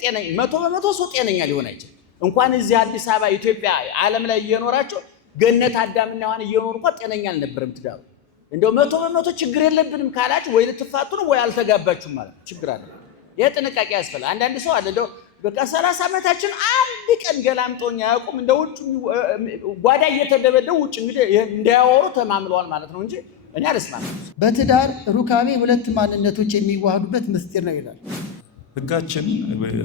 ጤነኛ 100% ሰው ጤነኛ ሊሆን አይችልም። እንኳን እዚህ አዲስ አበባ ኢትዮጵያ ዓለም ላይ እየኖራቸው ገነት አዳምና ሔዋን እየኖሩ እንኳን ጤነኛ አልነበረም ትዳሩ። እንደው 100% ችግር የለብንም ካላችሁ ወይ ልትፋቱ ነው ወይ አልተጋባችሁም ማለት ነው። ችግር አለ። ይሄ ጥንቃቄ ያስፈልጋል። አንዳንድ ሰው አለ እንደው በቃ 30 ዓመታችን አንድ ቀን ገላምጦኝ አያውቁም እንደው ውጭ ጓዳ እየተደበደቡ ውጭ እንግዲህ እንዳያወሩ ተማምለዋል ማለት ነው እንጂ እኔ አልስማማም። በትዳር ሩካቤ ሁለት ማንነቶች የሚዋሃዱበት ምስጢር ነው ይላል ሕጋችን።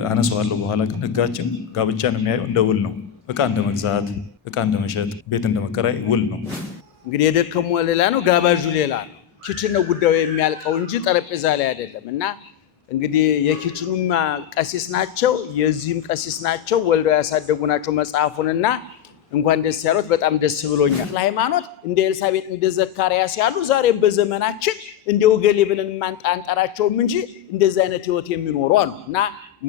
አነሳዋለሁ በኋላ ግን ሕጋችን ጋብቻን የሚያየው እንደ ውል ነው። ዕቃ እንደ መግዛት፣ ዕቃ እንደ መሸጥ፣ ቤት እንደ መከራይ ውል ነው። እንግዲህ የደከሙ ሌላ ነው፣ ጋባዡ ሌላ ነው። ኪችን ነው ጉዳዩ የሚያልቀው እንጂ ጠረጴዛ ላይ አይደለም። እና እንግዲህ የኪችኑም ቀሲስ ናቸው፣ የዚህም ቀሲስ ናቸው፣ ወልደው ያሳደጉ ናቸው መጽሐፉንና እንኳን ደስ ያሉት በጣም ደስ ብሎኛል። ለሃይማኖት እንደ ኤልሳቤጥ እንደ ዘካርያስ ያሉ ዛሬም በዘመናችን እንደ ወገሌ ብለን አንጠራቸውም እንጂ እንደዚህ አይነት ህይወት የሚኖሩ አሉ። እና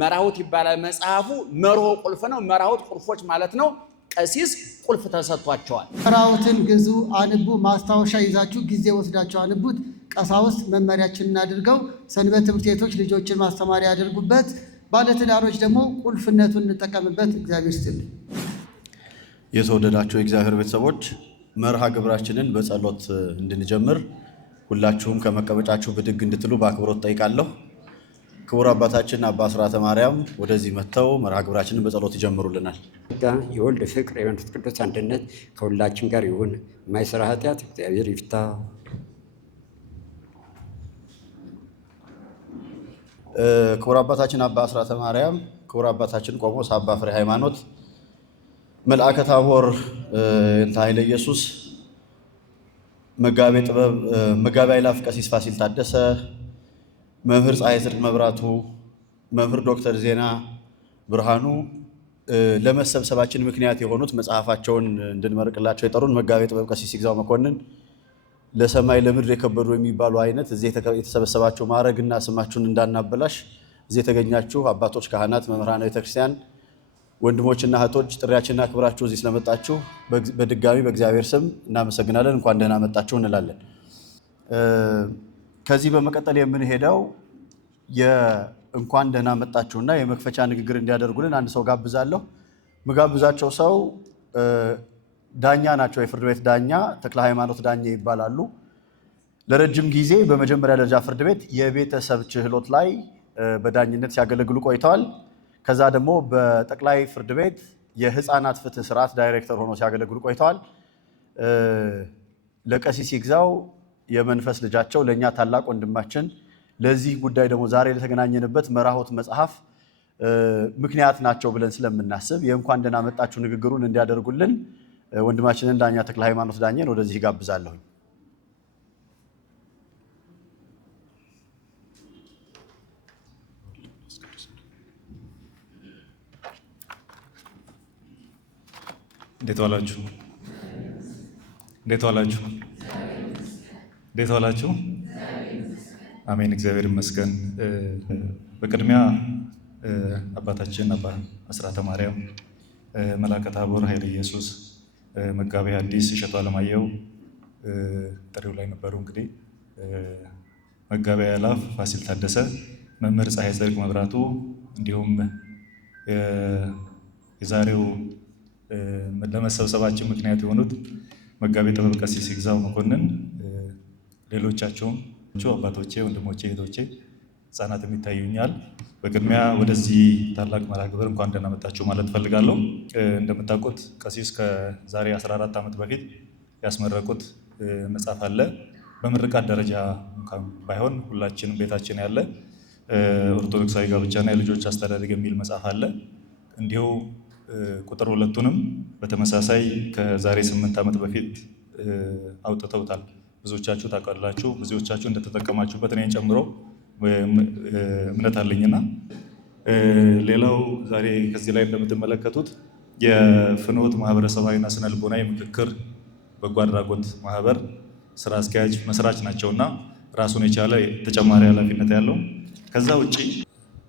መራሁት ይባላል መጽሐፉ። መርሆ ቁልፍ ነው፣ መራሁት ቁልፎች ማለት ነው። ቀሲስ ቁልፍ ተሰጥቷቸዋል። መራሁትን ግዙ፣ አንቡ፣ ማስታወሻ ይዛችሁ ጊዜ ወስዳችሁ አንቡት። ቀሳውስት መመሪያችንን አድርገው ሰንበት ትምህርት ቤቶች ልጆችን ማስተማሪያ ያደርጉበት፣ ባለትዳሮች ደግሞ ቁልፍነቱን እንጠቀምበት። እግዚአብሔር ይስጥልኝ። የተወደዳችሁ የእግዚአብሔር ቤተሰቦች መርሃ ግብራችንን በጸሎት እንድንጀምር ሁላችሁም ከመቀመጫችሁ ብድግ እንድትሉ በአክብሮት ጠይቃለሁ። ክቡር አባታችን አባ አስራተ ማርያም ወደዚህ መጥተው መርሃ ግብራችንን በጸሎት ይጀምሩልናል። የወልድ ፍቅር የመንፈስ ቅዱስ አንድነት ከሁላችን ጋር ይሁን። የማይሰራ ኃጢአት እግዚአብሔር ይፍታ። ክቡር አባታችን አባ አስራተ ማርያም፣ ክቡር አባታችን ቆሞስ አባ ፍሬ ሃይማኖት መልአከ ታቦር እንተ ኃይለ ኢየሱስ፣ መጋቤ ጥበብ መጋቤ አእላፍ ቀሲስ ፋሲል ታደሰ፣ መምህር ፀሐይ ጽድቅ መብራቱ፣ መምህር ዶክተር ዜና ብርሃኑ፣ ለመሰብሰባችን ምክንያት የሆኑት መጽሐፋቸውን እንድንመርቅላቸው የጠሩን መጋቤ ጥበብ ቀሲስ ይግዛው መኮንን፣ ለሰማይ ለምድር የከበዱ የሚባሉ አይነት እዚህ የተሰበሰባችሁ ማዕረግና ስማችሁን እንዳናበላሽ እዚህ የተገኛችሁ አባቶች፣ ካህናት፣ መምህራነ ቤተክርስቲያን፣ ወንድሞችና እህቶች ጥሪያችንና ክብራችሁ እዚህ ስለመጣችሁ በድጋሚ በእግዚአብሔር ስም እናመሰግናለን። እንኳን ደህና መጣችሁ እንላለን። ከዚህ በመቀጠል የምንሄደው እንኳን ደህና መጣችሁና የመክፈቻ ንግግር እንዲያደርጉልን አንድ ሰው ጋብዛለሁ። ምጋብዛቸው ሰው ዳኛ ናቸው። የፍርድ ቤት ዳኛ ተክለ ሃይማኖት ዳኛ ይባላሉ። ለረጅም ጊዜ በመጀመሪያ ደረጃ ፍርድ ቤት የቤተሰብ ችሎት ላይ በዳኝነት ሲያገለግሉ ቆይተዋል። ከዛ ደግሞ በጠቅላይ ፍርድ ቤት የህፃናት ፍትህ ስርዓት ዳይሬክተር ሆኖ ሲያገለግሉ ቆይተዋል። ለቀሲስ ይግዛው የመንፈስ ልጃቸው፣ ለእኛ ታላቅ ወንድማችን፣ ለዚህ ጉዳይ ደግሞ ዛሬ ለተገናኘንበት መራሁት መጽሐፍ ምክንያት ናቸው ብለን ስለምናስብ የእንኳን ደህና መጣችሁ ንግግሩን እንዲያደርጉልን ወንድማችንን ዳኛ ተክለ ሃይማኖት ዳኘን ወደዚህ ጋብዛለሁ። እንዴት ዋላችሁ? እንዴት ዋላችሁ? እንዴት ዋላችሁ? አሜን፣ እግዚአብሔር ይመስገን። በቅድሚያ አባታችን አባ አስራተ ማርያም መልአከ ታቦር ኃይለ ኢየሱስ፣ መጋቤ ሐዲስ እሸቱ አለማየሁ ጥሪው ላይ ነበሩ። እንግዲህ መጋቤ አእላፍ ፋሲል ታደሰ፣ መምህር ፀሐይ ጽድቅ መብራቱ፣ እንዲሁም የዛሬው ለመሰብሰባችን ምክንያት የሆኑት መጋቤ ጥበብ ቀሲስ ይግዛው መኮንን፣ ሌሎቻቸውም አባቶቼ፣ ወንድሞቼ፣ እህቶቼ፣ ህፃናትም ይታዩኛል። በቅድሚያ ወደዚህ ታላቅ መርሃ ግብር እንኳን ደህና መጣችሁ ማለት እፈልጋለሁ። እንደምታውቁት ቀሲስ ከዛሬ 14 ዓመት በፊት ያስመረቁት መጽሐፍ አለ። በምርቃት ደረጃ ባይሆን ሁላችንም ቤታችን ያለ ኦርቶዶክሳዊ ጋብቻና የልጆች አስተዳደግ የሚል መጽሐፍ አለ። እንዲሁ ቁጥር 2ቱንም በተመሳሳይ ከዛሬ 8 ዓመት በፊት አውጥተውታል። ብዙዎቻችሁ ታውቃላችሁ፣ ብዙዎቻችሁ እንደተጠቀማችሁበት እኔን ጨምሮ እምነት አለኝና ሌላው ዛሬ ከዚህ ላይ እንደምትመለከቱት የፍኖት ማህበረሰባዊና ስነ ልቦናዊ ምክክር በጎ አድራጎት ማህበር ስራ አስኪያጅ መስራች ናቸውና ራሱን የቻለ ተጨማሪ ኃላፊነት ያለው። ከዛ ውጪ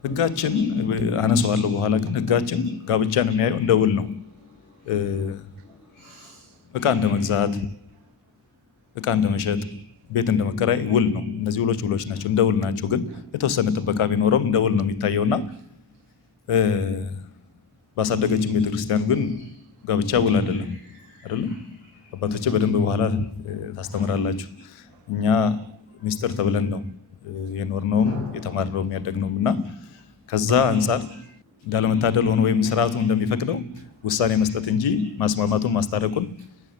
ሕጋችን አነሳዋለሁ በኋላ ግን ሕጋችን ጋብቻን የሚያየው እንደ ውል ነው። ዕቃ እንደ መግዛት፣ ዕቃ እንደ መሸጥ፣ ቤት እንደ መከራይ ውል ነው። እነዚህ ውሎች ናቸው፣ እንደ ውል ናቸው። ግን የተወሰነ ጥበቃ ቢኖረውም እንደ ውል ነው የሚታየውና ባሳደገችን ቤተክርስቲያን ግን ጋብቻ ውል አይደለም አይደለም። አባቶቼ በደንብ በኋላ ታስተምራላችሁ። እኛ ሚስጥር ተብለን ነው የኖርነውም የተማርነውም ያደግነውም እና ከዛ አንጻር እንዳለመታደል ሆኖ ወይም ስርዓቱ እንደሚፈቅደው ውሳኔ መስጠት እንጂ ማስማማቱን ማስታረቁን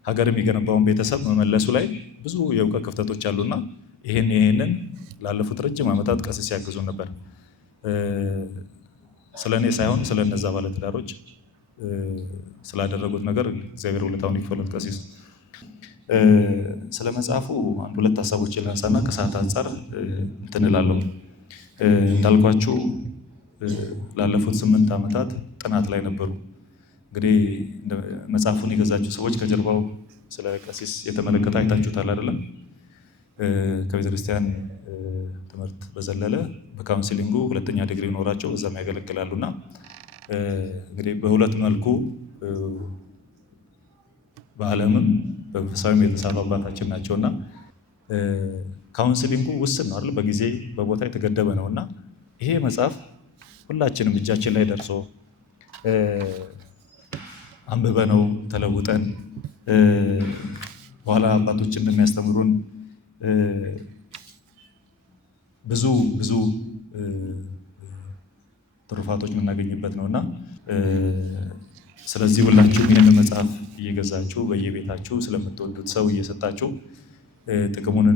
ሀገር የሚገነባውን ቤተሰብ መመለሱ ላይ ብዙ የእውቀት ክፍተቶች አሉና ይሄንን ላለፉት ረጅም ዓመታት ቀሲስ ሲያግዙ ነበር። ስለኔ ሳይሆን ስለነዛ ባለትዳሮች ስላደረጉት ነገር እግዚአብሔር ውለታውን ይክፈሉት። ቀሲስ ስለ መጽሐፉ አንድ ሁለት ሀሳቦችን ላንሳና ከሰዓት አንጻር እንትን እላለሁ። እንዳልኳችሁ ላለፉት 8 ዓመታት ጥናት ላይ ነበሩ። እንግዲህ መጽሐፉን የገዛችሁ ሰዎች ከጀርባው ስለ ቀሲስ የተመለከተ አይታችሁታል አይደለም? ከቤተክርስቲያን ትምህርት በዘለለ በካውንስሊንጉ 2ኛ ዲግሪ ኖራቸው እዛም ያገለግላሉና እንግዲህ በሁለት መልኩ በዓለምም በመንፈሳዊም የተሳሉ አባታችን ናቸውና ካውንስሊንጉ ውስን ነው አይደል? በጊዜ በቦታ የተገደበ ነውና ይሄ መጽሐፍ ሁላችንም እጃችን ላይ ደርሶ አንብበነው ተለውጠን በኋላ አባቶች እንደሚያስተምሩን ብዙ ትሩፋቶች የምናገኝበት ነውና ስለዚህ ሁላችሁም ይህን መጽሐፍ እየገዛችሁ በየቤታችሁ ስለምትወዱት ሰው እየሰጣችሁ ጥቅሙን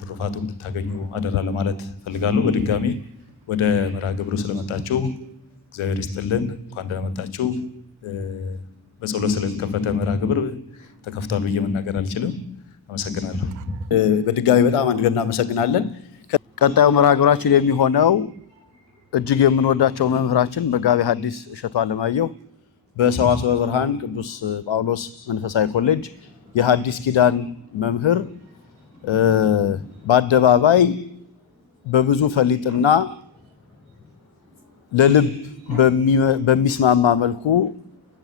ትሩፋቱ እንድታገኙ አደራ ለማለት ፈልጋለሁ። በድጋሚ ወደ መርሃ ግብሩ ስለመጣችሁ እግዚአብሔር ይስጥልን። እንኳን ደህና መጣችሁ። በጸሎት ስለተከፈተ መርሃ ግብር ተከፍቷል ብዬ መናገር አልችልም። አመሰግናለሁ። በድጋሚ በጣም አድርገን እናመሰግናለን። ቀጣዩ መርሃ ግብራችን የሚሆነው እጅግ የምንወዳቸው መምህራችን መጋቤ ሐዲስ እሸቱ አለማየሁ በሰዋስወ ብርሃን ቅዱስ ጳውሎስ መንፈሳዊ ኮሌጅ የሐዲስ ኪዳን መምህር በአደባባይ በብዙ ፈሊጥና ለልብ በሚስማማ መልኩ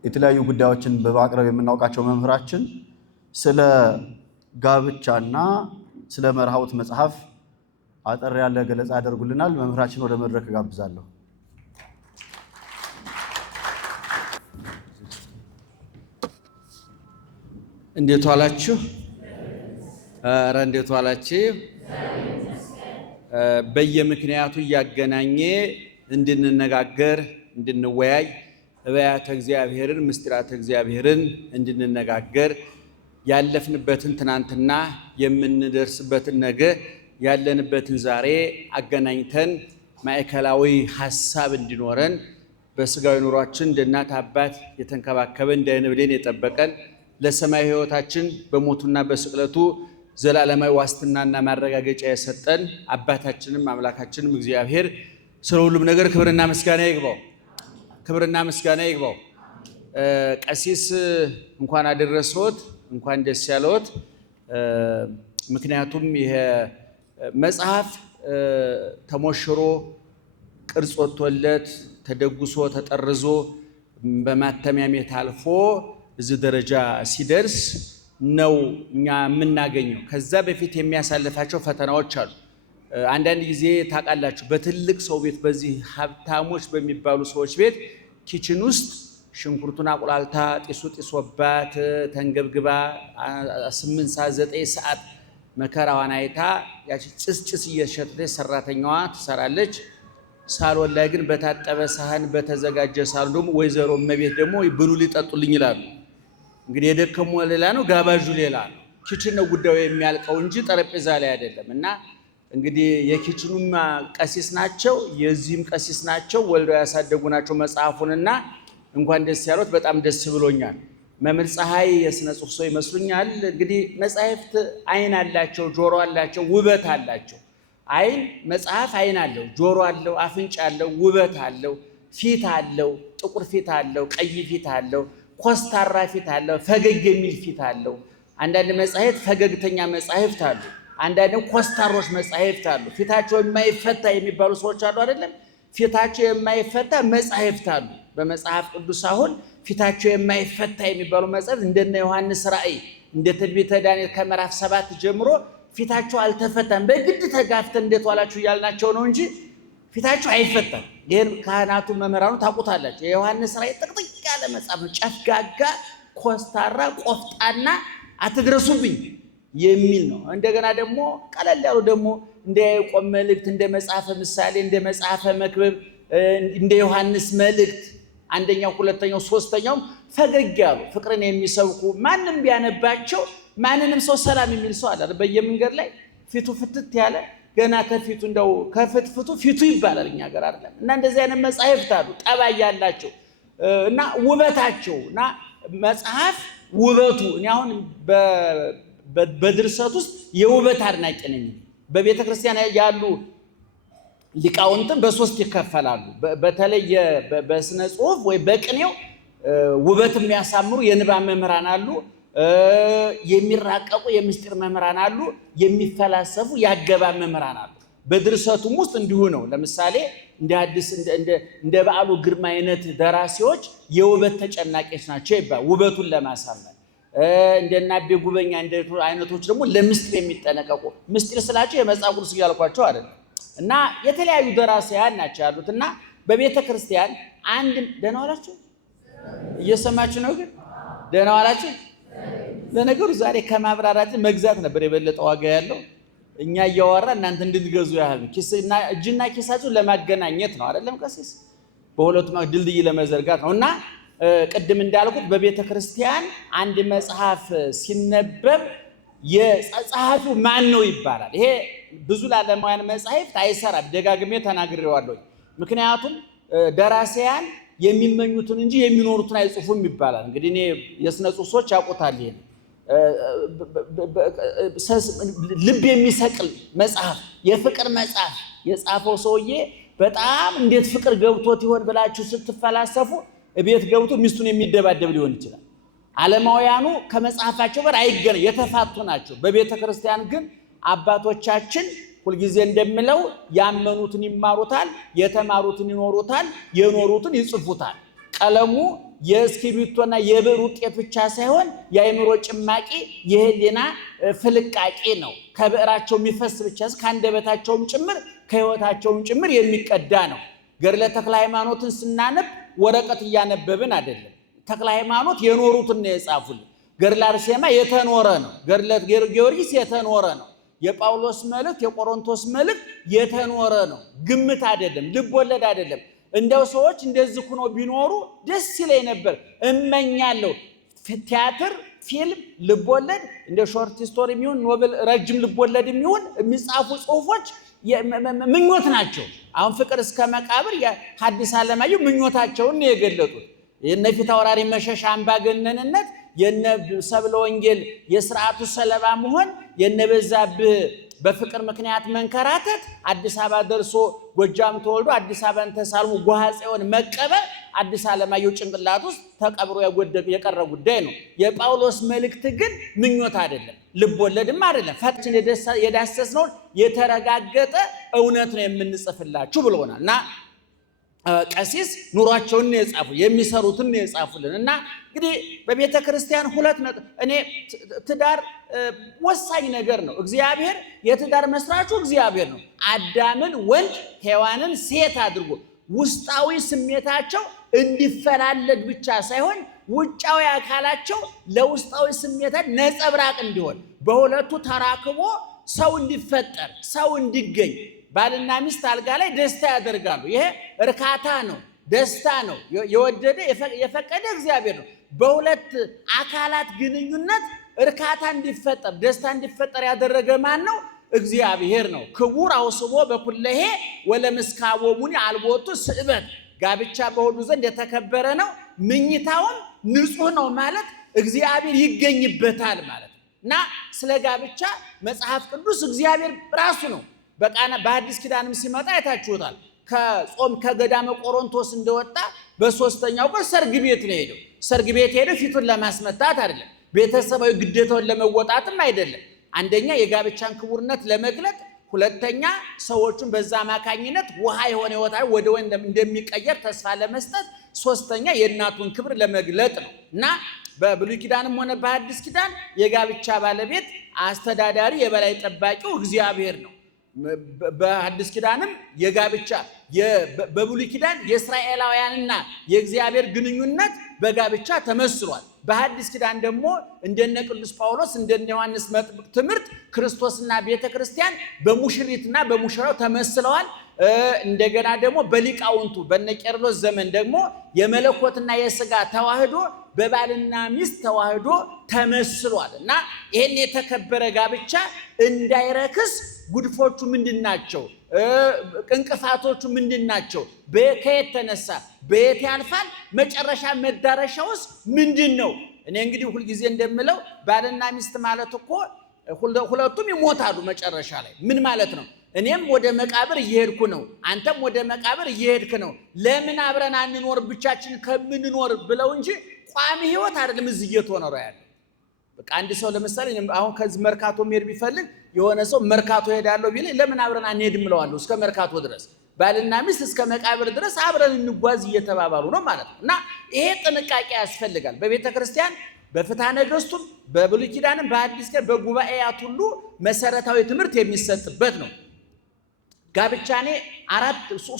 የተለያዩ ጉዳዮችን በማቅረብ የምናውቃቸው መምህራችን ስለ ጋብቻና ስለ መርሃውት መጽሐፍ አጠር ያለ ገለጻ ያደርጉልናል። መምህራችን ወደ መድረክ ጋብዛለሁ። እንዴት ዋላችሁ? ኧረ እንዴት ዋላችሁ? በየምክንያቱ እያገናኘ እንድንነጋገር እንድንወያይ እበያተ እግዚአብሔርን ምስጢራተ እግዚአብሔርን እንድንነጋገር ያለፍንበትን ትናንትና የምንደርስበትን ነገ ያለንበትን ዛሬ አገናኝተን ማዕከላዊ ሐሳብ እንዲኖረን በስጋዊ ኑሯችን እንደ እናት አባት የተንከባከበን እንደ ዓይን ብሌን የጠበቀን ለሰማይ ሕይወታችን በሞቱና በስቅለቱ ዘላለማዊ ዋስትናና ማረጋገጫ የሰጠን አባታችንም አምላካችንም እግዚአብሔር ስለ ሁሉም ነገር ክብርና ምስጋና ይግባው። ክብርና ምስጋና ይግባው። ቀሲስ እንኳን አደረሰዎት፣ እንኳን ደስ ያለዎት። ምክንያቱም ይሄ መጽሐፍ ተሞሽሮ ቅርጽ ወጥቶለት ተደጉሶ ተጠርዞ በማተሚያ ቤት አልፎ እዚህ ደረጃ ሲደርስ ነው እኛ የምናገኘው። ከዛ በፊት የሚያሳልፋቸው ፈተናዎች አሉ። አንዳንድ ጊዜ ታውቃላችሁ፣ በትልቅ ሰው ቤት በዚህ ሀብታሞች በሚባሉ ሰዎች ቤት ኪችን ውስጥ ሽንኩርቱን አቁላልታ ጢሱ ጢሶባት ተንገብግባ 8 ሰዓት 9 ሰዓት መከራዋን አይታ ያቺ ጭስ እየሸተተች ሰራተኛዋ ትሰራለች። ሳሎን ላይ ግን በታጠበ ሳህን በተዘጋጀ ሳሎን ደግሞ ወይዘሮ እመቤት ደግሞ ብሉ ሊጠጡልኝ ይላሉ። እንግዲህ የደከሙ ሌላ ነው፣ ጋባዡ ሌላ ነው። ኪችን ነው ጉዳዩ የሚያልቀው እንጂ ጠረጴዛ ላይ አይደለም። እና እንግዲህ የኪችኑም ቀሲስ ናቸው፣ የዚህም ቀሲስ ናቸው፣ ወልደው ያሳደጉ ናቸው መጽሐፉንና እንኳን ደስ ያሉት። በጣም ደስ ብሎኛል። መምህር ፀሐይ የሥነ ጽሑፍ ሰው ይመስሉኛል። እንግዲህ መጻሕፍት ዓይን አላቸው፣ ጆሮ አላቸው፣ ውበት አላቸው። ዓይን መጽሐፍ ዓይን አለው፣ ጆሮ አለው፣ አፍንጫ አለው፣ ውበት አለው፣ ፊት አለው፣ ጥቁር ፊት አለው፣ ቀይ ፊት አለው፣ ኮስታራ ፊት አለው፣ ፈገግ የሚል ፊት አለው። አንዳንድ መጻሕፍት ፈገግተኛ መጻሕፍት አሉ፣ አንዳንድ ኮስታሮች መጻሕፍት አሉ። ፊታቸው የማይፈታ የሚባሉ ሰዎች አሉ አይደለም? ፊታቸው የማይፈታ መጻሕፍት አሉ። በመጽሐፍ ቅዱስ አሁን ፊታቸው የማይፈታ የሚባሉ መጻሕፍት እንደነ ዮሐንስ ራእይ እንደ ትንቢተ ዳንኤል ከምዕራፍ 7 ጀምሮ ፊታቸው አልተፈታም። በግድ ተጋፍተን እንዴት ዋላችሁ እያልናቸው ነው እንጂ ፊታችሁ አይፈጠም። ይሄን ካህናቱ መምህራኑ ታውቁታላችሁ። የዮሐንስ ራእይ ጥቅጥቅ ያለ መጽሐፍ ነው። ጨፍጋጋ፣ ኮስታራ፣ ቆፍጣና አትድረሱብኝ የሚል ነው። እንደገና ደግሞ ቀለል ያሉ ደግሞ እንደ ያዕቆብ መልእክት፣ እንደ መጽሐፈ ምሳሌ፣ እንደ መጽሐፈ መክብብ፣ እንደ ዮሐንስ መልእክት አንደኛው፣ ሁለተኛው፣ ሶስተኛው ፈገግ ያሉ ፍቅርን የሚሰብኩ ማንም ቢያነባቸው ማንንም ሰው ሰላም የሚል ሰው አለ በየመንገድ ላይ ፊቱ ፍትት ያለ ገና ከፊቱ እንደው ከፍትፍቱ ፊቱ ይባላል እኛ ሀገር አይደለም። እና እንደዚህ አይነት መጻሕፍት አሉ ጠባይ ያላቸው እና ውበታቸው እና መጽሐፍ ውበቱ እኔ አሁን በድርሰት ውስጥ የውበት አድናቂ ነኝ። በቤተ ክርስቲያን ያሉ ሊቃውንትን በሶስት ይከፈላሉ። በተለይ በስነ ጽሁፍ ወይ በቅኔው ውበት የሚያሳምሩ የንባብ መምህራን አሉ፣ የሚራቀቁ የምስጢር መምህራን አሉ፣ የሚፈላሰፉ የአገባብ መምህራን አሉ። በድርሰቱም ውስጥ እንዲሁ ነው። ለምሳሌ እንደ አዲስ እንደ በዓሉ ግርማ አይነት ደራሲዎች የውበት ተጨናቂዎች ናቸው ይባላል፣ ውበቱን ለማሳመር። እንደና አቤ ጉበኛ አይነቶች ደግሞ ለምስጢር የሚጠነቀቁ ምስጢር ስላቸው የመጽሐፍ ቅዱስ እያልኳቸው አይደለም። እና የተለያዩ ደራሲያን ናቸው ያሉት። እና በቤተ ክርስቲያን አንድ ደህና ዋላችሁ እየሰማችሁ ነው? ግን ደህና ዋላችሁ። ለነገሩ ዛሬ ከማብራራት መግዛት ነበር የበለጠ ዋጋ ያለው። እኛ እያወራ እናንተ እንድትገዙ ያህል ኪስና እጅና ኪሳችሁን ለማገናኘት ነው አይደለም? ቀሲስ በሁለቱም ድልድይ ለመዘርጋት ነው። እና ቅድም እንዳልኩት በቤተ ክርስቲያን አንድ መጽሐፍ ሲነበብ የጸሐፊው ማን ነው ይባላል። ይሄ ብዙ ለዓለማውያን መጻሕፍት አይሰራም። ደጋግሜ ተናግሬዋለሁ። ምክንያቱም ደራሲያን የሚመኙትን እንጂ የሚኖሩትን አይጽፉም ይባላል። እንግዲህ እኔ የሥነ ጽሑፍ ሰዎች ያውቁታል። ይሄን ልብ የሚሰቅል መጽሐፍ፣ የፍቅር መጽሐፍ የጻፈው ሰውዬ በጣም እንዴት ፍቅር ገብቶት ይሆን ብላችሁ ስትፈላሰፉ ቤት ገብቶ ሚስቱን የሚደባደብ ሊሆን ይችላል። ዓለማውያኑ ከመጽሐፋቸው ጋር አይገናኙ፣ የተፋቱ ናቸው። በቤተ ክርስቲያን ግን አባቶቻችን ሁልጊዜ እንደምለው ያመኑትን ይማሩታል፣ የተማሩትን ይኖሩታል፣ የኖሩትን ይጽፉታል። ቀለሙ የእስክሪብቶና የብዕር ውጤት ብቻ ሳይሆን የአእምሮ ጭማቂ የህሊና ፍልቃቄ ነው። ከብዕራቸው የሚፈስ ብቻ ከአንደበታቸውም ጭምር ከህይወታቸውም ጭምር የሚቀዳ ነው። ገድለ ተክለ ሃይማኖትን ስናነብ ወረቀት እያነበብን አይደለም። ተክለ ሃይማኖት የኖሩትን ነው የጻፉልን። ገድለ አርሴማ የተኖረ ነው። ገድለ ጊዮርጊስ የተኖረ ነው። የጳውሎስ መልእክት፣ የቆሮንቶስ መልእክት የተኖረ ነው። ግምት አይደለም፣ ልብ ወለድ አይደለም። እንደው ሰዎች እንደዚህ ሆኖ ቢኖሩ ደስ ይለኝ ነበር፣ እመኛለሁ። ቲያትር፣ ፊልም፣ ልብ ወለድ እንደ ሾርት ስቶሪ የሚሆን ኖቨል፣ ረጅም ልብ ወለድ የሚሆን የሚጻፉ ጽሁፎች ምኞት ናቸው። አሁን ፍቅር እስከ መቃብር የሐዲስ ዓለማየሁ ምኞታቸውን ነው የገለጡት። የነ ፊታውራሪ መሸሻ አምባገነንነት፣ የነ ሰብለ ወንጌል የስርዓቱ ሰለባ መሆን፣ የነ በዛብህ በፍቅር ምክንያት መንከራተት፣ አዲስ አበባ ደርሶ ጎጃም ተወልዶ አዲስ አበባን ተሳልሞ ጎሐጽዮን መቀበር አዲስ ዓለማየሁ ጭንቅላት ውስጥ ተቀብሮ የቀረ ጉዳይ ነው። የጳውሎስ መልእክት ግን ምኞት አይደለም፣ ልብ ወለድም አይደለም። ፈታችን የዳሰስነውን የተረጋገጠ እውነት ነው የምንጽፍላችሁ ብሎናል። እና ቀሲስ ኑሯቸውን ነው የጻፉ፣ የሚሰሩትን ነው የጻፉልን። እና እንግዲህ በቤተ ክርስቲያን እኔ ትዳር ወሳኝ ነገር ነው። እግዚአብሔር የትዳር መስራቹ እግዚአብሔር ነው። አዳምን ወንድ ሔዋንን ሴት አድርጎ ውስጣዊ ስሜታቸው እንዲፈላለግ ብቻ ሳይሆን ውጫዊ አካላቸው ለውስጣዊ ስሜታት ነጸብራቅ እንዲሆን በሁለቱ ተራክቦ ሰው እንዲፈጠር ሰው እንዲገኝ ባልና ሚስት አልጋ ላይ ደስታ ያደርጋሉ። ይሄ እርካታ ነው፣ ደስታ ነው። የወደደ የፈቀደ እግዚአብሔር ነው። በሁለት አካላት ግንኙነት እርካታ እንዲፈጠር ደስታ እንዲፈጠር ያደረገ ማን ነው? እግዚአብሔር ነው። ክቡር አውስቦ በኩለሄ ወለምስካቦሙኒ አልቦቱ ስዕበት። ጋብቻ በሆዱ ዘንድ የተከበረ ነው፣ ምኝታውን ንጹህ ነው ማለት እግዚአብሔር ይገኝበታል ማለት ነው። እና ስለ ጋብቻ መጽሐፍ ቅዱስ እግዚአብሔር ራሱ ነው። በአዲስ ኪዳንም ሲመጣ አይታችሁታል። ከጾም ከገዳመ ቆሮንቶስ እንደወጣ በሶስተኛው ቀን ሰርግ ቤት ነው ሄደው። ሰርግ ቤት ሄደው ፊቱን ለማስመታት አይደለም፣ ቤተሰባዊ ግዴታውን ለመወጣትም አይደለም። አንደኛ የጋብቻን ክቡርነት ለመግለጥ፣ ሁለተኛ ሰዎቹን በዛ አማካኝነት ውሃ የሆነ ህይወታዊ ወደ ወይን እንደሚቀየር ተስፋ ለመስጠት፣ ሶስተኛ የእናቱን ክብር ለመግለጥ ነው። እና በብሉይ ኪዳንም ሆነ በአዲስ ኪዳን የጋብቻ ባለቤት አስተዳዳሪ የበላይ ጠባቂው እግዚአብሔር ነው። በሐዲስ ኪዳንም የጋብቻ በብሉይ ኪዳን የእስራኤላውያንና የእግዚአብሔር ግንኙነት በጋብቻ ተመስሏል። በሐዲስ ኪዳን ደግሞ እንደነ ቅዱስ ጳውሎስ እንደነ ዮሐንስ መጥምቅ ትምህርት ክርስቶስና ቤተክርስቲያን በሙሽሪትና በሙሽራው ተመስለዋል። እንደገና ደግሞ በሊቃውንቱ በነ ቄርሎስ ዘመን ደግሞ የመለኮትና የሥጋ ተዋህዶ በባልና ሚስት ተዋህዶ ተመስሏል። እና ይሄን የተከበረ ጋብቻ እንዳይረክስ ጉድፎቹ ምንድናቸው? እንቅፋቶቹ ምንድናቸው? ከየት ተነሳ? በየት ያልፋል? መጨረሻ መዳረሻውስ ምንድነው? እኔ እንግዲህ ሁልጊዜ እንደምለው ባልና ሚስት ማለት እኮ ሁለቱም ይሞታሉ መጨረሻ ላይ። ምን ማለት ነው? እኔም ወደ መቃብር እየሄድኩ ነው፣ አንተም ወደ መቃብር እየሄድክ ነው። ለምን አብረን አንኖር ብቻችን ከምንኖር ብለው እንጂ ቋሚ ህይወት አይደለም እዚህ እየተኖረ ያለ። በቃ አንድ ሰው ለምሳሌ አሁን ከዚህ መርካቶ መሄድ ቢፈልግ የሆነ ሰው መርካቶ ሄዳለሁ ቢለኝ ለምን አብረን አንሄድም እለዋለሁ። እስከ መርካቶ ድረስ ባልና ሚስት እስከ መቃብር ድረስ አብረን እንጓዝ እየተባባሉ ነው ማለት ነው። እና ይሄ ጥንቃቄ ያስፈልጋል። በቤተ ክርስቲያን በፍትሐ ነገሥቱም በብሉይ ኪዳንም በሐዲስ ኪዳን በጉባኤያት ሁሉ መሰረታዊ ትምህርት የሚሰጥበት ነው። ጋብቻ እኔ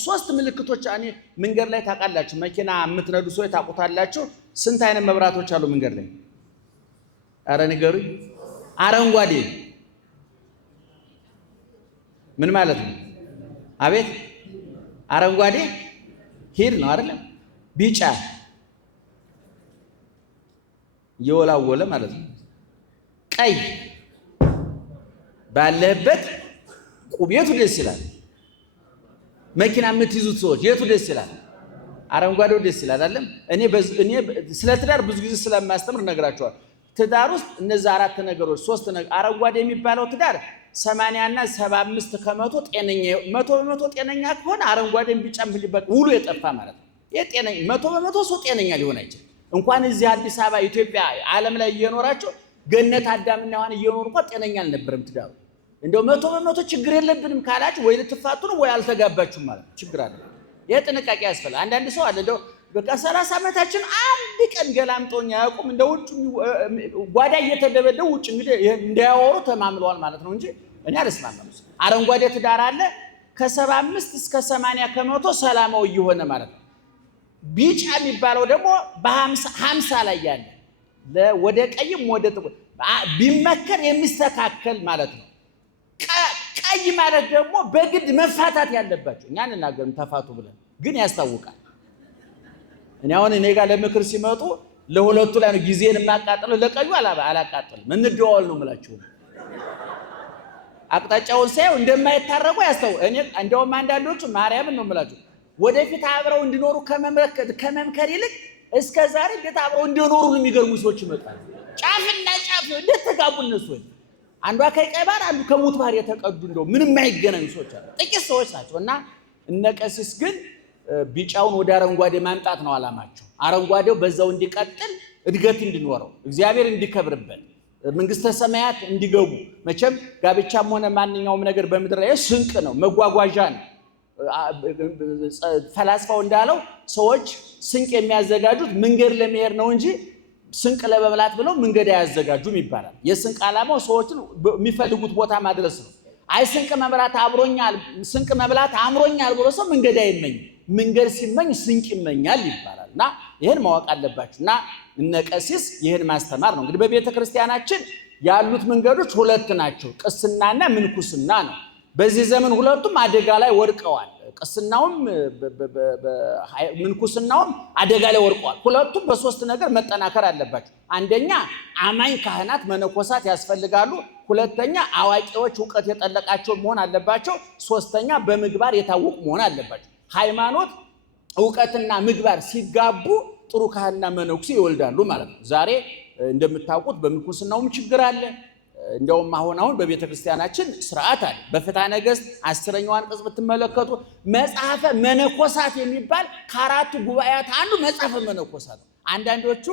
ሶስት ምልክቶች እኔ መንገድ ላይ ታውቃላችሁ፣ መኪና የምትነዱ ሰዎች ታውቁታላችሁ። ስንት አይነት መብራቶች አሉ መንገድ ላይ? አረ ንገሩኝ። አረንጓዴ ምን ማለት ነው? አቤት አረንጓዴ ሂድ ነው አይደለም? ቢጫ እየወላወለ ማለት ነው። ቀይ ባለበት ቁቤቱ ደስ ይላል። መኪና የምትይዙት ሰዎች የቱ ደስ ይላል? አረንጓዴው ደስ ይላል አይደለም? እኔ ስለ ትዳር ብዙ ጊዜ ስለማስተምር ነግራቸዋል። ትዳር ውስጥ እነዚህ አራት ነገሮች ሶስት አረንጓዴ የሚባለው ትዳር 80 እና 75 ከመቶ ጤነኛ 100% ጤነኛ ከሆነ አረንጓዴን ቢጫም ሊበቅ ውሉ የጠፋ ማለት ነው። ይሄ ጤነኛ 100% ሰው ጤነኛ ሊሆን አይችልም። እንኳን እዚህ አዲስ አበባ ኢትዮጵያ ዓለም ላይ እየኖራቸው ገነት አዳምና ሔዋን እየኖሩ እንኳን ጤነኛ አልነበረም ትዳሩ። እንደው 100% ችግር የለብንም ካላችሁ ወይ ልትፋቱ ነው ወይ አልተጋባችሁም ማለት ነው። ችግር አለ። ይሄ ጥንቃቄ ያስፈልጋል። አንዳንድ ሰው አለ እንደው በቃ 30 ዓመታችን አንድ ቀን ገላምጦኛ ያውቁም እንደ ውጭ ጓዳ እየተደበደቡ ውጭ እንግዲህ እንዳያወሩ ተማምለዋል ማለት ነው እንጂ እኔ አልስማማም። አረንጓዴ ትዳር አለ ከ75 እስከ 80 ከመቶ ሰላማዊ የሆነ ማለት ነው። ቢጫ የሚባለው ደግሞ በ50 ላይ ያለ ወደ ቀይም ወደ ጥቁር ቢመከር የሚስተካከል ማለት ነው። ቀይ ማለት ደግሞ በግድ መፋታት ያለባቸው እኛ እንናገርም ተፋቱ ብለን ግን ያስታውቃል። እኔ አሁን እኔ ጋር ለምክር ሲመጡ ለሁለቱ ላይ ነው ጊዜን የማቃጥለው፣ ለቀዩ አላቃጥልም። እንደዋወል ነው የምላችሁ። አቅጣጫውን ሳይው እንደማይታረቁ ያስታው። እኔ እንደውም አንዳንዶቹ ማርያምን ነው የምላችሁ ወደፊት አብረው እንዲኖሩ ከመምከር ይልቅ እስከ ዛሬ እንዴት አብረው እንዲኖሩ የሚገርሙ ሰዎች ይመጣሉ። ጫፍና ጫፍ እንዴት ተጋቡ እነሱ። አንዷ ከቀይ ባር አንዱ ከሙት ባር የተቀዱ እንደው ምንም የማይገናኙ ሰዎች አሉ። ጥቂት ሰዎች ናቸው። እና እነ ቀሲስ ግን ቢጫውን ወደ አረንጓዴ ማምጣት ነው አላማቸው። አረንጓዴው በዛው እንዲቀጥል እድገት እንዲኖረው እግዚአብሔር እንዲከብርበት መንግስተ ሰማያት እንዲገቡ። መቼም ጋብቻም ሆነ ማንኛውም ነገር በምድር ላይ ስንቅ ነው፣ መጓጓዣ ነው። ፈላስፋው እንዳለው ሰዎች ስንቅ የሚያዘጋጁት መንገድ ለመሄድ ነው እንጂ ስንቅ ለመብላት ብለው መንገድ አያዘጋጁም ይባላል። የስንቅ ዓላማው ሰዎችን የሚፈልጉት ቦታ ማድረስ ነው። አይ ስንቅ መብላት አብሮኛል፣ ስንቅ መብላት አምሮኛል ብሎ ሰው መንገድ አይመኝም። መንገድ ሲመኝ ስንቅ ይመኛል ይባላል። እና ይህን ማወቅ አለባችሁ። እና እነ ቀሲስ ይህን ማስተማር ነው። እንግዲህ በቤተ ክርስቲያናችን ያሉት መንገዶች ሁለት ናቸው፣ ቅስናና ምንኩስና ነው። በዚህ ዘመን ሁለቱም አደጋ ላይ ወድቀዋል። ቅስናውም ምንኩስናውም አደጋ ላይ ወድቀዋል። ሁለቱም በሶስት ነገር መጠናከር አለባቸው። አንደኛ አማኝ ካህናት መነኮሳት ያስፈልጋሉ። ሁለተኛ አዋቂዎች እውቀት የጠለቃቸው መሆን አለባቸው። ሶስተኛ በምግባር የታወቁ መሆን አለባቸው። ሃይማኖት እውቀትና ምግባር ሲጋቡ ጥሩ ካህንና መነኩሴ ይወልዳሉ ማለት ነው። ዛሬ እንደምታውቁት በምንኩስናውም ችግር አለ። እንደውም አሁን በቤተ ክርስቲያናችን ስርዓት አለ። በፍትሐ ነገሥት 10ኛው አንቀጽ ብትመለከቱ መጽሐፈ መነኮሳት የሚባል ከአራቱ ጉባኤያት አንዱ መጽሐፈ መነኮሳት ነው። አንዳንዶቹ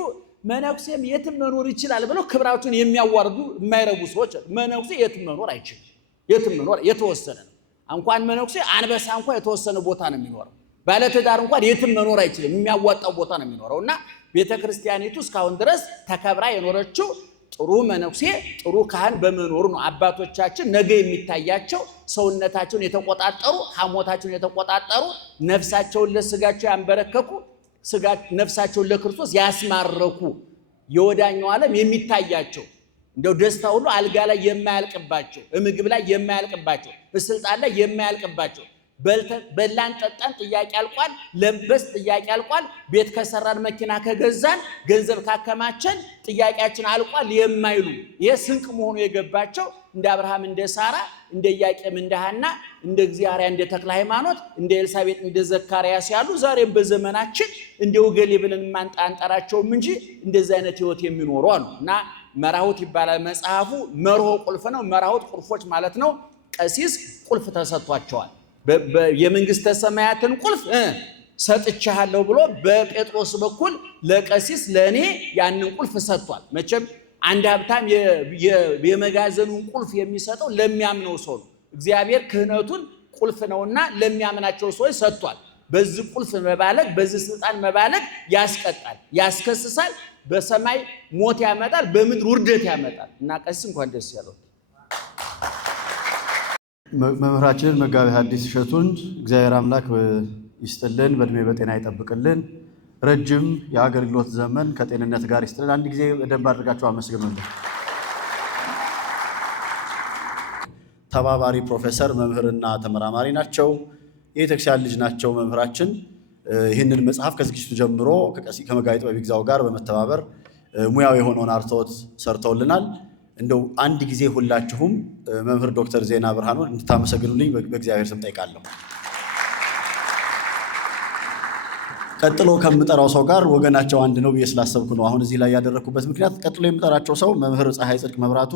መነኩሴም የትም መኖር ይችላል ብለው ክብራቸውን የሚያዋርዱ የማይረቡ ሰዎች መነኩሴ የትም መኖር አይችልም። የትም መኖር የተወሰነ ነው። እንኳን መነኩሴ አንበሳ እንኳን የተወሰነ ቦታ ነው የሚኖረው። ባለትዳር እንኳን የትም መኖር አይችልም፣ የሚያዋጣው ቦታ ነው የሚኖረው። እና ቤተ ክርስቲያኒቱ እስካሁን ድረስ ተከብራ የኖረችው ጥሩ መነኩሴ ጥሩ ካህን በመኖሩ ነው። አባቶቻችን ነገ የሚታያቸው ሰውነታቸውን የተቆጣጠሩ ሐሞታቸውን የተቆጣጠሩ ነፍሳቸውን ለስጋቸው ያንበረከኩ ነፍሳቸውን ለክርስቶስ ያስማረኩ የወዳኛው ዓለም የሚታያቸው እንደው ደስታ ሁሉ አልጋ ላይ የማያልቅባቸው ምግብ ላይ የማያልቅባቸው ስልጣን ላይ የማያልቅባቸው በላን ጠጣን ጥያቄ አልቋል፣ ለበስ ጥያቄ አልቋል፣ ቤት ከሰራን መኪና ከገዛን ገንዘብ ካከማቸን ጥያቄያችን አልቋል የማይሉ ይሄ ስንቅ መሆኑ የገባቸው እንደ አብርሃም እንደ ሳራ እንደ ኢያቄም እንደ ሐና እንደ እግዚአብሔር እንደ ተክለ ሃይማኖት እንደ ኤልሳቤጥ እንደ ዘካርያስ ያሉ ዛሬም በዘመናችን እንደው ገሌ ብለን አንጠራቸውም እንጂ እንደዚህ አይነት ህይወት የሚኖሩ አሉ። እና መራሁት ይባላል መጽሐፉ። መርሆ ቁልፍ ነው። መራሁት ቁልፎች ማለት ነው። ቀሲስ ቁልፍ ተሰጥቷቸዋል። የመንግስተ ሰማያትን ቁልፍ ሰጥቻለሁ ብሎ በጴጥሮስ በኩል ለቀሲስ ለኔ ያንን ቁልፍ ሰጥቷል። መቼም አንድ ሀብታም የመጋዘኑን ቁልፍ የሚሰጠው ለሚያምነው ሰው ነው። እግዚአብሔር ክህነቱን ቁልፍ ነውና ለሚያምናቸው ሰዎች ሰጥቷል። በዚህ ቁልፍ መባለግ፣ በዚህ ስልጣን መባለግ ያስቀጣል፣ ያስከስሳል። በሰማይ ሞት ያመጣል፣ በምድር ውርደት ያመጣል። እና ቀሲስ እንኳን ደስ ያለው። መምህራችንን መጋቤ ሐዲስ እሸቱን እግዚአብሔር አምላክ ይስጥልን፣ በእድሜ በጤና ይጠብቅልን፣ ረጅም የአገልግሎት ዘመን ከጤንነት ጋር ይስጥልን። አንድ ጊዜ በደንብ አድርጋችሁ አመስግኑልን። ተባባሪ ፕሮፌሰር መምህርና ተመራማሪ ናቸው። የቤተክርስቲያን ልጅ ናቸው። መምህራችን ይህንን መጽሐፍ ከዝግጅቱ ጀምሮ ከመጋቤ ጥበብ ይግዛው ጋር በመተባበር ሙያው የሆነውን አርትዖት ሰርተውልናል። እንደው አንድ ጊዜ ሁላችሁም መምህር ዶክተር ዜና ብርሃኑን እንድታመሰግኑልኝ በእግዚአብሔር ስም ጠይቃለሁ። ቀጥሎ ከምጠራው ሰው ጋር ወገናቸው አንድ ነው ብዬ ስላሰብኩ ነው አሁን እዚህ ላይ ያደረኩበት ምክንያት። ቀጥሎ የምጠራቸው ሰው መምህር ፀሐይ ጽድቅ መብራቱ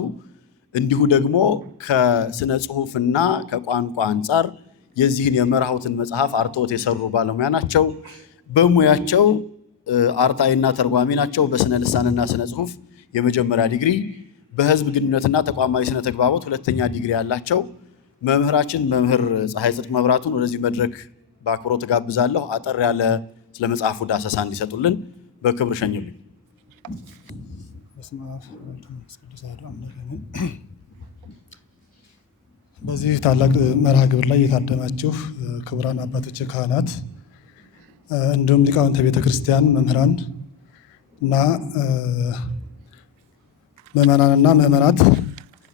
እንዲሁ ደግሞ ከስነ ጽሁፍና ከቋንቋ አንጻር የዚህን የመራሁትን መጽሐፍ አርትዖት የሰሩ ባለሙያ ናቸው። በሙያቸው አርታይና ተርጓሚ ናቸው። በስነ ልሳንና ስነ ጽሁፍ የመጀመሪያ ዲግሪ፣ በህዝብ ግንኙነትና ተቋማዊ ስነ ተግባቦት ሁለተኛ ዲግሪ ያላቸው መምህራችን መምህር ፀሐይ ጽድቅ መብራቱን ወደዚህ መድረክ በአክብሮት ጋብዛለሁ። አጠር ያለ ስለ መጽሐፉ ዳሰሳ እንዲሰጡልን በክብር ሸኙልኝ። በዚህ ታላቅ መርሃ ግብር ላይ የታደማችሁ ክቡራን አባቶች ካህናት፣ እንዲሁም ሊቃውንተ ቤተ ክርስቲያን መምህራን እና ምዕመናንና ምዕመናት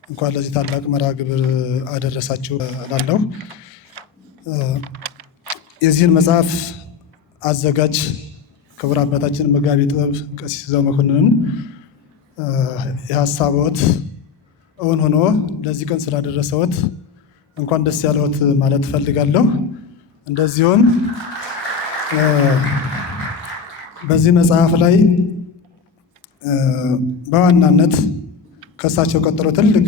እንኳን ለዚህ ታላቅ መርሃ ግብር አደረሳችሁ እላለሁ። የዚህን መጽሐፍ አዘጋጅ ክቡር አባታችን መጋቤ ጥበብ ቀሲስ ይግዛው መኮንንን የሀሳብዎት እውን ሆኖ ለዚህ ቀን ስላደረሰዎት እንኳን ደስ ያለዎት ማለት እፈልጋለሁ። እንደዚሁም በዚህ መጽሐፍ ላይ በዋናነት ከእሳቸው ቀጥሎ ትልቅ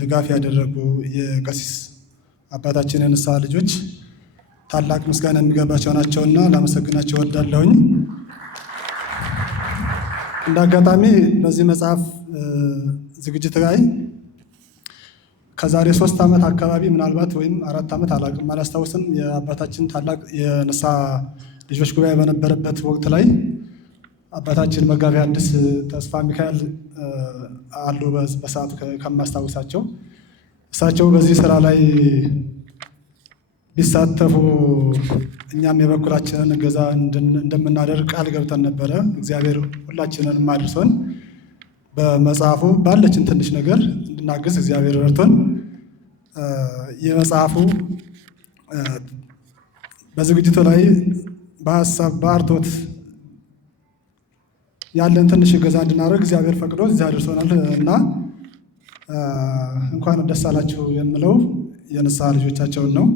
ድጋፍ ያደረጉ የቀሲስ አባታችን የንስሐ ልጆች ታላቅ ምስጋና የሚገባቸው ናቸውና ላመሰግናቸው እወዳለሁኝ። እንደ አጋጣሚ በዚህ መጽሐፍ ዝግጅት ላይ ከዛሬ 3 ዓመት አካባቢ ምናልባት ወይም 4 ዓመት አላስታውስም፣ የአባታችን ታላቅ የንስሐ ልጆች ጉባኤ በነበረበት ወቅት ላይ አባታችን መጋቤ ሐዲስ ተስፋ ሚካኤል አሉ። በሰዓቱ ከማስታውሳቸው እሳቸው በዚህ ስራ ላይ ቢሳተፉ እኛም የበኩላችንን እገዛ እንደምናደርግ ቃል ገብተን ነበረ። እግዚአብሔር ሁላችንን አድርሶን በመጽሐፉ ባለችን ትንሽ ነገር እንድናግዝ እግዚአብሔር ረድቶን የመጽሐፉ በዝግጅቱ ላይ በሀሳብ በአርትዖት ያለን ትንሽ እገዛ እንድናደርግ እግዚአብሔር ፈቅዶ እዚህ አድርሶናል እና እንኳን ደስ አላችሁ የምለው የንስሐ ልጆቻቸውን ነው።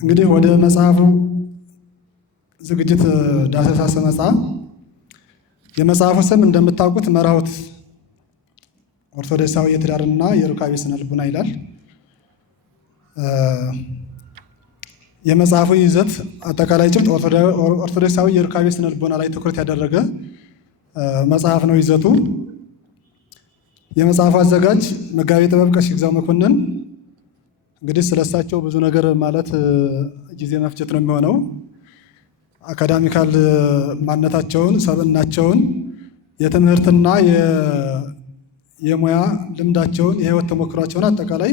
እንግዲህ ወደ መጽሐፉ ዝግጅት ዳሰሳ ስመጣ የመጽሐፉ ስም እንደምታውቁት መራሁት ኦርቶዶክሳዊ የትዳርና የሩካቤ ስነ ልቡና ይላል። የመጽሐፉ ይዘት አጠቃላይ ጭብጥ ኦርቶዶክሳዊ የሩካቤ ስነ ልቡና ላይ ትኩረት ያደረገ መጽሐፍ ነው ይዘቱ። የመጽሐፉ አዘጋጅ መጋቤ ጥበብ ቀሲስ ይግዛው መኮንን፣ እንግዲህ ስለሳቸው ብዙ ነገር ማለት ጊዜ መፍጀት ነው የሚሆነው። አካዳሚካል ማንነታቸውን፣ ሰብዕናቸውን የትምህርትና የሙያ ልምዳቸውን የህይወት ተሞክሯቸውን አጠቃላይ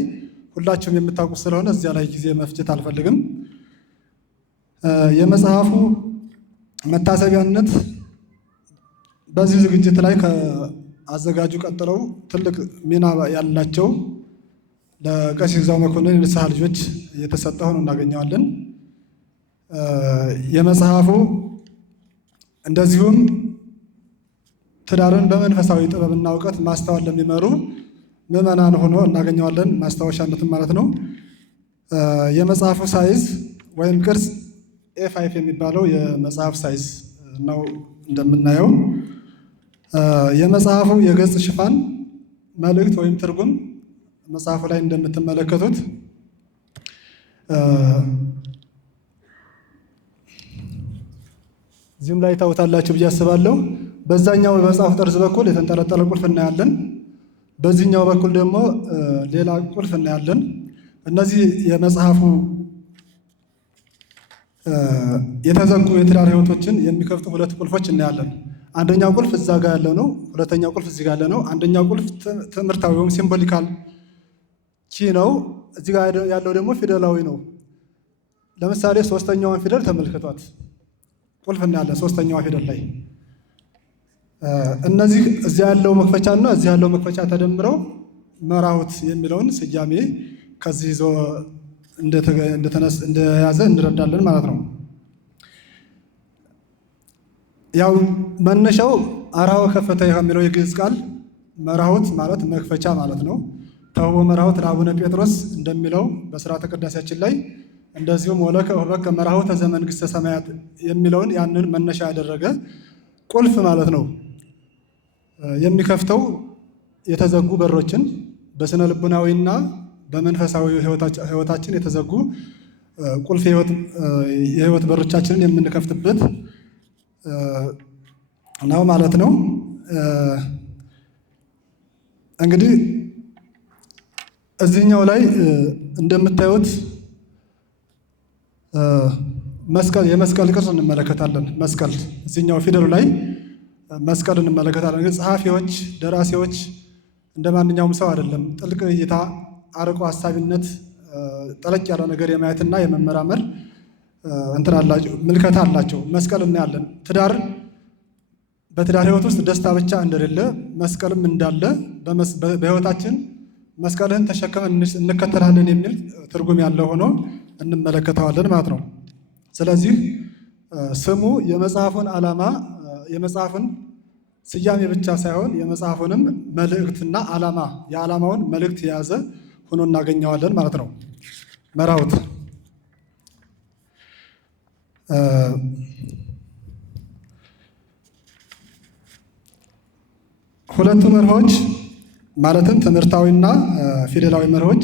ሁላችሁም የምታውቁት ስለሆነ እዚያ ላይ ጊዜ መፍጀት አልፈልግም። የመጽሐፉ መታሰቢያነት በዚህ ዝግጅት ላይ ከአዘጋጁ ቀጥለው ትልቅ ሚና ያላቸው ለቀሲስ ይግዛው መኮንን የንስሐ ልጆች እየተሰጠ ሆኖ እናገኘዋለን። የመጽሐፉ እንደዚሁም ትዳርን በመንፈሳዊ ጥበብና እውቀት ማስተዋል ለሚመሩ ምዕመናን ሆኖ እናገኘዋለን። ማስታወሻነትም ማለት ነው። የመጽሐፉ ሳይዝ ወይም ቅርጽ ኤ5 የሚባለው የመጽሐፍ ሳይዝ ነው። እንደምናየው የመጽሐፉ የገጽ ሽፋን መልእክት ወይም ትርጉም መጽሐፉ ላይ እንደምትመለከቱት እዚህም ላይ ታውታላችሁ ብዬ አስባለሁ። በዛኛው በመጽሐፉ ጠርዝ በኩል የተንጠለጠለ ቁልፍ እናያለን። በዚህኛው በኩል ደግሞ ሌላ ቁልፍ እናያለን። እነዚህ የመጽሐፉ የተዘጉ የትዳር ህይወቶችን የሚከፍቱ ሁለት ቁልፎች እናያለን። አንደኛው ቁልፍ እዛ ጋር ያለው ነው። ሁለተኛው ቁልፍ እዚህ ጋር ያለ ነው። አንደኛው ቁልፍ ትምህርታዊ ወይም ሲምቦሊካል ኪ ነው። እዚህ ጋር ያለው ደግሞ ፊደላዊ ነው። ለምሳሌ ሶስተኛዋን ፊደል ተመልክቷት ቁልፍ እናያለን። ሶስተኛዋ ፊደል ላይ እነዚህ እዚያ ያለው መክፈቻ እና እዚህ ያለው መክፈቻ ተደምረው መራሁት የሚለውን ስያሜ ከዚህ ይዞ እንደያዘ እንረዳለን ማለት ነው። ያው መነሻው አርኀወ ከፈተ የሚለው የግዕዝ ቃል መራሁት ማለት መክፈቻ ማለት ነው። ተውቦ መራሁት ለአቡነ ጴጥሮስ እንደሚለው በሥርዓተ ቅዳሴያችን ላይ እንደዚሁም ወለከ ወበከ መራሁተ ዘመንግሥተ ሰማያት የሚለውን ያንን መነሻ ያደረገ ቁልፍ ማለት ነው። የሚከፍተው የተዘጉ በሮችን በስነ ልቡናዊና በመንፈሳዊ ህይወታችን የተዘጉ ቁልፍ የህይወት በሮቻችንን የምንከፍትበት ነው ማለት ነው። እንግዲህ እዚህኛው ላይ እንደምታዩት የመስቀል ቅርጽ እንመለከታለን። መስቀል እዚህኛው ፊደሉ ላይ መስቀል እንመለከታለን። ግን ጸሐፊዎች፣ ደራሲዎች እንደ ማንኛውም ሰው አይደለም። ጥልቅ እይታ፣ አርቆ ሀሳቢነት፣ ጠለቅ ያለ ነገር የማየትና የመመራመር ምልከታ አላቸው። መስቀል እናያለን። በትዳር ህይወት ውስጥ ደስታ ብቻ እንደሌለ መስቀልም እንዳለ በህይወታችን መስቀልህን ተሸክመን እንከተላለን የሚል ትርጉም ያለው ሆኖ እንመለከተዋለን ማለት ነው። ስለዚህ ስሙ የመጽሐፉን ዓላማ የመጽሐፉን ስያሜ ብቻ ሳይሆን የመጽሐፉንም መልእክትና ዓላማ የዓላማውን መልእክት የያዘ ሆኖ እናገኘዋለን ማለት ነው። መራሁት ሁለቱ መርሆች ማለትም ትምህርታዊና ፊደላዊ መርሆች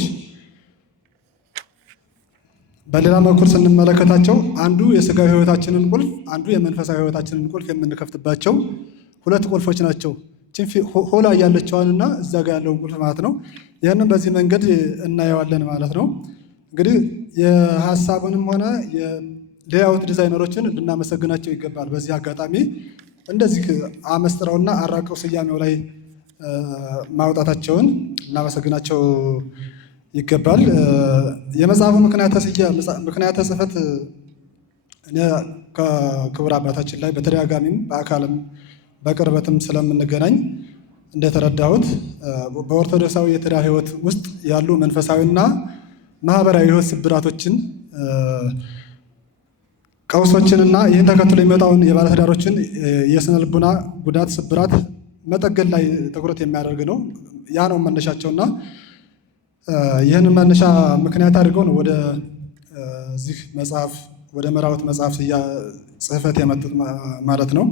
በሌላ በኩል ስንመለከታቸው አንዱ የሥጋዊ ህይወታችንን ቁልፍ፣ አንዱ የመንፈሳዊ ህይወታችንን ቁልፍ የምንከፍትባቸው ሁለት ቁልፎች ናቸው። ሆላ ያለችዋንና እዛ ጋር ያለውን ቁልፍ ማለት ነው። ይህንን በዚህ መንገድ እናየዋለን ማለት ነው። እንግዲህ የሀሳቡንም ሆነ የሌአውት ዲዛይነሮችን ልናመሰግናቸው ይገባል። በዚህ አጋጣሚ እንደዚህ አመስጥረውና አራቀው ስያሜው ላይ ማውጣታቸውን እናመሰግናቸው ይገባል። የመጽሐፉ ምክንያተ ጽሕፈት ከክቡር አባታችን ላይ በተደጋጋሚም በአካልም በቅርበትም ስለምንገናኝ እንደተረዳሁት በኦርቶዶክሳዊ የትዳር ህይወት ውስጥ ያሉ መንፈሳዊና ማህበራዊ ህይወት ስብራቶችን፣ ቀውሶችንና ይህን ተከትሎ የሚመጣውን የባለትዳሮችን የስነ ልቡና ጉዳት፣ ስብራት መጠገን ላይ ትኩረት የሚያደርግ ነው። ያ ነው መነሻቸውና ይህንን መነሻ ምክንያት አድርገው ነው ወደዚህ መጽሐፍ ወደ መራሁት መጽሐፍ ጽሕፈት የመጡት ማለት ነው።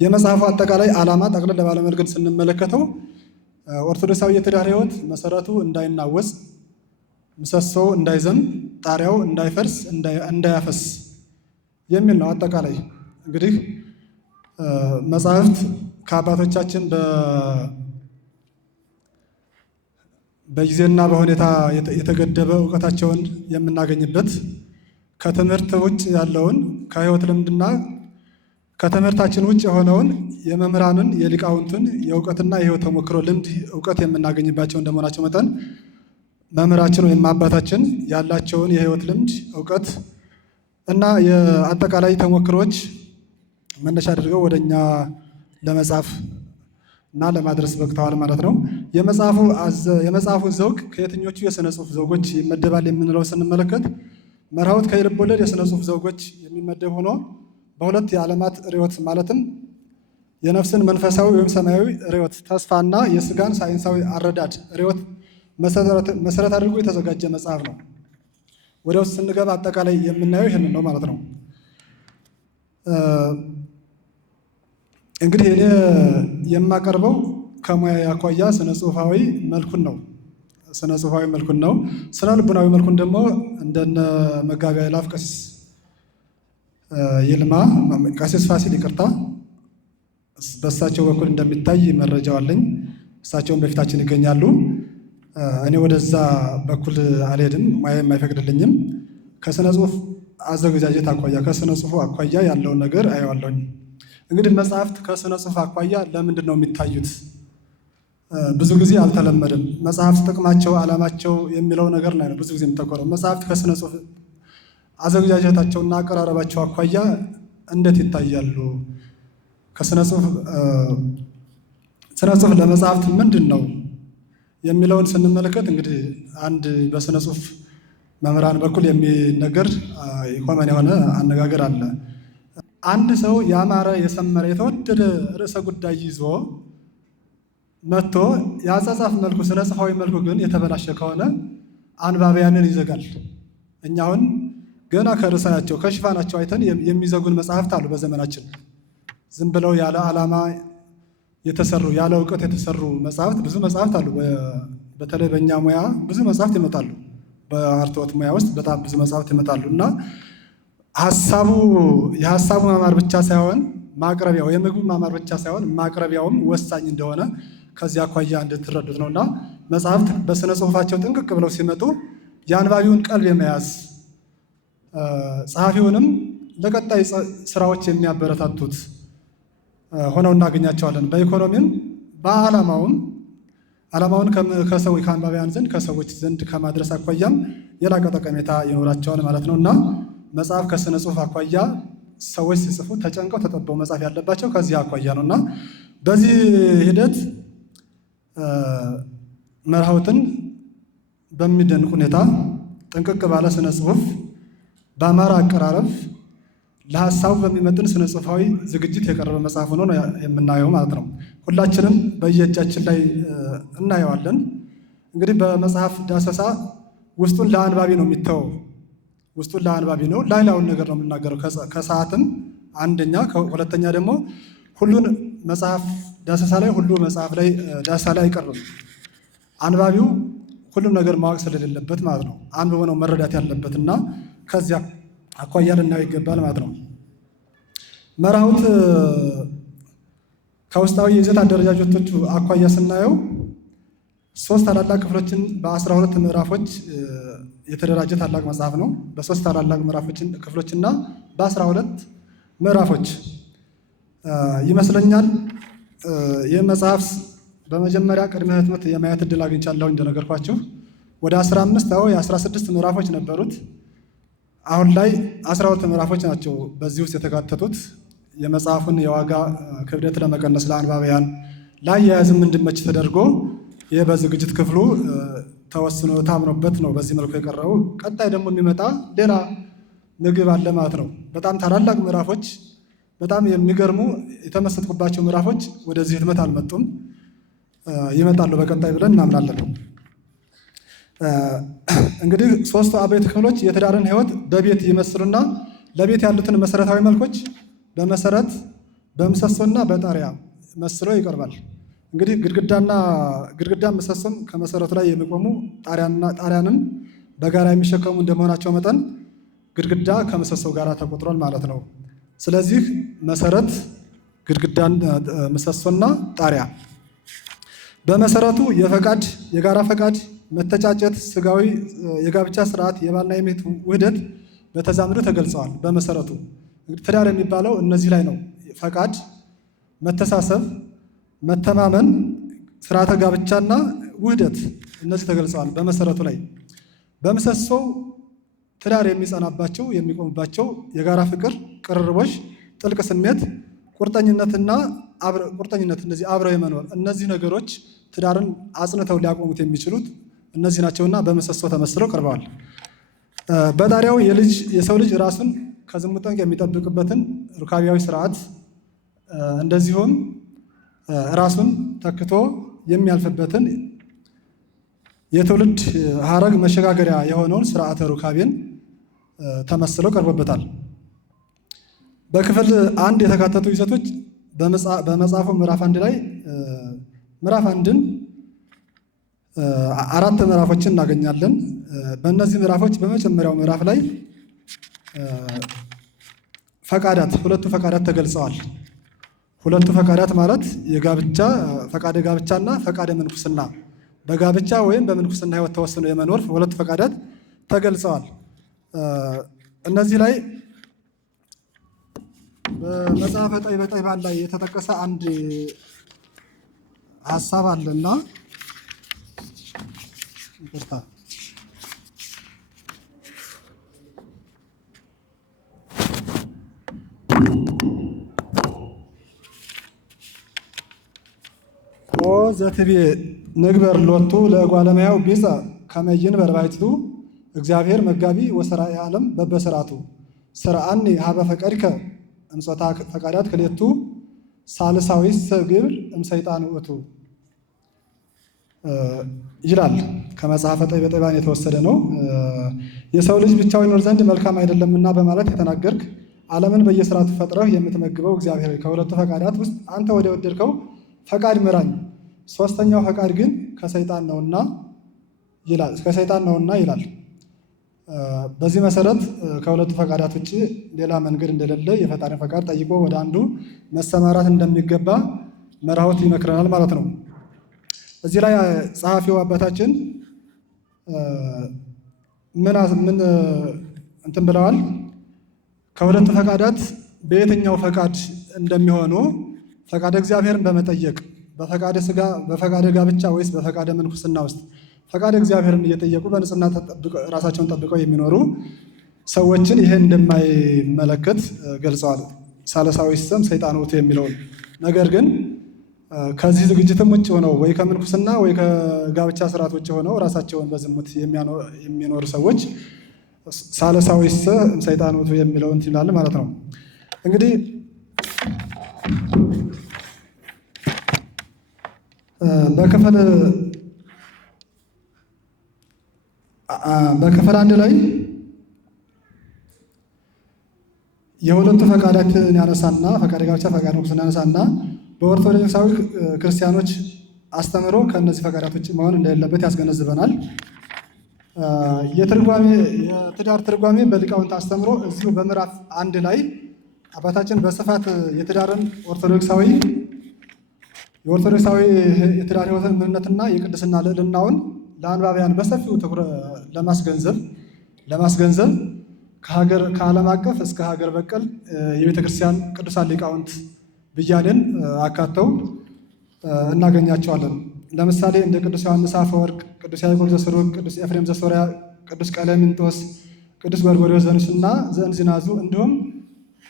የመጽሐፉ አጠቃላይ ዓላማ ጠቅለል ባለ መልኩ ስንመለከተው ኦርቶዶክሳዊ የትዳር ህይወት መሰረቱ እንዳይናወጽ፣ ምሰሶው እንዳይዘም፣ ጣሪያው እንዳይፈርስ፣ እንዳያፈስ የሚል ነው። አጠቃላይ እንግዲህ መጽሐፍት ከአባቶቻችን በጊዜና በሁኔታ የተገደበ እውቀታቸውን የምናገኝበት ከትምህርት ውጭ ያለውን ከህይወት ልምድና ከትምህርታችን ውጭ የሆነውን የመምህራንን የሊቃውንትን የእውቀትና የሕይወት ተሞክሮ ልምድ እውቀት የምናገኝባቸው እንደመሆናቸው መጠን መምህራችን ወይም አባታችን ያላቸውን የሕይወት ልምድ እውቀት እና የአጠቃላይ ተሞክሮች መነሻ አድርገው ወደ እኛ ለመጻፍ እና ለማድረስ በቅተዋል ማለት ነው። የመጽሐፉ ዘውግ ከየትኞቹ የሥነ ጽሑፍ ዘውጎች ይመደባል የምንለው ስንመለከት መርሐውት ከልብ ወለድ የሥነ ጽሑፍ ዘውጎች የሚመደብ ሆኖ በሁለት የዓለማት ርዕዮት ማለትም የነፍስን መንፈሳዊ ወይም ሰማያዊ ርዕዮት ተስፋና የሥጋን ሳይንሳዊ አረዳድ ርዕዮት መሰረት አድርጎ የተዘጋጀ መጽሐፍ ነው። ወደ ውስጥ ስንገባ አጠቃላይ የምናየው ይህንን ነው ማለት ነው። እንግዲህ እኔ የማቀርበው ከሙያ አኳያ ስነ ጽሑፋዊ መልኩን ነው። ስነ ልቡናዊ መልኩን ደግሞ እንደነ መጋቢ አእላፍ ቀሲስ ይልማ ቀሲስ ፋሲል ይቅርታ፣ በእሳቸው በኩል እንደሚታይ መረጃው አለኝ። እሳቸውን በፊታችን ይገኛሉ። እኔ ወደዛ በኩል አልሄድም፣ ሙያም አይፈቅድልኝም። ከስነ ጽሑፍ አዘገጃጀት አኳያ ከስነ ጽሑፉ አኳያ ያለውን ነገር አየዋለሁኝ። እንግዲህ መጽሐፍት ከስነ ጽሑፍ አኳያ ለምንድን ነው የሚታዩት? ብዙ ጊዜ አልተለመደም። መጽሐፍት ጥቅማቸው፣ ዓላማቸው የሚለው ነገር ላይ ነው ብዙ ጊዜ የሚተኮረው። መጽሐፍት ከስነ ጽሑፍ አዘገጃጀታቸውና አቀራረባቸው አኳያ እንዴት ይታያሉ? ስነ ጽሑፍ ለመጽሐፍት ምንድን ነው የሚለውን ስንመለከት እንግዲህ አንድ በስነ ጽሑፍ መምህራን በኩል የሚነገር ኮመን የሆነ አነጋገር አለ። አንድ ሰው ያማረ የሰመረ የተወደደ ርዕሰ ጉዳይ ይዞ መጥቶ የአጻጻፍ መልኩ ስነ ጽሑፋዊ መልኩ ግን የተበላሸ ከሆነ አንባቢያንን ይዘጋል። እኛ አሁን ገና ከርዕሳቸው ከሽፋናቸው አይተን የሚዘጉን መጽሐፍት አሉ። በዘመናችን ዝም ብለው ያለ ዓላማ የተሰሩ ያለ እውቀት የተሰሩ መጽሐፍት ብዙ መጽሐፍት አሉ። በተለይ በእኛ ሙያ ብዙ መጽሐፍት ይመጣሉ። በአርትዖት ሙያ ውስጥ በጣም ብዙ መጽሐፍት ይመጣሉ እና የሀሳቡ ማማር ብቻ ሳይሆን ማቅረቢያው የምግቡ ማማር ብቻ ሳይሆን ማቅረቢያውም ወሳኝ እንደሆነ ከዚህ አኳያ እንድትረዱት ነው እና መጽሐፍት በስነ ጽሑፋቸው ጥንቅቅ ብለው ሲመጡ የአንባቢውን ቀልብ የመያዝ ጸሐፊውንም ለቀጣይ ስራዎች የሚያበረታቱት ሆነው እናገኛቸዋለን። በኢኮኖሚም በዓላማውን ከሰዎች ከአንባቢያን ዘንድ ከሰዎች ዘንድ ከማድረስ አኳያም የላቀ ጠቀሜታ ይኖራቸዋል ማለት ነው እና መጽሐፍ ከስነ ጽሑፍ አኳያ ሰዎች ሲጽፉ ተጨንቀው ተጠበው መጽሐፍ ያለባቸው ከዚህ አኳያ ነው እና በዚህ ሂደት መርሐውትን በሚደንቅ ሁኔታ ጥንቅቅ ባለ ስነ ጽሑፍ በአማራ አቀራረብ ለሀሳቡ በሚመጥን ስነ ጽሑፋዊ ዝግጅት የቀረበ መጽሐፍ ሆኖ ነው የምናየው ማለት ነው። ሁላችንም በየእጃችን ላይ እናየዋለን። እንግዲህ በመጽሐፍ ዳሰሳ ውስጡን ለአንባቢ ነው የሚተወው። ውስጡን ለአንባቢ ነው። ላይላውን ነገር ነው የምናገረው ከሰዓትም አንደኛ፣ ሁለተኛ ደግሞ ሁሉን መጽሐፍ ዳሰሳ ላይ ሁሉ መጽሐፍ ላይ ዳሰሳ ላይ አይቀርብም። አንባቢው ሁሉም ነገር ማወቅ ስለሌለበት ማለት ነው አንብቦ ነው መረዳት ያለበት እና ከዚያ አኳያ ልናየው ይገባል ማለት ነው። መርሐውት ከውስጣዊ የይዘት አደረጃጀቶቹ አኳያ ስናየው 3 ታላላቅ ክፍሎችን በ12 ምዕራፎች የተደራጀ ታላቅ መጽሐፍ ነው። በ3 ታላላቅ ክፍሎችና በ12 ምዕራፎች ይመስለኛል። ይህ መጽሐፍ በመጀመሪያ ቅድመ ህትመት የማየት ዕድል አግኝቻለሁ እንደነገርኳችሁ። ወደ 15 የ16 ምዕራፎች ነበሩት። አሁን ላይ 12 ምዕራፎች ናቸው በዚህ ውስጥ የተካተቱት። የመጽሐፉን የዋጋ ክብደት ለመቀነስ ለአንባቢያን ለአያያዝም እንዲመች ተደርጎ ይህ በዝግጅት ክፍሉ ተወስኖ ታምኖበት ነው በዚህ መልኩ የቀረበው። ቀጣይ ደግሞ የሚመጣ ሌላ ምግብ አለ ማለት ነው። በጣም ታላላቅ ምዕራፎች፣ በጣም የሚገርሙ የተመሰጥኩባቸው ምዕራፎች ወደዚህ ህትመት አልመጡም፣ ይመጣሉ በቀጣይ ብለን እናምናለን። እንግዲህ 3ቱ አበይት ክፍሎች የትዳርን ህይወት በቤት ይመስሉና ለቤት ያሉትን መሰረታዊ መልኮች በመሰረት በምሰሶና በጣሪያ መስሎ ይቀርባል። እንግዲህ ግድግዳ ምሰሶም ከመሰረቱ ላይ የሚቆሙ ጣሪያንም በጋራ የሚሸከሙ እንደመሆናቸው መጠን ግድግዳ ከምሰሶ ጋር ተቆጥሯል ማለት ነው። ስለዚህ መሰረት፣ ግድግዳን፣ ምሰሶና ጣሪያ በመሰረቱ የጋራ ፈቃድ፣ መተጫጨት፣ ስጋዊ የጋብቻ ስርዓት፣ የባልና የሚስት ውህደት በተዛምዶ ተገልጸዋል። በመሰረቱ እንግዲህ ትዳር የሚባለው እነዚህ ላይ ነው ፈቃድ፣ መተሳሰብ፣ መተማመን፣ ስርዓተ ጋብቻና ውህደት እነዚህ ተገልጸዋል። በመሰረቱ ላይ በምሰሶው ትዳር የሚጸናባቸው የሚቆምባቸው የጋራ ፍቅር፣ ቅርርቦሽ፣ ጥልቅ ስሜት፣ ቁርጠኝነትና ቁርጠኝነት እነዚህ አብረው የመኖር እነዚህ ነገሮች ትዳርን አጽንተው ሊያቆሙት የሚችሉት እነዚህ ናቸውና በምሰሶ ተመስለው ቀርበዋል። በጣሪያው የሰው ልጅ ራሱን ከዝሙት ጠንቅ የሚጠብቅበትን ሩካቢያዊ ስርዓት እንደዚሁም ራሱን ተክቶ የሚያልፍበትን የትውልድ ሀረግ መሸጋገሪያ የሆነውን ስርዓተ ሩካቤን ተመስለው ቀርቦበታል። በክፍል 1 የተካተቱ ይዘቶች በመጽሐፉ ምዕራፍ 1 ላይ ምዕራፍ 1ን 4 ምዕራፎችን እናገኛለን። በእነዚህ ምዕራፎች በመጀመሪያው ምዕራፍ ላይ ፈቃዳት 2ቱ ፈቃዳት ተገልጸዋል። 2ቱ ፈቃዳት ማለት የጋብቻ ፈቃደ ጋብቻና ፈቃደ ምንኩስና በጋብቻ ወይም በምንኩስና ሕይወት ተወስኖ የመኖር 2 ፈቃዳት ተገልጸዋል። እነዚህ ላይ በመጽሐፈ ጠይባን ላይ የተጠቀሰ አንድ ሀሳብ አለና ይቅርታ ኦ ዘትቤ ንግበር ሎቱ ለጓለማያው ቢጸ ከመይን በርባይቱ እግዚአብሔር መጋቢ ወሰራይ ዓለም በበስራቱ ስርአኒ ሀበ ፈቀድከ እምጾታ ፈቃዳት ክሌቱ ሳልሳዊስ ግብር እምሰይጣን ውእቱ ይላል። ከመጽሐፈ ጠይባን የተወሰደ ነው። የሰው ልጅ ብቻው ይኖር ዘንድ መልካም አይደለምና በማለት የተናገርክ ዓለምን በየስርዓቱ ፈጥረህ የምትመግበው እግዚአብሔር ከ2ቱ ፈቃዳት ውስጥ አንተ ወደ ወደድከው ፈቃድ ምራኝ፣ 3ኛው ፈቃድ ግን ከሰይጣን ነውና ይላል። በዚህ መሰረት ከ2ቱ ፈቃዳት ውጭ ሌላ መንገድ እንደሌለ የፈጣሪ ፈቃድ ጠይቆ ወደ አንዱ መሰማራት እንደሚገባ መርሆት ይመክረናል ማለት ነው። እዚህ ላይ ጸሐፊው አባታችን ምን እንትን ብለዋል? ከ2ቱ ፈቃዳት በየትኛው ፈቃድ እንደሚሆኑ ፈቃደ እግዚአብሔርን በመጠየቅ በፈቃደ ሥጋ በፈቃደ ጋብቻ ወይስ በፈቃደ ምንኩስና ውስጥ ፈቃደ እግዚአብሔርን እየጠየቁ በንጽህና ራሳቸውን ጠብቀው የሚኖሩ ሰዎችን ይሄን እንደማይመለከት ገልጸዋል። ሳልሳዊ ስም ሰይጣን ውእቱ የሚለውን ነገር ግን ከዚህ ዝግጅትም ውጭ ሆነው ወይ ከምንኩስና ወይ ከጋብቻ ስርዓት ውጭ ሆነው ራሳቸውን በዝሙት የሚኖሩ ሰዎች ሳልሳዊ ስም ሰይጣን ውእቱ የሚለውን ይላል ማለት ነው። እንግዲህ በክፍል 1 ላይ የ2ቱ ፈቃዳትን ያነሳና ፈቃደ ጋብቻ ፈቃደ ምንኩስና ያነሳና በኦርቶዶክሳዊ ክርስቲያኖች አስተምሮ ከእነዚህ ፈቃዳት ውጭ መሆን እንደሌለበት ያስገነዝበናል። የትዳር ትርጓሜ በሊቃውንት አስተምሮ እዚሁ በምዕራፍ 1 ላይ አባታችን በስፋት የትዳርን ኦርቶዶክሳዊ የትዳር ሕይወትን ምንነትና የቅድስና ልዕልናውን ለአንባቢያን በሰፊው ለማስገንዘብ ከዓለም አቀፍ እስከ ሀገር በቀል የቤተ ክርስቲያን ቅዱሳን ሊቃውንት ብያኔን አካተው እናገኛቸዋለን። ለምሳሌ እንደ ቅዱስ ዮሐንስ አፈወርቅ፣ ቅዱስ ያዕቆብ ዘስሩግ፣ ቅዱስ ኤፍሬም ዘሶርያ፣ ቅዱስ ቀሌምንጦስ፣ ቅዱስ ጎርጎርዮስ ዘንስና ዘእንዚናዙ እንዲሁም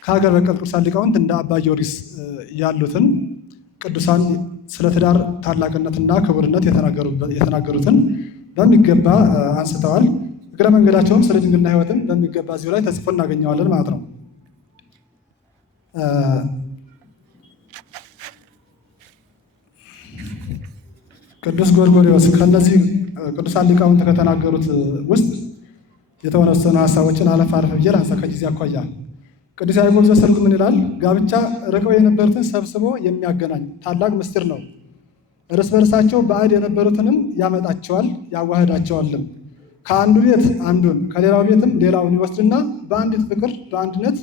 ከሀገር በቀል ቅዱሳን ሊቃውንት እንደ አባ ጊዮርጊስ ያሉትን ቅዱሳን ስለ ትዳር ታላቅነትና ክቡርነት የተናገሩትን በሚገባ አንስተዋል። እግረ መንገዳቸውም ስለ ድንግልና ሕይወትን በሚገባ እዚሁ ላይ ተጽፎ እናገኘዋለን ማለት ነው። ቅዱስ ጎርጎርዮስ ከእነዚህ ቅዱሳን ሊቃውንት ከተናገሩት ውስጥ የተወሰኑ ሀሳቦችን አለፍ ብዬ ላንሳ ከጊዜ አኳያ። ቅዱስ ያዕቆብ ዘስሩግ ምን ይላል? ጋብቻ ርቀው የነበሩትን ሰብስቦ የሚያገናኝ ታላቅ ምስጢር ነው። እርስ በርሳቸው ባዕድ የነበሩትንም ያመጣቸዋል ያዋህዳቸዋልም። ከአንዱ ቤት አንዱን ከሌላው ቤትም ሌላውን ይወስድና በአንዲት ፍቅር በአንድነት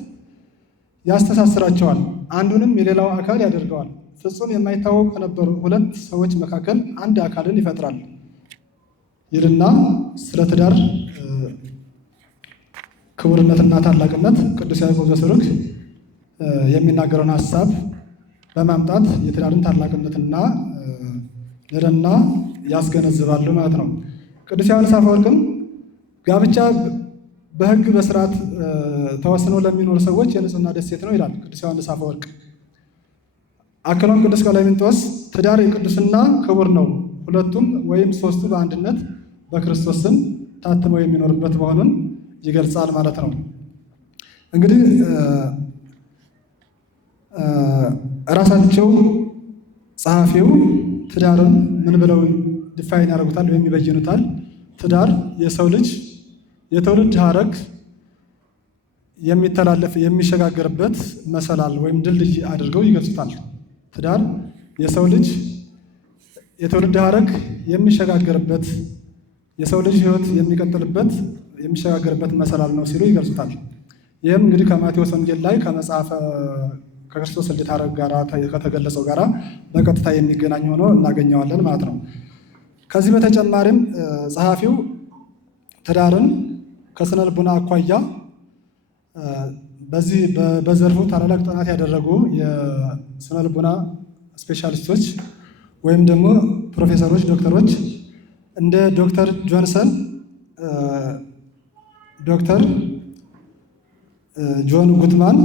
ያስተሳስራቸዋል። አንዱንም የሌላው አካል ያደርገዋል። ፍጹም የማይታወቁ ከነበሩ 2 ሰዎች መካከል አንድ አካልን ይፈጥራል ይልና ስለ ትዳር ክቡርነትና ታላቅነት ቅዱስ ያዕቆብ ዘስሩግ የሚናገረውን ሀሳብ በማምጣት የትዳርን ታላቅነትና ልዕልና ያስገነዝባሉ ማለት ነው። ቅዱስ ዮሐንስ አፈወርቅም ጋብቻ በሕግ በስርዓት ተወስኖ ለሚኖሩ ሰዎች የንጽህና ደሴት ነው ይላል ቅዱስ ዮሐንስ አፈወርቅ። አክሎም ቅዱስ ቀሌምንጦስ ትዳር የቅዱስና ክቡር ነው፣ ሁለቱም ወይም ሶስቱ በአንድነት በክርስቶስ ስም ታትመው የሚኖርበት መሆኑን ይገልጻል ማለት ነው። እንግዲህ ራሳቸው ጸሐፊው ትዳርን ምን ብለው ዲፋይን ያደርጉታል ወይም ይበይኑታል? ትዳር የሰው ልጅ የትውልድ ሐረግ የሚተላለፍ የሚሸጋገርበት መሰላል ወይም ድልድይ አድርገው ይገልጹታል። ትዳር የሰው ልጅ የትውልድ ሐረግ የሚሸጋገርበት የሰው ልጅ ሕይወት የሚቀጥልበት የሚሸጋገርበት መሰላል ነው ሲሉ ይገልጹታል። ይህም እንግዲህ ከማቴዎስ ወንጌል ላይ ከክርስቶስ ልደት ሐረግ ጋር ከተገለጸው ጋር በቀጥታ የሚገናኝ ሆኖ እናገኘዋለን ማለት ነው። ከዚህ በተጨማሪም ጸሐፊው ትዳርን ከስነ ልቡና አኳያ በዚህ በዘርፉ ታላላቅ ጥናት ያደረጉ የስነ ልቡና ስፔሻሊስቶች ወይም ደግሞ ፕሮፌሰሮች፣ ዶክተሮች እንደ ዶክተር ጆንሰን፣ ዶክተር ጆን ጎትማን፣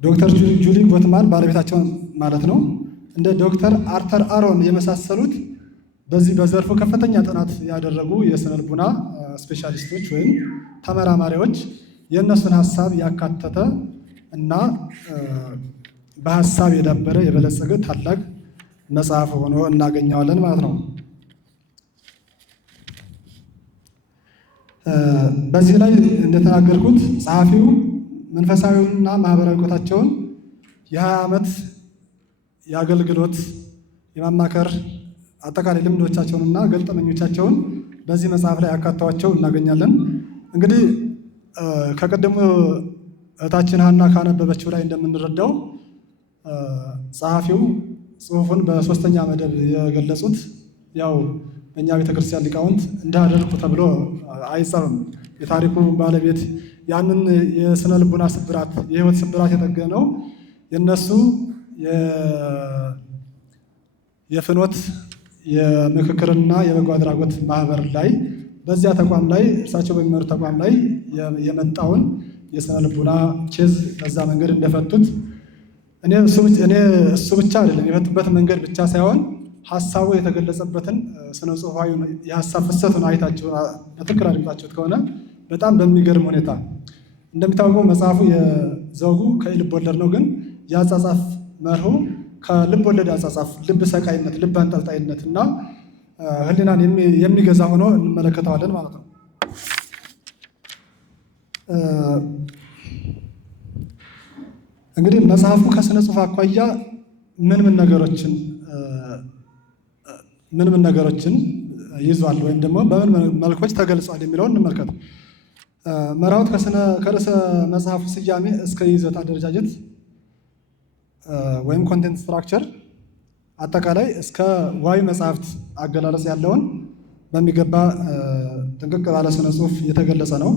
ዶክተር ጁሊ ጎትማን ባለቤታቸው ማለት ነው፣ እንደ ዶክተር አርተር አሮን የመሳሰሉት በዚህ በዘርፉ ከፍተኛ ጥናት ያደረጉ የስነ ልቡና ስፔሻሊስቶች ወይም ተመራማሪዎች የእነሱን ሀሳብ ያካተተ እና በሀሳብ የዳበረ የበለጸገ ታላቅ መጽሐፍ ሆኖ እናገኘዋለን ማለት ነው። በዚህ ላይ እንደተናገርኩት ጸሐፊው መንፈሳዊውንና ማህበራዊ ቆታቸውን የ20 ዓመት የአገልግሎት የማማከር አጠቃላይ ልምዶቻቸውንና ገጠመኞቻቸውን በዚህ መጽሐፍ ላይ ያካተዋቸው እናገኛለን። እንግዲህ ከቀደሙ እህታችን ሀና ካነበበችው ላይ እንደምንረዳው ጸሐፊው ጽሑፉን በሶስተኛ መደብ የገለጹት ያው በእኛ ቤተክርስቲያን ሊቃውንት እንዳደርኩ ተብሎ አይጻፍም። የታሪኩ ባለቤት ያንን የስነ ልቡና ስብራት የህይወት ስብራት የጠገነው የነሱ የፍኖት የምክክርና የበጎ አድራጎት ማህበር ላይ በዚያ ተቋም ላይ እርሳቸው በሚመሩት ተቋም ላይ የመጣውን የስነ ልቡና ኬዝ በዛ መንገድ እንደፈቱት እኔ እሱ ብቻ አይደለም የፈቱበት መንገድ ብቻ ሳይሆን ሀሳቡ የተገለጸበትን ስነ ጽሑፋዊ የሀሳብ ፍሰቱን አይታችሁ በትክክል አድምጣችሁት ከሆነ በጣም በሚገርም ሁኔታ እንደሚታወቀው መጽሐፉ የዘውጉ ከልብ ወለድ ነው። ግን የአጻጻፍ መርሁ ከልብ ወለድ አጻጻፍ ልብ ሰቃይነት፣ ልብ አንጠልጣይነት እና ህሊናን የሚገዛ ሆኖ እንመለከተዋለን ማለት ነው። እንግዲህ መጽሐፉ ከስነ ጽሑፍ አኳያ ምን ነገሮችን ይዟል ወይም ደግሞ በምን መልኮች ተገልጿል የሚለውን እንመልከት። መራውት ከርዕሰ መጽሐፉ ስያሜ እስከ ይዘት አደረጃጀት ወይም ኮንቴንት ስትራክቸር አጠቃላይ እስከ ዋዊ መጽሐፍት አገላለጽ ያለውን በሚገባ ጥንቅቅ ባለ ስነ ጽሑፍ የተገለጸ ነው።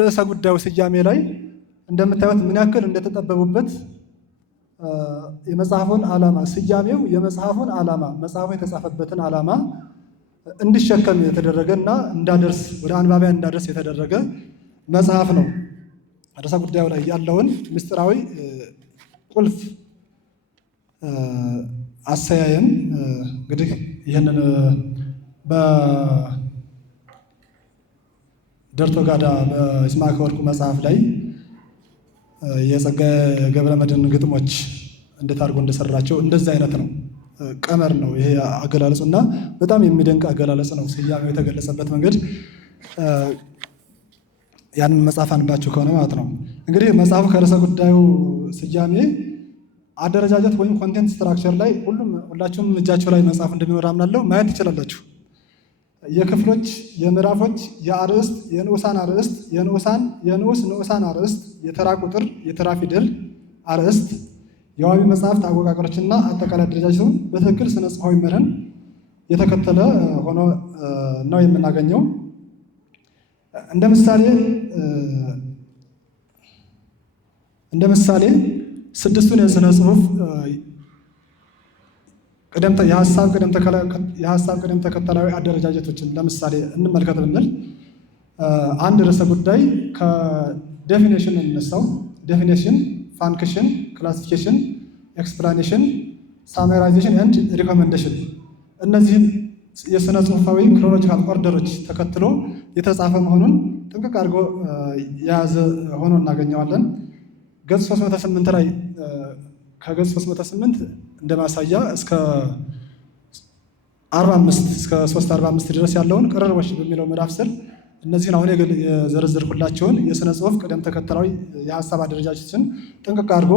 ርዕሰ ጉዳዩ ስያሜ ላይ እንደምታዩት ምን ያክል እንደተጠበቡበት የመጽሐፉን ዓላማ ስያሜው የመጽሐፉን ዓላማ መጽሐፉ የተጻፈበትን ዓላማ እንዲሸከም የተደረገ እና እንዳደርስ ወደ አንባቢያን እንዳደርስ የተደረገ መጽሐፍ ነው። ርዕሰ ጉዳዩ ላይ ያለውን ምስጢራዊ ቁልፍ አሰያየም እንግዲህ ይህንን በደርቶጋዳ በይስማዕከ ወርቁ መጽሐፍ ላይ የጸጋዬ ገብረመድኅን ግጥሞች እንዴት አድርጎ እንደሰራቸው እንደዚህ አይነት ነው። ቀመር ነው ይሄ አገላለጹ እና በጣም የሚደንቅ አገላለጽ ነው። ስያሜው የተገለጸበት መንገድ ያንን መጽሐፍ አንባችሁ ከሆነ ማለት ነው። እንግዲህ መጽሐፉ ከርዕሰ ጉዳዩ ስያሜ አደረጃጀት ወይም ኮንቴንት ስትራክቸር ላይ ሁላችሁም እጃችሁ ላይ መጽሐፍ እንደሚኖር አምናለሁ። ማየት ትችላላችሁ። የክፍሎች፣ የምዕራፎች፣ የአርዕስት፣ የንዑሳን አርዕስት፣ የንዑስ ንዑሳን አርዕስት፣ የተራ ቁጥር፣ የተራ ፊደል አርዕስት፣ የዋቢ መጽሐፍት አወቃቀሮችና አጠቃላይ አደረጃጀቱን በትክክል ስነ ጽሑፋዊ መርህን የተከተለ ሆኖ ነው የምናገኘው። እንደ ምሳሌ እንደ ምሳሌ 6ቱን የሥነ ጽሑፍ የሀሳብ ቅደም ተከተላዊ አደረጃጀቶችን ለምሳሌ እንመልከት ብንል አንድ ርዕሰ ጉዳይ ከዴፊኔሽን ነው የሚነሳው። ዴፊኔሽን፣ ፋንክሽን፣ ክላሲፊኬሽን፣ ኤክስፕላኔሽን፣ ሳመራይዜሽን ኤንድ ሪኮመንዴሽን እነዚህን የሥነ ጽሑፋዊ ክሮሎጂካል ኦርደሮች ተከትሎ የተጻፈ መሆኑን ጥንቅቅ አድርጎ የያዘ ሆኖ እናገኘዋለን። ገጽ 308 ላይ ከገጽ 308 እንደ ማሳያ እስከ 45 እስከ 345 ድረስ ያለውን ቅርርቦች በሚለው ምዕራፍ ስር እነዚህን አሁን የዘረዘርኩላቸውን የሥነ ጽሑፍ ቅደም ተከተላዊ የሀሳብ አደረጃጀትን ጥንቅቅ አድርጎ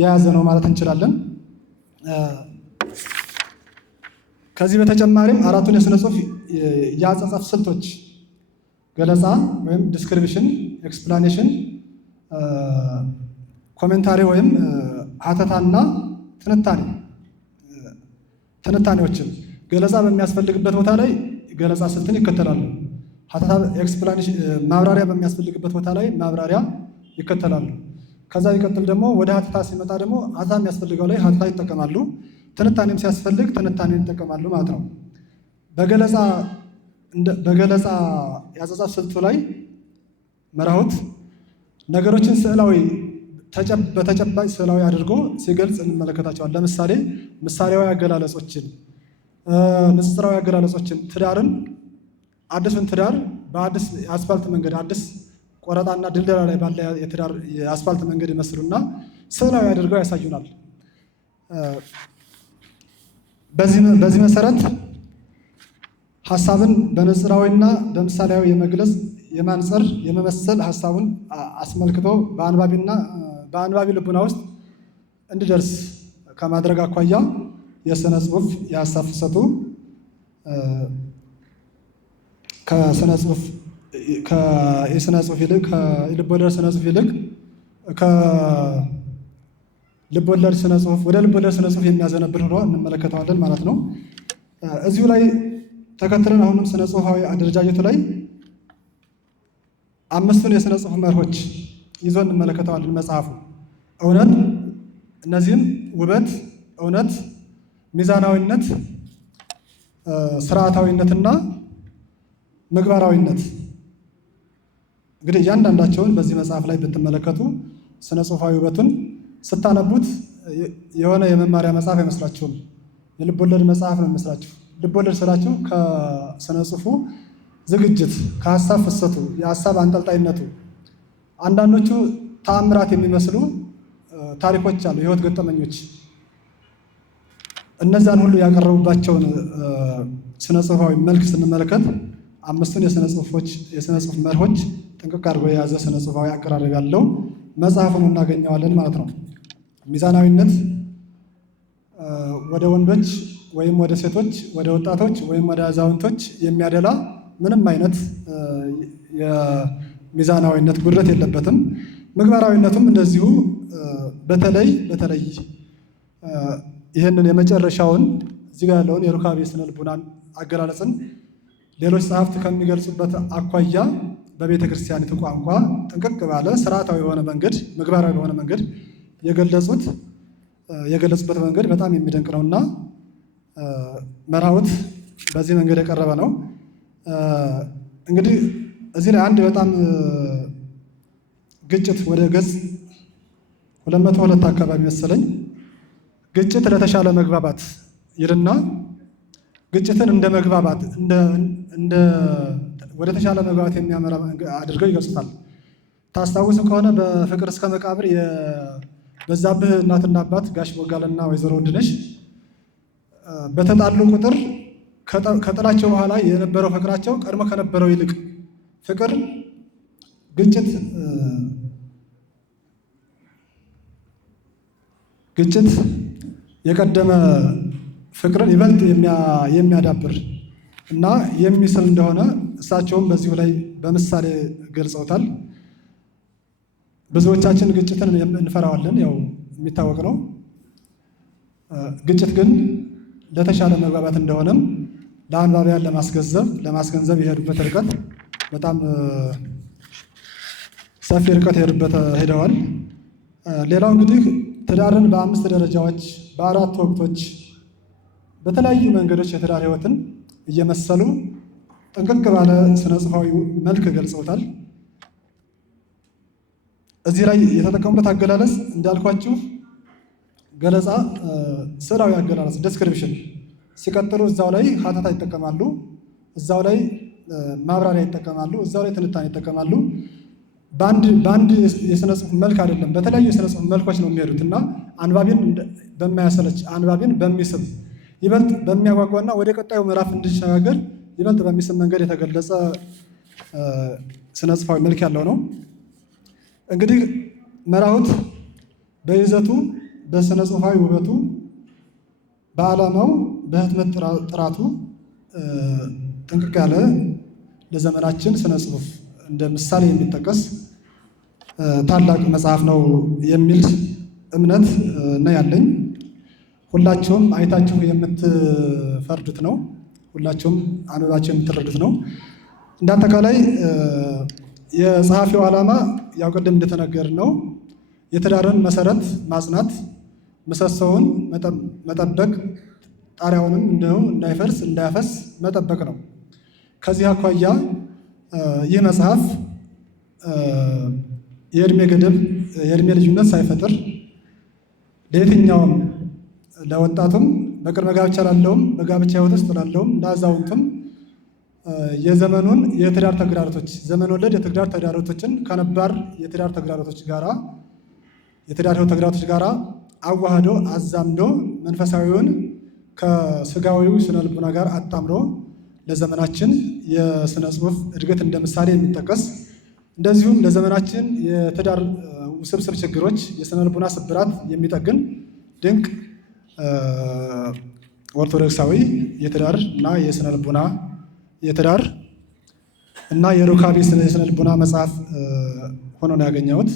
የያዘ ነው ማለት እንችላለን። ከዚህ በተጨማሪም 4ቱን የሥነ ጽሑፍ የአጻጻፍ ስልቶች ገለጻ ወይም ዲስክሪፕሽን፣ ኤክስፕላኔሽን፣ ኮሜንታሪ ወይም ሀተታና ትንታኔዎችን ገለጻ በሚያስፈልግበት ቦታ ላይ ገለጻ ስልትን ይከተላሉ። ሀተታ ኤክስፕላኔሽን ማብራሪያ በሚያስፈልግበት ቦታ ላይ ማብራሪያ ይከተላሉ። ከዛ ይቀጥል ደግሞ ወደ ሀተታ ሲመጣ ደግሞ ሀተታ የሚያስፈልገው ላይ ሀተታ ይጠቀማሉ። ትንታኔም ሲያስፈልግ ትንታኔን ይጠቀማሉ ማለት ነው። በገለጻ የአጻጻፍ ስልቱ ላይ መራሁት ነገሮችን ስዕላዊ በተጨባጭ ስዕላዊ አድርጎ ሲገልጽ እንመለከታቸዋል። ለምሳሌ ምሳሌያዊ አገላለጾችን፣ ንጽጽራዊ አገላለጾችን አዲሱን ትዳር በአዲስ የአስፋልት መንገድ አዲስ ቆረጣና ድልደላ ላይ ባለ የአስፋልት መንገድ ይመስሉና ስዕላዊ አድርገው ያሳዩናል። በዚህ መሰረት ሀሳብን በንጽራዊና በምሳሌያዊ የመግለጽ የማንጸር የመመሰል ሀሳቡን አስመልክቶ በአንባቢ ልቡና ውስጥ እንዲደርስ ከማድረግ አኳያ የሥነ ጽሑፍ የሀሳብ ፍሰቱ የሥነ ጽሑፍ ይልቅ ከልቦለድ ሥነ ጽሑፍ ይልቅ ልቦለድ ሥነ ጽሑፍ ወደ ልቦለድ ሥነ ጽሑፍ የሚያዘነብል ሆኖ እንመለከተዋለን ማለት ነው። እዚሁ ላይ ተከትለን አሁንም ሥነ ጽሑፋዊ አደረጃጀቱ ላይ 5ቱን የሥነ ጽሑፍ መርሆች ይዞ እንመለከተዋለን መጽሐፉ። እውነት፣ እነዚህም ውበት፣ እውነት፣ ሚዛናዊነት፣ ስርዓታዊነትና ምግባራዊነት። እንግዲህ እያንዳንዳቸውን በዚህ መጽሐፍ ላይ ብትመለከቱ ሥነ ጽሑፋዊ ውበቱን ስታነቡት የሆነ የመማሪያ መጽሐፍ አይመስላችሁም። የልቦለድ መጽሐፍ ነው የሚመስላችሁ። ልቦለድ ስላችሁ ከሥነ ጽሑፉ ዝግጅት፣ ከሀሳብ ፍሰቱ፣ የሀሳብ አንጠልጣይነቱ አንዳንዶቹ ተአምራት የሚመስሉ ታሪኮች አሉ፣ የህይወት ገጠመኞች። እነዛን ሁሉ ያቀረቡባቸውን ሥነ ጽሑፋዊ መልክ ስንመለከት 5ቱን የሥነ ጽሑፍ መርሆች ጥንቅቅ አድርጎ የያዘ ሥነ ጽሑፋዊ አቀራረብ ያለው መጽሐፉን እናገኘዋለን ማለት ነው። ሚዛናዊነት ወደ ወንዶች ወይም ወደ ሴቶች፣ ወደ ወጣቶች ወይም ወደ አዛውንቶች የሚያደላ ምንም አይነት የሚዛናዊነት ጉድለት የለበትም። ምግባራዊነቱም እንደዚሁ በተለይ ይህንን የመጨረሻውን እዚህ ጋር ያለውን የሩካቤ ስነ ልቡናን አገላለጽን ሌሎች ጸሐፍት ከሚገልጹበት አኳያ በቤተ ክርስቲያኒቱ ቋንቋ ጥንቅቅ ባለ ስርዓታዊ የሆነ መንገድ፣ ምግባራዊ በሆነ መንገድ የገለጹበት መንገድ በጣም የሚደንቅ ነውና መርሐውት በዚህ መንገድ የቀረበ ነው። እንግዲህ እዚህ ላይ አንድ በጣም ግጭት ወደ ገጽ 202 አካባቢ መሰለኝ ግጭት ለተሻለ መግባባት ይልና ግጭትን እንደ መግባባት ወደ ተሻለ መግባባት የሚያመራ አድርገው ይገልጹታል። ታስታውሱ ከሆነ በፍቅር እስከ መቃብር የበዛብህ እናትና አባት ጋሽ ቦጋለና ወይዘሮ ውድነሽ በተጣሉ ቁጥር ከጥላቸው በኋላ የነበረው ፍቅራቸው ቀድሞ ከነበረው ይልቅ ፍቅር ግጭት የቀደመ ፍቅርን ይበልጥ የሚያዳብር እና የሚስል እንደሆነ እሳቸውም በዚሁ ላይ በምሳሌ ገልጸውታል። ብዙዎቻችን ግጭትን እንፈራዋለን፣ ያው የሚታወቅ ነው። ግጭት ግን ለተሻለ መግባባት እንደሆነም ለአንባቢያን ለማስገንዘብ የሄዱበት ርቀት በጣም ሰፊ ርቀት ሄደዋል። ሌላው እንግዲህ ትዳርን በ5 ደረጃዎች በ4 ወቅቶች በተለያዩ መንገዶች የትዳር ሕይወትን እየመሰሉ ጥንቅቅ ባለ ስነ ጽሑፋዊ መልክ ገልጸውታል። እዚህ ላይ የተጠቀሙበት አገላለጽ እንዳልኳችሁ ገለጻ፣ ስዕላዊ አገላለጽ ዲስክሪፕሽን፣ ሲቀጥሉ እዛው ላይ ሀተታ ይጠቀማሉ፣ እዛው ላይ ማብራሪያ ይጠቀማሉ፣ እዛው ላይ ትንታኔ ይጠቀማሉ። በአንድ የስነ ጽሑፍ መልክ አይደለም፣ በተለያዩ የስነ ጽሑፍ መልኮች ነው የሚሄዱት እና አንባቢን በማያሰለች አንባቢን በሚስብ ይበልጥ በሚያጓጓና ወደ ቀጣዩ ምዕራፍ እንዲሸጋገር ይበልጥ በሚስብ መንገድ የተገለጸ ስነ ጽሑፋዊ መልክ ያለው ነው። እንግዲህ መራሁት በይዘቱ በስነ ጽሑፋዊ ውበቱ በዓላማው በህትመት ጥራቱ ጥንቅቅ ያለ ለዘመናችን ስነ ጽሑፍ እንደ ምሳሌ የሚጠቀስ ታላቅ መጽሐፍ ነው የሚል እምነት ነው ያለኝ። ሁላችሁም አይታችሁ የምትፈርዱት ነው። ሁላችሁም አንብባችሁ የምትረዱት ነው። እንደ አጠቃላይ የጸሐፊው ዓላማ ያው ቅድም እንደተነገር ነው የትዳርን መሰረት ማጽናት፣ ምሰሶውን መጠበቅ፣ ጣሪያውንም እንደው እንዳይፈርስ እንዳያፈስ መጠበቅ ነው። ከዚህ አኳያ ይህ መጽሐፍ የእድሜ ገደብ የእድሜ ልዩነት ሳይፈጥር ለየትኛውም ለወጣቱም በቅድመ ጋብቻ ላለውም በጋብቻ ሕይወት ውስጥ ላለውም ለአዛውንቱም የዘመኑን የትዳር ተግዳሮቶች ዘመን ወለድ የትዳር ተግዳሮቶችን ከነባር የትዳር ተግዳሮቶች ጋራ የትዳር ሕይወት ተግዳሮቶች ጋራ አዋህዶ አዛምዶ መንፈሳዊውን ከስጋዊው ስነ ልቡና ጋር አጣምሮ ለዘመናችን የስነ ጽሑፍ እድገት እንደ ምሳሌ የሚጠቀስ እንደዚሁም ለዘመናችን የትዳር ውስብስብ ችግሮች የስነ ልቡና ስብራት የሚጠግን ድንቅ ኦርቶዶክሳዊ የትዳር እና የስነ ልቡና የትዳር እና የሩካቤ የስነ ልቡና መጽሐፍ ሆኖ ነው ያገኘሁት።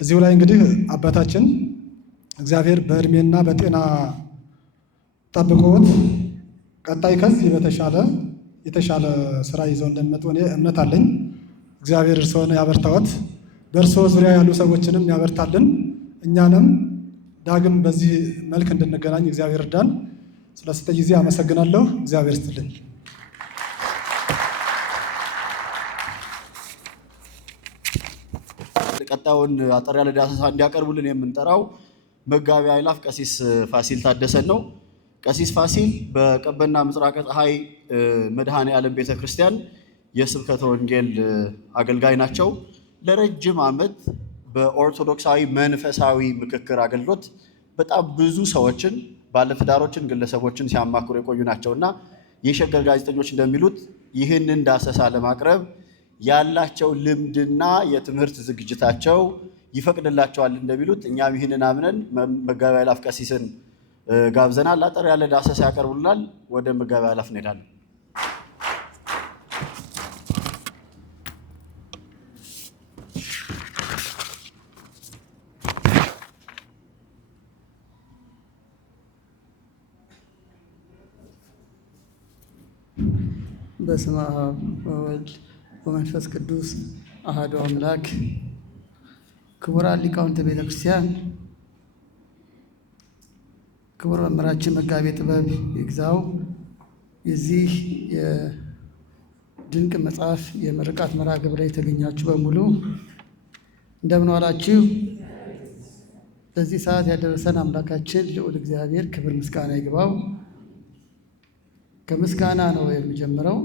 እዚሁ ላይ እንግዲህ አባታችን እግዚአብሔር በእድሜና በጤና ጠብቆት ቀጣይ ከዚህ የተሻለ ስራ ይዘው እንደሚመጡ እኔ እምነት አለኝ። እግዚአብሔር እርስዎን ያበርታዎት፣ በእርስዎ ዙሪያ ያሉ ሰዎችንም ያበርታልን፣ እኛንም ዳግም በዚህ መልክ እንድንገናኝ እግዚአብሔር እርዳን። ስለሰጠ ጊዜ አመሰግናለሁ። እግዚአብሔር ይስጥልኝ። ቀጣዩን አጠር ያለ ዳሰሳ እንዲያቀርቡልን የምንጠራው መጋቢ አእላፍ ቀሲስ ፋሲል ታደሰን ነው። ቀሲስ ፋሲል በቀበና ምጽራቀ ፀሐይ መድኃኔ ዓለም ቤተ ክርስቲያን የስብከተ ወንጌል አገልጋይ ናቸው። ለረጅም ዓመት በኦርቶዶክሳዊ መንፈሳዊ ምክክር አገልግሎት በጣም ብዙ ሰዎችን፣ ባለትዳሮችን፣ ግለሰቦችን ሲያማክሩ የቆዩ ናቸውና የሸገር ጋዜጠኞች እንደሚሉት ይህንን ዳሰሳ ለማቅረብ ያላቸው ልምድና የትምህርት ዝግጅታቸው ይፈቅድላቸዋል እንደሚሉት እኛም ይህንን አምነን መጋቢ አእላፍ ቀሲስን ጋብዘናል። አጠር ያለ ዳሰሳ ያቀርቡልናል። ወደ መጋቢ አእላፍ እንሄዳለን። በስመ አብ ወወልድ ወመንፈስ ቅዱስ አሐዱ አምላክ። ክቡራን ሊቃውንተ ቤተ ክርስቲያን፣ ክቡር መምህራችን መጋቤ ጥበብ ይግዛው፣ የዚህ የድንቅ መጽሐፍ የምርቃት መርሐ ግብር ላይ የተገኛችሁ በሙሉ እንደምን ዋላችሁ? ለዚህ ሰዓት ያደረሰን አምላካችን ልዑል እግዚአብሔር ክብር ምስጋና ይግባው። ከምስጋና ነው የሚጀምረው።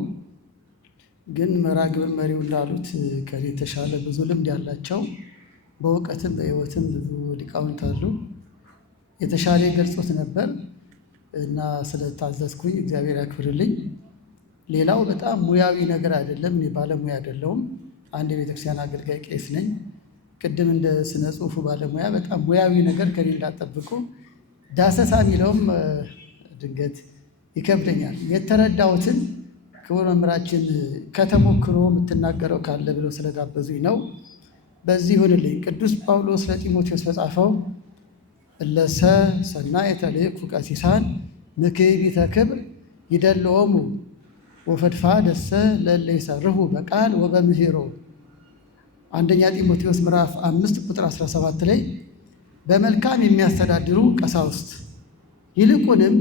ግን መርሐ ግብር መሪው እንዳሉት ከኔ የተሻለ ብዙ ልምድ ያላቸው በእውቀትም በሕይወትም ብዙ ሊቃውንት አሉ። የተሻለ ገልጾት ነበር እና ስለታዘዝኩኝ እግዚአብሔር ያክብርልኝ። ሌላው በጣም ሙያዊ ነገር አይደለም። እኔ ባለሙያ አይደለሁም። አንድ የቤተክርስቲያን አገልጋይ ቄስ ነኝ። ቅድም እንደ ስነ ጽሑፉ ባለሙያ በጣም ሙያዊ ነገር ከኔ እንዳጠብቁ ዳሰሳ የሚለውም ድንገት ይከብደኛል። የተረዳሁትን ክቡር መምህራችን ከተሞክሮ የምትናገረው ካለ ብለው ስለጋበዙኝ ነው። በዚህ ይሁንልኝ። ቅዱስ ጳውሎስ ለጢሞቴዎስ በጻፈው እለሰ ሰናየ ተልእኩ ቀሲሳን ምክቢተ ክብር ይደልዎሙ ወፈድፋደሰ ለእለ ይሰርሑ በቃል ወበምሂሮ አንደኛ ጢሞቴዎስ ምዕራፍ 5 ቁጥር 17 ላይ በመልካም የሚያስተዳድሩ ቀሳውስት ይልቁንም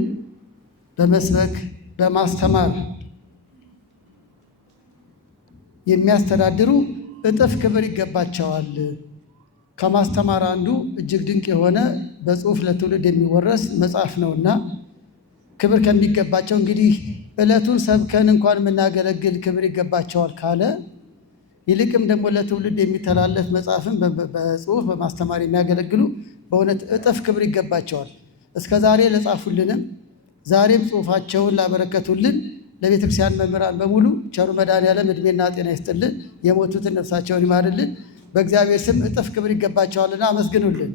በመስበክ በማስተማር የሚያስተዳድሩ እጥፍ ክብር ይገባቸዋል። ከማስተማር አንዱ እጅግ ድንቅ የሆነ በጽሑፍ ለትውልድ የሚወረስ መጽሐፍ ነውና ክብር ከሚገባቸው እንግዲህ ዕለቱን ሰብከን እንኳን የምናገለግል ክብር ይገባቸዋል ካለ ይልቅም ደግሞ ለትውልድ የሚተላለፍ መጽሐፍን በጽሑፍ በማስተማር የሚያገለግሉ በእውነት እጥፍ ክብር ይገባቸዋል። እስከ ዛሬ ለጻፉልንም ዛሬም ጽሑፋቸውን ላበረከቱልን ለቤተ ክርስቲያን መምህራን በሙሉ ቸሩ መድኃኔዓለም ዕድሜና ጤና ይስጥልን፣ የሞቱትን ነፍሳቸውን ይማርልን። በእግዚአብሔር ስም እጥፍ ክብር ይገባቸዋልና አመስግኑልን።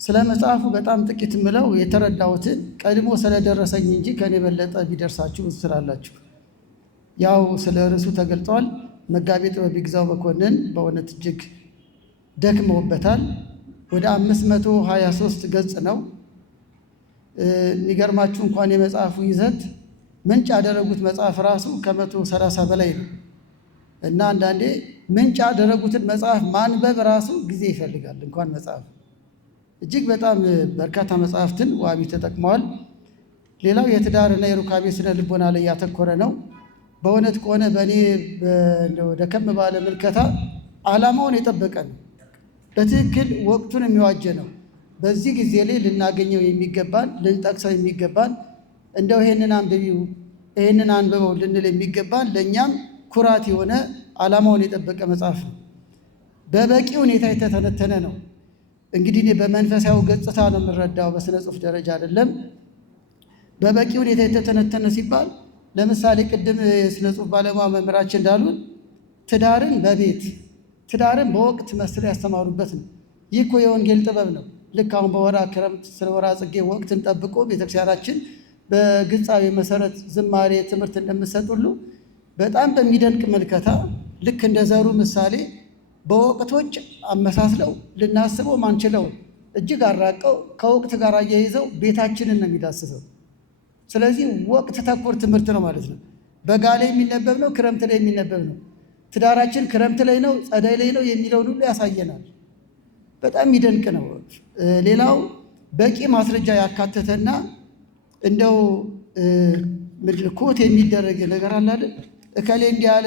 ስለ መጽሐፉ በጣም ጥቂት ምለው የተረዳሁትን ቀድሞ ስለደረሰኝ እንጂ ከኔ የበለጠ ቢደርሳችሁ ብዙ ስላላችሁ ያው ስለ ርዕሱ ተገልጧል። መጋቤ ጥበብ ይግዛው መኮንን በእውነት እጅግ ደክመውበታል። ወደ 523 ገጽ ነው። የሚገርማችሁ እንኳን የመጽሐፉ ይዘት ምንጭ ያደረጉት መጽሐፍ ራሱ ከ130 በላይ ነው እና አንዳንዴ ምንጭ ያደረጉትን መጽሐፍ ማንበብ ራሱ ጊዜ ይፈልጋል። እንኳን መጽሐፍ እጅግ በጣም በርካታ መጽሐፍትን ዋቢ ተጠቅመዋል። ሌላው የትዳርና የሩካቤ ስነ ልቦና ላይ ያተኮረ ነው። በእውነት ከሆነ በእኔ ደከም ባለ ምልከታ ዓላማውን የጠበቀ ነው። በትክክል ወቅቱን የሚዋጀ ነው። በዚህ ጊዜ ላይ ልናገኘው የሚገባን ልንጠቅሰው የሚገባን እንደው ይሄንን አንብቢው ይሄንን አንብበው ልንል የሚገባን ለእኛም ኩራት የሆነ ዓላማውን የጠበቀ መጽሐፍ ነው። በበቂ ሁኔታ የተተነተነ ነው። እንግዲህ እኔ በመንፈሳዊ ገጽታ ነው የምረዳው፣ በስነ ጽሑፍ ደረጃ አይደለም። በበቂ ሁኔታ የተተነተነ ሲባል ለምሳሌ ቅድም የስነ ጽሑፍ ባለሙያ መምህራችን እንዳሉን ትዳርን በቤት ትዳርን በወቅት መስለው ያስተማሩበት ነው። ይህ እኮ የወንጌል ጥበብ ነው። ልክ አሁን በወርሃ ክረምት ስለ ወርሃ ጽጌ ወቅትን ጠብቆ ቤተክርስቲያናችን በግጻዊ መሰረት ዝማሬ ትምህርት እንደምትሰጥ ሁሉ በጣም በሚደንቅ መልከታ ልክ እንደ ዘሩ ምሳሌ በወቅቶች አመሳስለው ልናስበው ማንችለው እጅግ አራቀው ከወቅት ጋር አያይዘው ቤታችንን ነው የሚዳስሰው። ስለዚህ ወቅት ተኮር ትምህርት ነው ማለት ነው። በጋ ላይ የሚነበብ ነው፣ ክረምት ላይ የሚነበብ ነው። ትዳራችን ክረምት ላይ ነው፣ ጸደይ ላይ ነው የሚለውን ሁሉ ያሳየናል። በጣም የሚደንቅ ነው። ሌላው በቂ ማስረጃ ያካተተና እንደው ኮት የሚደረግ ነገር አለ አይደል? እከሌ እንዲህ ያለ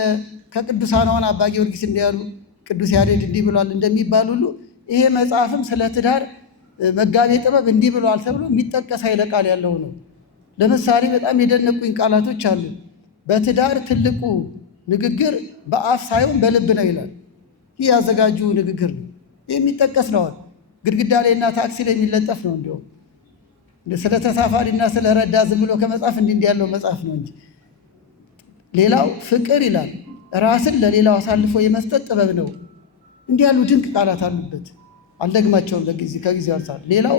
ከቅዱሳን ሆነ አባ ጊዮርጊስ እንዲህ ያሉ ቅዱስ ያሬድ እንዲህ ብሏል እንደሚባል ሁሉ ይሄ መጽሐፍም ስለ ትዳር መጋቤ ጥበብ እንዲህ ብሏል ተብሎ የሚጠቀስ ኃይለ ቃል ያለው ነው። ለምሳሌ በጣም የደነቁኝ ቃላቶች አሉ። በትዳር ትልቁ ንግግር በአፍ ሳይሆን በልብ ነው ይላል። ይህ ያዘጋጁ ንግግር ነው። ይህ የሚጠቀስ ነዋል። ግድግዳ ላይና ታክሲ ላይ የሚለጠፍ ነው። እንዲሁም ስለ ተሳፋሪና ስለ ረዳ ዝም ብሎ ከመጽሐፍ እንዲህ ያለው መጽሐፍ ነው እንጂ። ሌላው ፍቅር ይላል። ራስን ለሌላው አሳልፎ የመስጠት ጥበብ ነው። እንዲህ ያሉ ድንቅ ቃላት አሉበት። አልደግማቸውም ከጊዜ አንፃር። ሌላው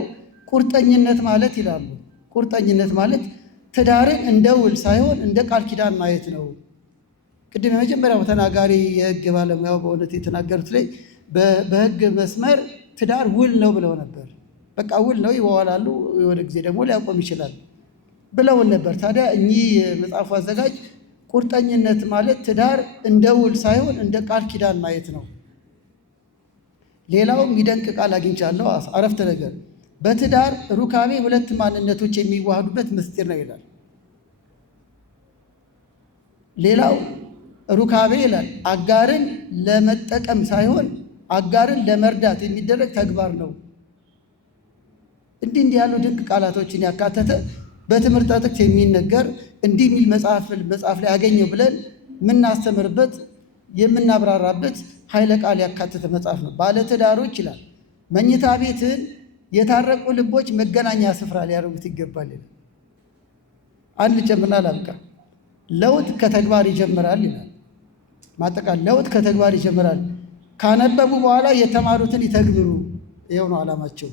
ቁርጠኝነት ማለት ይላሉ። ቁርጠኝነት ማለት ትዳርን እንደ ውል ሳይሆን እንደ ቃል ኪዳን ማየት ነው። ቅድም የመጀመሪያው ተናጋሪ የሕግ ባለሙያው በእውነት የተናገሩት ላይ በሕግ መስመር ትዳር ውል ነው ብለው ነበር። በቃ ውል ነው፣ ይዋዋላሉ፣ የሆነ ጊዜ ደግሞ ሊያቆም ይችላል ብለውን ነበር። ታዲያ እኚህ መጽሐፉ አዘጋጅ ቁርጠኝነት ማለት ትዳር እንደ ውል ሳይሆን እንደ ቃል ኪዳን ማየት ነው። ሌላውም ይደንቅ ቃል አግኝቻለሁ፣ አረፍተ ነገር በትዳር ሩካቤ ሁለት ማንነቶች የሚዋሃዱበት ምስጢር ነው ይላል። ሌላው ሩካቤ ይላል አጋርን ለመጠቀም ሳይሆን አጋርን ለመርዳት የሚደረግ ተግባር ነው። እንዲህ ያሉ ድንቅ ቃላቶችን ያካተተ በትምህርት ጥቅስ የሚነገር እንዲህ የሚል መጽሐፍ ላይ ያገኘው ብለን የምናስተምርበት የምናብራራበት ኃይለ ቃል ያካተተ መጽሐፍ ነው። ባለትዳሮች ይላል መኝታ ቤትን የታረቁ ልቦች መገናኛ ስፍራ ሊያደርጉት ይገባል ይላል። አንድ ጨምርና ላብቃ። ለውጥ ከተግባር ይጀምራል ይላል። ማጠቃል ለውጥ ከተግባር ይጀምራል። ካነበቡ በኋላ የተማሩትን ይተግብሩ። ይኸው ነው ዓላማቸው።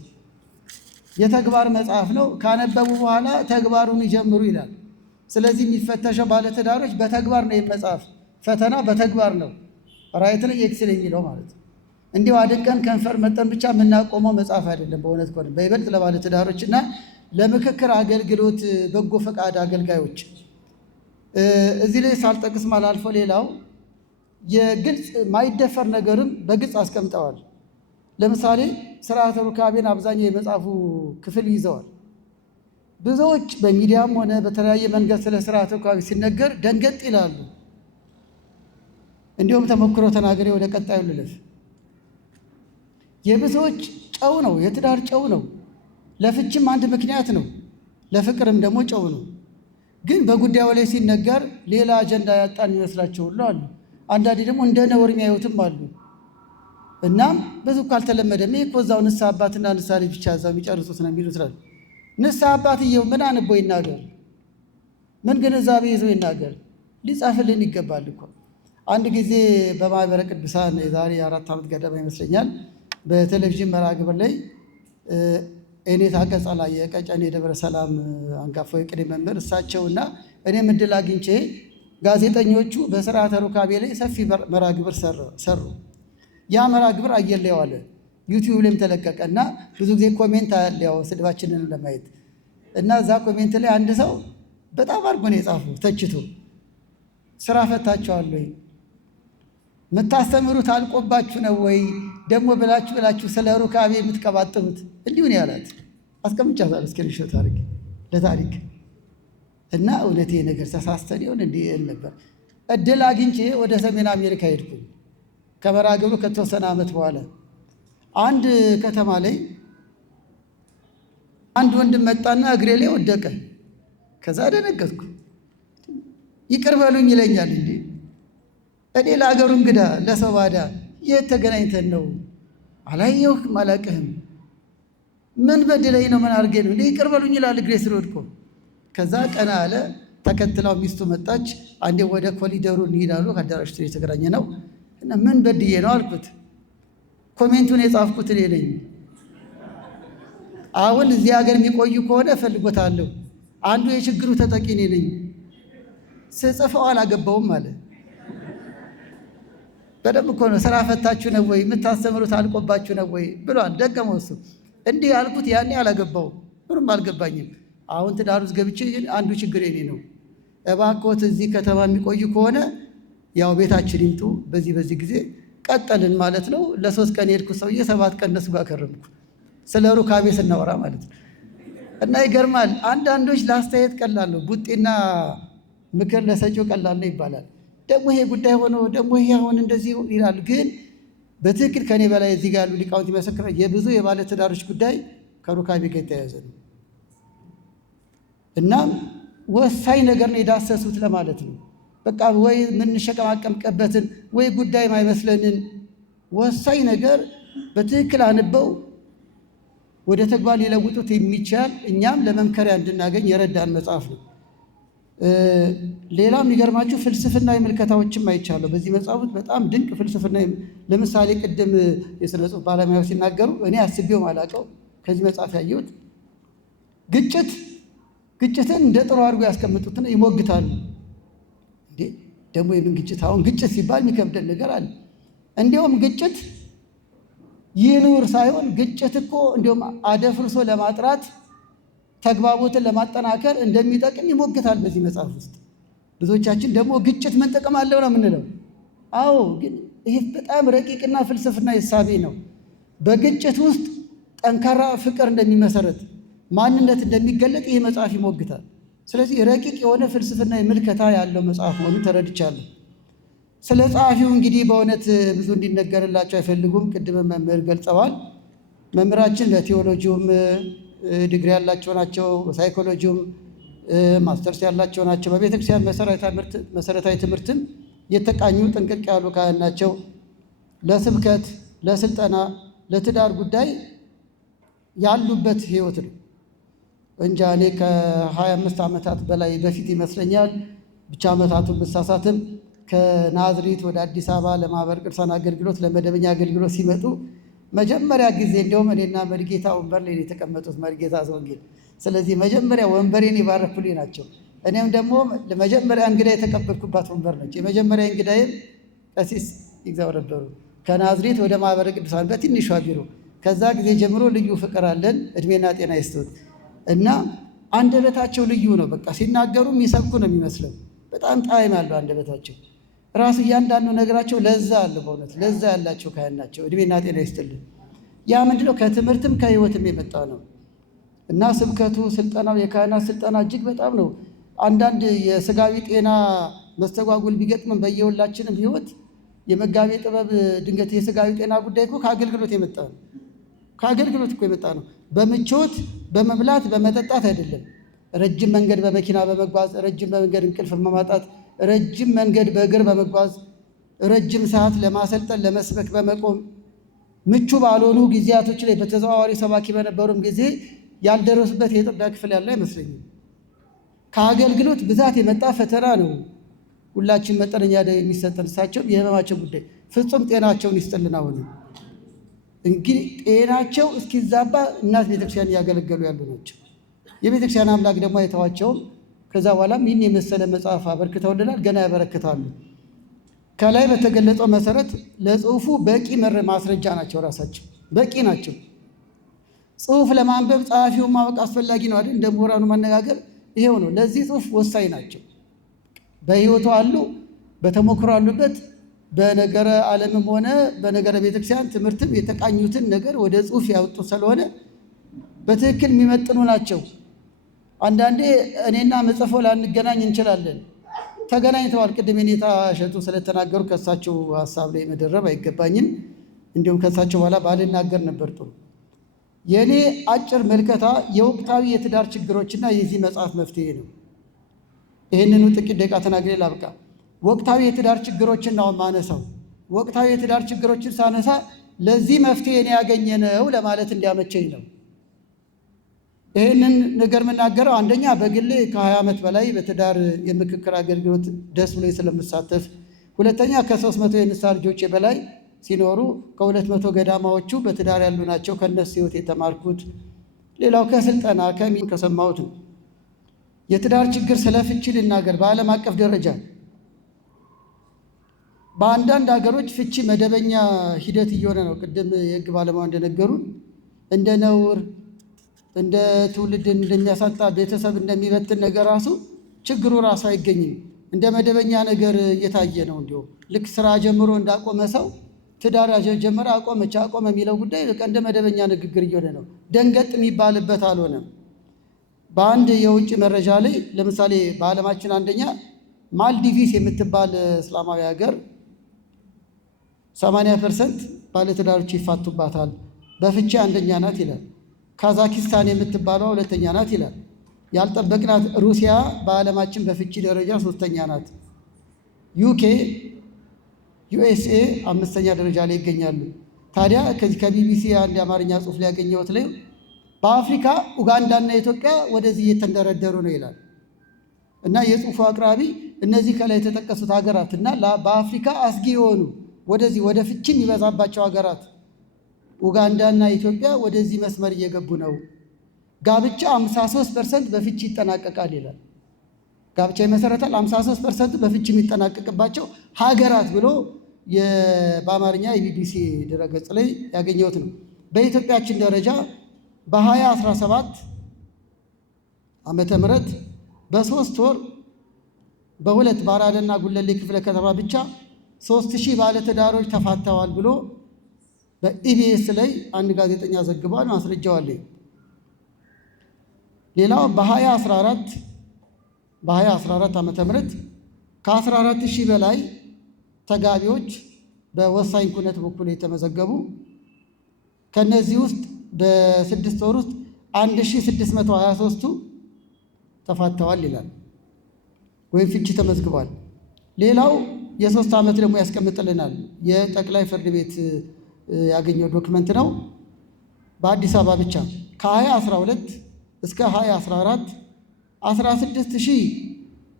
የተግባር መጽሐፍ ነው። ካነበቡ በኋላ ተግባሩን ይጀምሩ ይላል። ስለዚህ የሚፈተሸው ባለትዳሮች በተግባር ነው። መጽሐፍ ፈተና በተግባር ነው። ራይትን ኤክስል የሚለው ማለት ነው። እንዲሁ አድቀን ከንፈር መጠን ብቻ የምናቆመው መጽሐፍ አይደለም። በእውነት ከሆነ በይበልጥ ለባለትዳሮች እና ለምክክር አገልግሎት በጎ ፈቃድ አገልጋዮች እዚህ ላይ ሳልጠቅስ ማላልፈው ሌላው የግልጽ ማይደፈር ነገርም በግልጽ አስቀምጠዋል። ለምሳሌ ስርዓተ ሩካቤን አብዛኛው የመጽሐፉ ክፍል ይዘዋል። ብዙዎች በሚዲያም ሆነ በተለያየ መንገድ ስለ ስርዓተ ሩካቤ ሲነገር ደንገጥ ይላሉ። እንዲሁም ተሞክሮ ተናግሬ ወደ ቀጣዩ ልለፍ። የብዙዎች ጨው ነው፣ የትዳር ጨው ነው። ለፍችም አንድ ምክንያት ነው፣ ለፍቅርም ደግሞ ጨው ነው። ግን በጉዳዩ ላይ ሲነገር ሌላ አጀንዳ ያጣን ይመስላቸው ሁሉ አሉ። አንዳንዴ ደግሞ እንደ ነውር የሚያዩትም አሉ። እናም ብዙ ካልተለመደም እኮ እዛው ንስሐ አባትና ንስሐ ልጅ ብቻ እዛው የሚጨርሱት ነው የሚሉት ነው። ንስሐ አባትየው ምን አንቦ ይናገር? ምን ግንዛቤ ይዞ ይናገር? ሊጻፍልን ይገባል እኮ። አንድ ጊዜ በማህበረ ቅዱሳን የዛሬ 4 ዓመት ገደማ ይመስለኛል በቴሌቪዥን መርሃ ግብር ላይ እኔታ ቀጸላ የቀጨኔ ደብረ ሰላም አንጋፋው የቅኔ መምህር እሳቸውና እኔም እድል አግኝቼ ጋዜጠኞቹ በስርዓተ ሩካቤ ላይ ሰፊ መርሃ ግብር ሰሩ። ያ መርሃ ግብር አየር ላይ ዋለ፣ ዩቲዩብ ላይም ተለቀቀ እና ብዙ ጊዜ ኮሜንት አለ ያው ስድባችንን ለማየት እና እዛ ኮሜንት ላይ አንድ ሰው በጣም አድርጎ ነው የጻፉ ተችቶ ስራ ፈታችኋል ወይ? የምታስተምሩት አልቆባችሁ ነው ወይ? ደግሞ ብላችሁ ስለ ሩካቤ የምትቀባጥሩት እንዲሁ ነው ያላት። አስቀምጫታለሁ ስክሪንሾት አድርጌ ለታሪክ እና እውነቴ ነገር ተሳስተን ይሆን እንዲህ እል ነበር። እድል አግኝቼ ወደ ሰሜን አሜሪካ ሄድኩኝ ከመርሃ ግብሩ ከተወሰነ ዓመት በኋላ አንድ ከተማ ላይ አንድ ወንድም መጣና እግሬ ላይ ወደቀ። ከዛ ደነገጥኩ። ይቅር በሉኝ ይለኛል እንዴ! እኔ ለአገሩ እንግዳ ለሰው ባዳ የት ተገናኝተን ነው? አላየሁህም፣ አላቅህም። ምን በድለኝ ነው? ምን አድርጌ ነው? ይቅር በሉኝ ይላል እግሬ ስር ወድቆ። ከዛ ቀና አለ። ተከትለው ሚስቱ መጣች። አንዴ ወደ ኮሊደሩ እንሂዳሉ። ከአዳራሽ የተገናኘ ነው እና ምን በድዬ ነው አልኩት። ኮሜንቱን የጻፍኩት እኔ ነኝ። አሁን እዚህ ሀገር የሚቆዩ ከሆነ እፈልጎታለሁ። አንዱ የችግሩ ተጠቂ እኔ ነኝ። ስጽፈው አላገባውም አለ። በደንብ እኮ ነው። ስራ ፈታችሁ ነው ወይ? የምታስተምሩት አልቆባችሁ ነው ወይ ብሏል። ደገመው እሱ። እንዲህ ያልኩት ያኔ አላገባውም፣ ምንም አልገባኝም። አሁን ትዳር ውስጥ ገብቼ አንዱ ችግር የኔ ነው። እባክዎት እዚህ ከተማ የሚቆዩ ከሆነ ያው ቤታችን ይምጡ። በዚህ ጊዜ ቀጠልን ማለት ነው። ለ3 ቀን የሄድኩ ሰውዬ 7 ቀን እነሱ ጋር ከረምኩ። ስለ ሩካቤ ስናወራ ማለት ነው። እና ይገርማል። አንዳንዶች ለአስተያየት ቀላል ነው፣ ቡጤና ምክር ለሰጪው ቀላል ነው ይባላል። ደግሞ ይሄ ጉዳይ ሆኖ ደግሞ ይሄ አሁን እንደዚህ ይላል። ግን በትክክል ከኔ በላይ እዚህ ጋር ያሉ ሊቃውንት ይመሰክራል። የብዙ የባለ ትዳሮች ጉዳይ ከሩካቤ ጋር የተያያዘ ነው። እናም ወሳኝ ነገር ነው የዳሰሱት ለማለት ነው። በቃ ወይ የምንሸቀማቀምቀበትን ወይ ጉዳይ ማይመስለንን ወሳኝ ነገር በትክክል አንበው ወደ ተግባር ሊለውጡት የሚቻል እኛም ለመምከሪያ እንድናገኝ የረዳን መጽሐፍ ነው። ሌላው የሚገርማችሁ ፍልስፍናዊ ምልከታዎችም አይቻለሁ በዚህ መጽሐፍ ውስጥ። በጣም ድንቅ ፍልስፍና። ለምሳሌ ቅድም የሥነ ጽሑፍ ባለሙያዎች ሲናገሩ እኔ አስቤው ማላውቀው ከዚህ መጽሐፍ ያየሁት ግጭትን እንደ ጥሩ አድርጎ ያስቀምጡትና ይሞግታሉ። እንዴ ደግሞ የምን ግጭት? አሁን ግጭት ሲባል የሚከብደን ነገር አለ። እንዲሁም ግጭት ይኑር ሳይሆን ግጭት እኮ እንዲሁም አደፍርሶ ለማጥራት ተግባቦትን ለማጠናከር እንደሚጠቅም ይሞግታል በዚህ መጽሐፍ ውስጥ። ብዙዎቻችን ደግሞ ግጭት ምን ጥቅም አለው ነው የምንለው። አዎ፣ ግን ይሄ በጣም ረቂቅና ፍልስፍና የሳቤ ነው። በግጭት ውስጥ ጠንካራ ፍቅር እንደሚመሰረት፣ ማንነት እንደሚገለጥ ይህ መጽሐፍ ይሞግታል። ስለዚህ ረቂቅ የሆነ ፍልስፍና ምልከታ ያለው መጽሐፍ መሆኑን ተረድቻለሁ። ስለ ጸሐፊው እንግዲህ በእውነት ብዙ እንዲነገርላቸው አይፈልጉም። ቅድም መምህር ገልጸዋል። መምህራችን ለቴዎሎጂውም ዲግሪ ያላቸው ናቸው። በሳይኮሎጂውም ማስተርስ ያላቸው ናቸው። በቤተክርስቲያን መሰረታዊ ትምህርትም የተቃኙ ጥንቅቅ ያሉ ካህን ናቸው። ለስብከት፣ ለስልጠና፣ ለትዳር ጉዳይ ያሉበት ህይወት ነው። እንጃ እኔ ከ25 ዓመታት በላይ በፊት ይመስለኛል ብቻ ዓመታቱን ብሳሳትም ከናዝሬት ወደ አዲስ አበባ ለማህበረ ቅዱሳን አገልግሎት ለመደበኛ አገልግሎት ሲመጡ መጀመሪያ ጊዜ እንዲሁም እኔና መሪጌታ ወንበር ላይ የተቀመጡት መሪጌታ ዘወንጌል። ስለዚህ መጀመሪያ ወንበሬን ይባረኩልኝ ናቸው። እኔም ደግሞ ለመጀመሪያ እንግዳ የተቀበልኩባት ወንበር ነች። የመጀመሪያ እንግዳዬም ቀሲስ ይግዛው ነበሩ። ከናዝሬት ወደ ማህበረ ቅዱሳን በትንሿ ቢሮ። ከዛ ጊዜ ጀምሮ ልዩ ፍቅር አለን። እድሜና ጤና ይስጡት እና አንደበታቸው ልዩ ነው። በቃ ሲናገሩ የሚሰብኩ ነው የሚመስለው። በጣም ጣዕም ያለው አንደበታቸው። ራሱ እያንዳንዱ ነገራቸው ለዛ አለ። በእውነት ለዛ ያላቸው ካህን ናቸው። እድሜና ጤና ይስጥልን። ያ ምንድነው ከትምህርትም ከህይወትም የመጣ ነው እና ስብከቱ፣ ስልጠናው፣ የካህናት ስልጠና እጅግ በጣም ነው። አንዳንድ የስጋዊ ጤና መስተጓጉል ቢገጥምም በየሁላችንም ህይወት የመጋቤ ጥበብ ድንገት የስጋዊ ጤና ጉዳይ እኮ ከአገልግሎት የመጣ ነው። ከአገልግሎት እኮ የመጣ ነው። በምቾት በመብላት በመጠጣት አይደለም። ረጅም መንገድ በመኪና በመጓዝ፣ ረጅም መንገድ እንቅልፍ በማጣት፣ ረጅም መንገድ በእግር በመጓዝ፣ ረጅም ሰዓት ለማሰልጠን ለመስበክ በመቆም ምቹ ባልሆኑ ጊዜያቶች ላይ በተዘዋዋሪ ሰባኪ በነበሩም ጊዜ ያልደረሱበት የኢትዮጵያ ክፍል ያለ አይመስለኝም። ከአገልግሎት ብዛት የመጣ ፈተና ነው። ሁላችን መጠነኛ የሚሰጠን እሳቸው የህመማቸው ጉዳይ ፍጹም ጤናቸውን ይስጥልን። አሁን እንግዲህ ጤናቸው እስኪዛባ እናት ቤተክርስቲያን እያገለገሉ ያሉ ናቸው። የቤተክርስቲያን አምላክ ደግሞ አይተዋቸውም። ከዛ በኋላም ይህን የመሰለ መጽሐፍ አበርክተውልናል፣ ገና ያበረክታሉ። ከላይ በተገለጸው መሰረት ለጽሁፉ በቂ ማስረጃ ናቸው። ራሳቸው በቂ ናቸው። ጽሁፍ ለማንበብ ጸሐፊውን ማወቅ አስፈላጊ ነው አይደል? እንደ ምሁራኑ ማነጋገር ይሄው ነው። ለዚህ ጽሁፍ ወሳኝ ናቸው። በህይወቱ አሉ፣ በተሞክሮ አሉበት። በነገረ ዓለምም ሆነ በነገረ ቤተክርስቲያን ትምህርትም የተቃኙትን ነገር ወደ ጽሁፍ ያወጡ ስለሆነ በትክክል የሚመጥኑ ናቸው። አንዳንዴ እኔና መጽፈው ላንገናኝ እንችላለን። ተገናኝተዋል። ቅድም የኔታ እሸቱ ስለተናገሩ ከእሳቸው ሀሳብ ላይ መደረብ አይገባኝም። እንዲሁም ከእሳቸው በኋላ ባልናገር ነበር ጥሩ። የእኔ አጭር መልከታ የወቅታዊ የትዳር ችግሮችና የዚህ መጽሐፍ መፍትሄ ነው። ይህንኑ ጥቂት ደቂቃ ተናግሬ ላብቃ። ወቅታዊ የትዳር ችግሮችን ነው ማነሳው። ወቅታዊ የትዳር ችግሮችን ሳነሳ ለዚህ መፍትሄ እኔ ያገኘ ነው ለማለት እንዲያመቸኝ ነው። ይህንን ነገር የምናገረው አንደኛ በግሌ ከ20 ዓመት በላይ በትዳር የምክክር አገልግሎት ደስ ብሎ ስለምሳተፍ፣ ሁለተኛ ከ300 የንስሐ ልጆቼ በላይ ሲኖሩ ከ200 ገዳማዎቹ በትዳር ያሉ ናቸው። ከነሱ ህይወት የተማርኩት ሌላው ከስልጠና ከሰማሁት ነው። የትዳር ችግር ስለ ፍቺ ልናገር። በዓለም አቀፍ ደረጃ በአንዳንድ ሀገሮች ፍቺ መደበኛ ሂደት እየሆነ ነው። ቅድም የህግ ባለሙያ እንደነገሩ እንደ ነውር፣ እንደ ትውልድን እንደሚያሳጣ፣ ቤተሰብ እንደሚበትን ነገር ራሱ ችግሩ ራሱ አይገኝም። እንደ መደበኛ ነገር እየታየ ነው። እንዲሁም ልክ ስራ ጀምሮ እንዳቆመ ሰው ትዳር ጀመረ አቆመ የሚለው ጉዳይ እንደ መደበኛ ንግግር እየሆነ ነው። ደንገጥ የሚባልበት አልሆነም። በአንድ የውጭ መረጃ ላይ ለምሳሌ በዓለማችን አንደኛ ማልዲቪስ የምትባል እስላማዊ ሀገር 80% ባለትዳሮች ይፋቱባታል፣ በፍቺ አንደኛ ናት ይላል። ካዛኪስታን የምትባለው ሁለተኛ ናት ይላል። ያልጠበቅናት ሩሲያ በዓለማችን በፍቺ ደረጃ 3ኛ ናት። ዩኤስኤ 5ኛ ደረጃ ላይ ይገኛሉ። ታዲያ ከዚህ ከቢቢሲ አንድ የአማርኛ ጽሑፍ ላይ ያገኘሁት ላይ በአፍሪካ ኡጋንዳና ኢትዮጵያ ወደዚህ እየተንደረደሩ ነው ይላል እና የጽሑፉ አቅራቢ እነዚህ ከላይ የተጠቀሱት ሀገራትና በአፍሪካ አስጊ የሆኑ ወደዚህ ወደ ፍቺ የሚበዛባቸው ሀገራት ኡጋንዳና ኢትዮጵያ ወደዚህ መስመር እየገቡ ነው። ጋብቻ 53% በፍቺ ይጠናቀቃል ይላል። ጋብቻ ይመሰረታል 53% በፍቺ የሚጠናቀቅባቸው ሀገራት ብሎ በአማርኛ የቢቢሲ ድረገጽ ላይ ያገኘሁት ነው። በኢትዮጵያችን ደረጃ በ2017 ዓመተ ምህረት በ3 ወር በሁለት በአራዳና ጉለሌ ክፍለ ከተማ ብቻ 3000 ባለትዳሮች ተፋተዋል ብሎ በኢቢኤስ ላይ አንድ ጋዜጠኛ ዘግቧል። ማስረጃዋል። ሌላው በ2014 ዓመተ ምህረት ከ14000 በላይ ተጋቢዎች በወሳኝ ኩነት በኩል የተመዘገቡ፣ ከነዚህ ውስጥ በ6 ወር ውስጥ 1623ቱ ተፋተዋል ይላል ወይም ፍቺ ተመዝግቧል። ሌላው የ3 ዓመት ደግሞ ያስቀምጥልናል። የጠቅላይ ፍርድ ቤት ያገኘው ዶክመንት ነው። በአዲስ አበባ ብቻ ከ2012 እስከ 2014 16000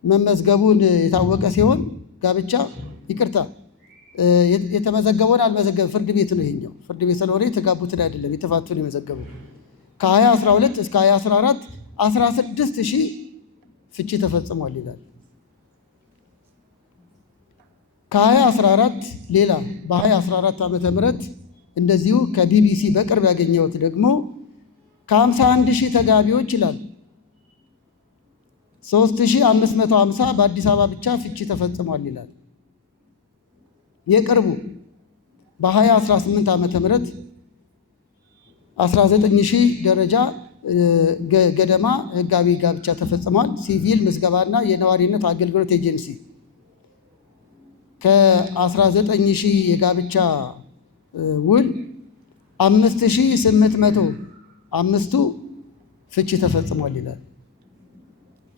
መመዝገቡን የታወቀ ሲሆን ጋብቻ ይቅርታ የተመዘገበውን አልመዘገበም። ፍርድ ቤት ነው ይሄኛው። ፍርድ ቤት ስለሆነ የተጋቡትን አይደለም የተፋቱን የመዘገቡ። ከ2012 እስከ 2014 16000 ፍቺ ተፈጽሟል ይላል። ከ2014 ሌላ በ2014 ዓመተ ምህረት እንደዚሁ ከቢቢሲ በቅርብ ያገኘሁት ደግሞ ከ51000 ተጋቢዎች ይላል 3550 በአዲስ አበባ ብቻ ፍቺ ተፈጽሟል ይላል። የቅርቡ በ2018 ዓመተ ምህረት 19,000 ደረጃ ገደማ ህጋዊ ጋብቻ ተፈጽሟል። ሲቪል ምዝገባና የነዋሪነት አገልግሎት ኤጀንሲ ከ19,000 የጋብቻ ውል 5,805ቱ ፍቺ ተፈጽሟል ይላል።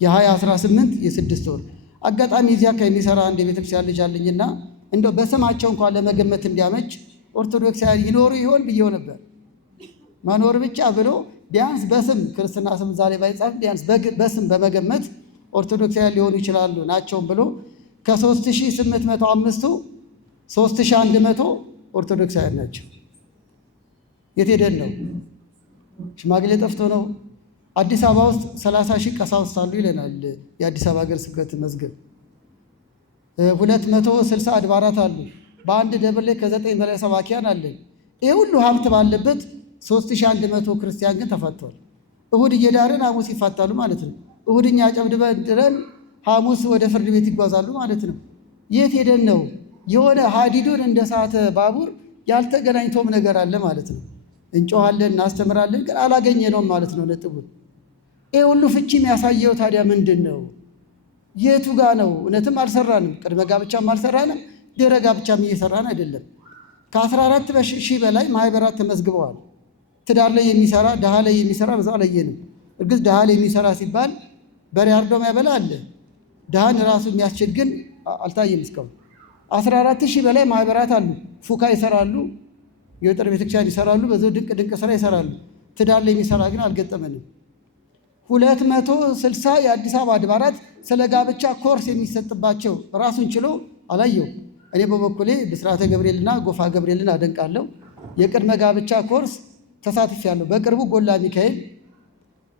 የ2018 የ6 ወር አጋጣሚ እዚያ ከሚሰራ አንድ የቤተክርስቲያን ልጅ አለኝና እንደው በስማቸው እንኳን ለመገመት እንዲያመች ኦርቶዶክሳውያን ይኖሩ ይሆን ብዬው ነበር። መኖር ብቻ ብሎ ቢያንስ በስም ክርስትና ስም ዛሬ ባይጻፍ ቢያንስ በስም በመገመት ኦርቶዶክሳውያን ሊሆኑ ይችላሉ ናቸውም ብሎ ከ3,805ቱ 3,100 ኦርቶዶክሳውያን ናቸው። የት ሄደን ነው? ሽማግሌ ጠፍቶ ነው? አዲስ አበባ ውስጥ 30,000 ቀሳውስት አሉ ይለናል የአዲስ አበባ ሀገረ ስብከት መዝገብ። 260 አድባራት አሉ። በአንድ ደብር ላይ ከ9 በላይ ሰባኪያን አለን። ይህ ሁሉ ሀብት ባለበት 3,100 ክርስቲያን ግን ተፋቷል። እሁድ እየዳርን ሐሙስ ይፋታሉ ማለት ነው። እሁድኛ ጨብድበን ሐሙስ ወደ ፍርድ ቤት ይጓዛሉ ማለት ነው። የት ሄደን ነው? የሆነ ሀዲዱን እንደ ሰዓተ ባቡር ያልተገናኝቶም ነገር አለ ማለት ነው። እንጮሃለን፣ እናስተምራለን፣ ግን አላገኘነውም ማለት ነው ነጥቡን። ይህ ሁሉ ፍቺ የሚያሳየው ታዲያ ምንድን ነው? የቱ ጋ ነው? እውነትም አልሰራንም፣ ቅድመ ጋብቻም አልሰራንም፣ ድህረ ጋብቻም እየሰራን አይደለም። ከ14,000 በላይ ማህበራት ተመዝግበዋል። ትዳር ላይ የሚሰራ ድሃ ላይ የሚሰራ በዛው አላየንም። እርግጥ ድሃ ላይ የሚሰራ ሲባል በሬ አርዶ የሚያበላ አለ። ድሃን ራሱ የሚያስችል ግን አልታየም እስካሁን። 14,000 በላይ ማህበራት አሉ። ፉካ ይሰራሉ፣ የወጠር ቤተክርስቲያን ይሰራሉ፣ በዛው ድንቅ ድንቅ ስራ ይሰራሉ። ትዳር ላይ የሚሰራ ግን አልገጠመንም። 260 የአዲስ አበባ አድባራት ስለ ጋብቻ ኮርስ የሚሰጥባቸው ራሱን ችሎ አላየው። እኔ በበኩሌ ብስራተ ገብርኤልና ጎፋ ገብርኤልን አደንቃለሁ። የቅድመ ጋብቻ ኮርስ ተሳትፌያለሁ። በቅርቡ ጎላ ሚካኤል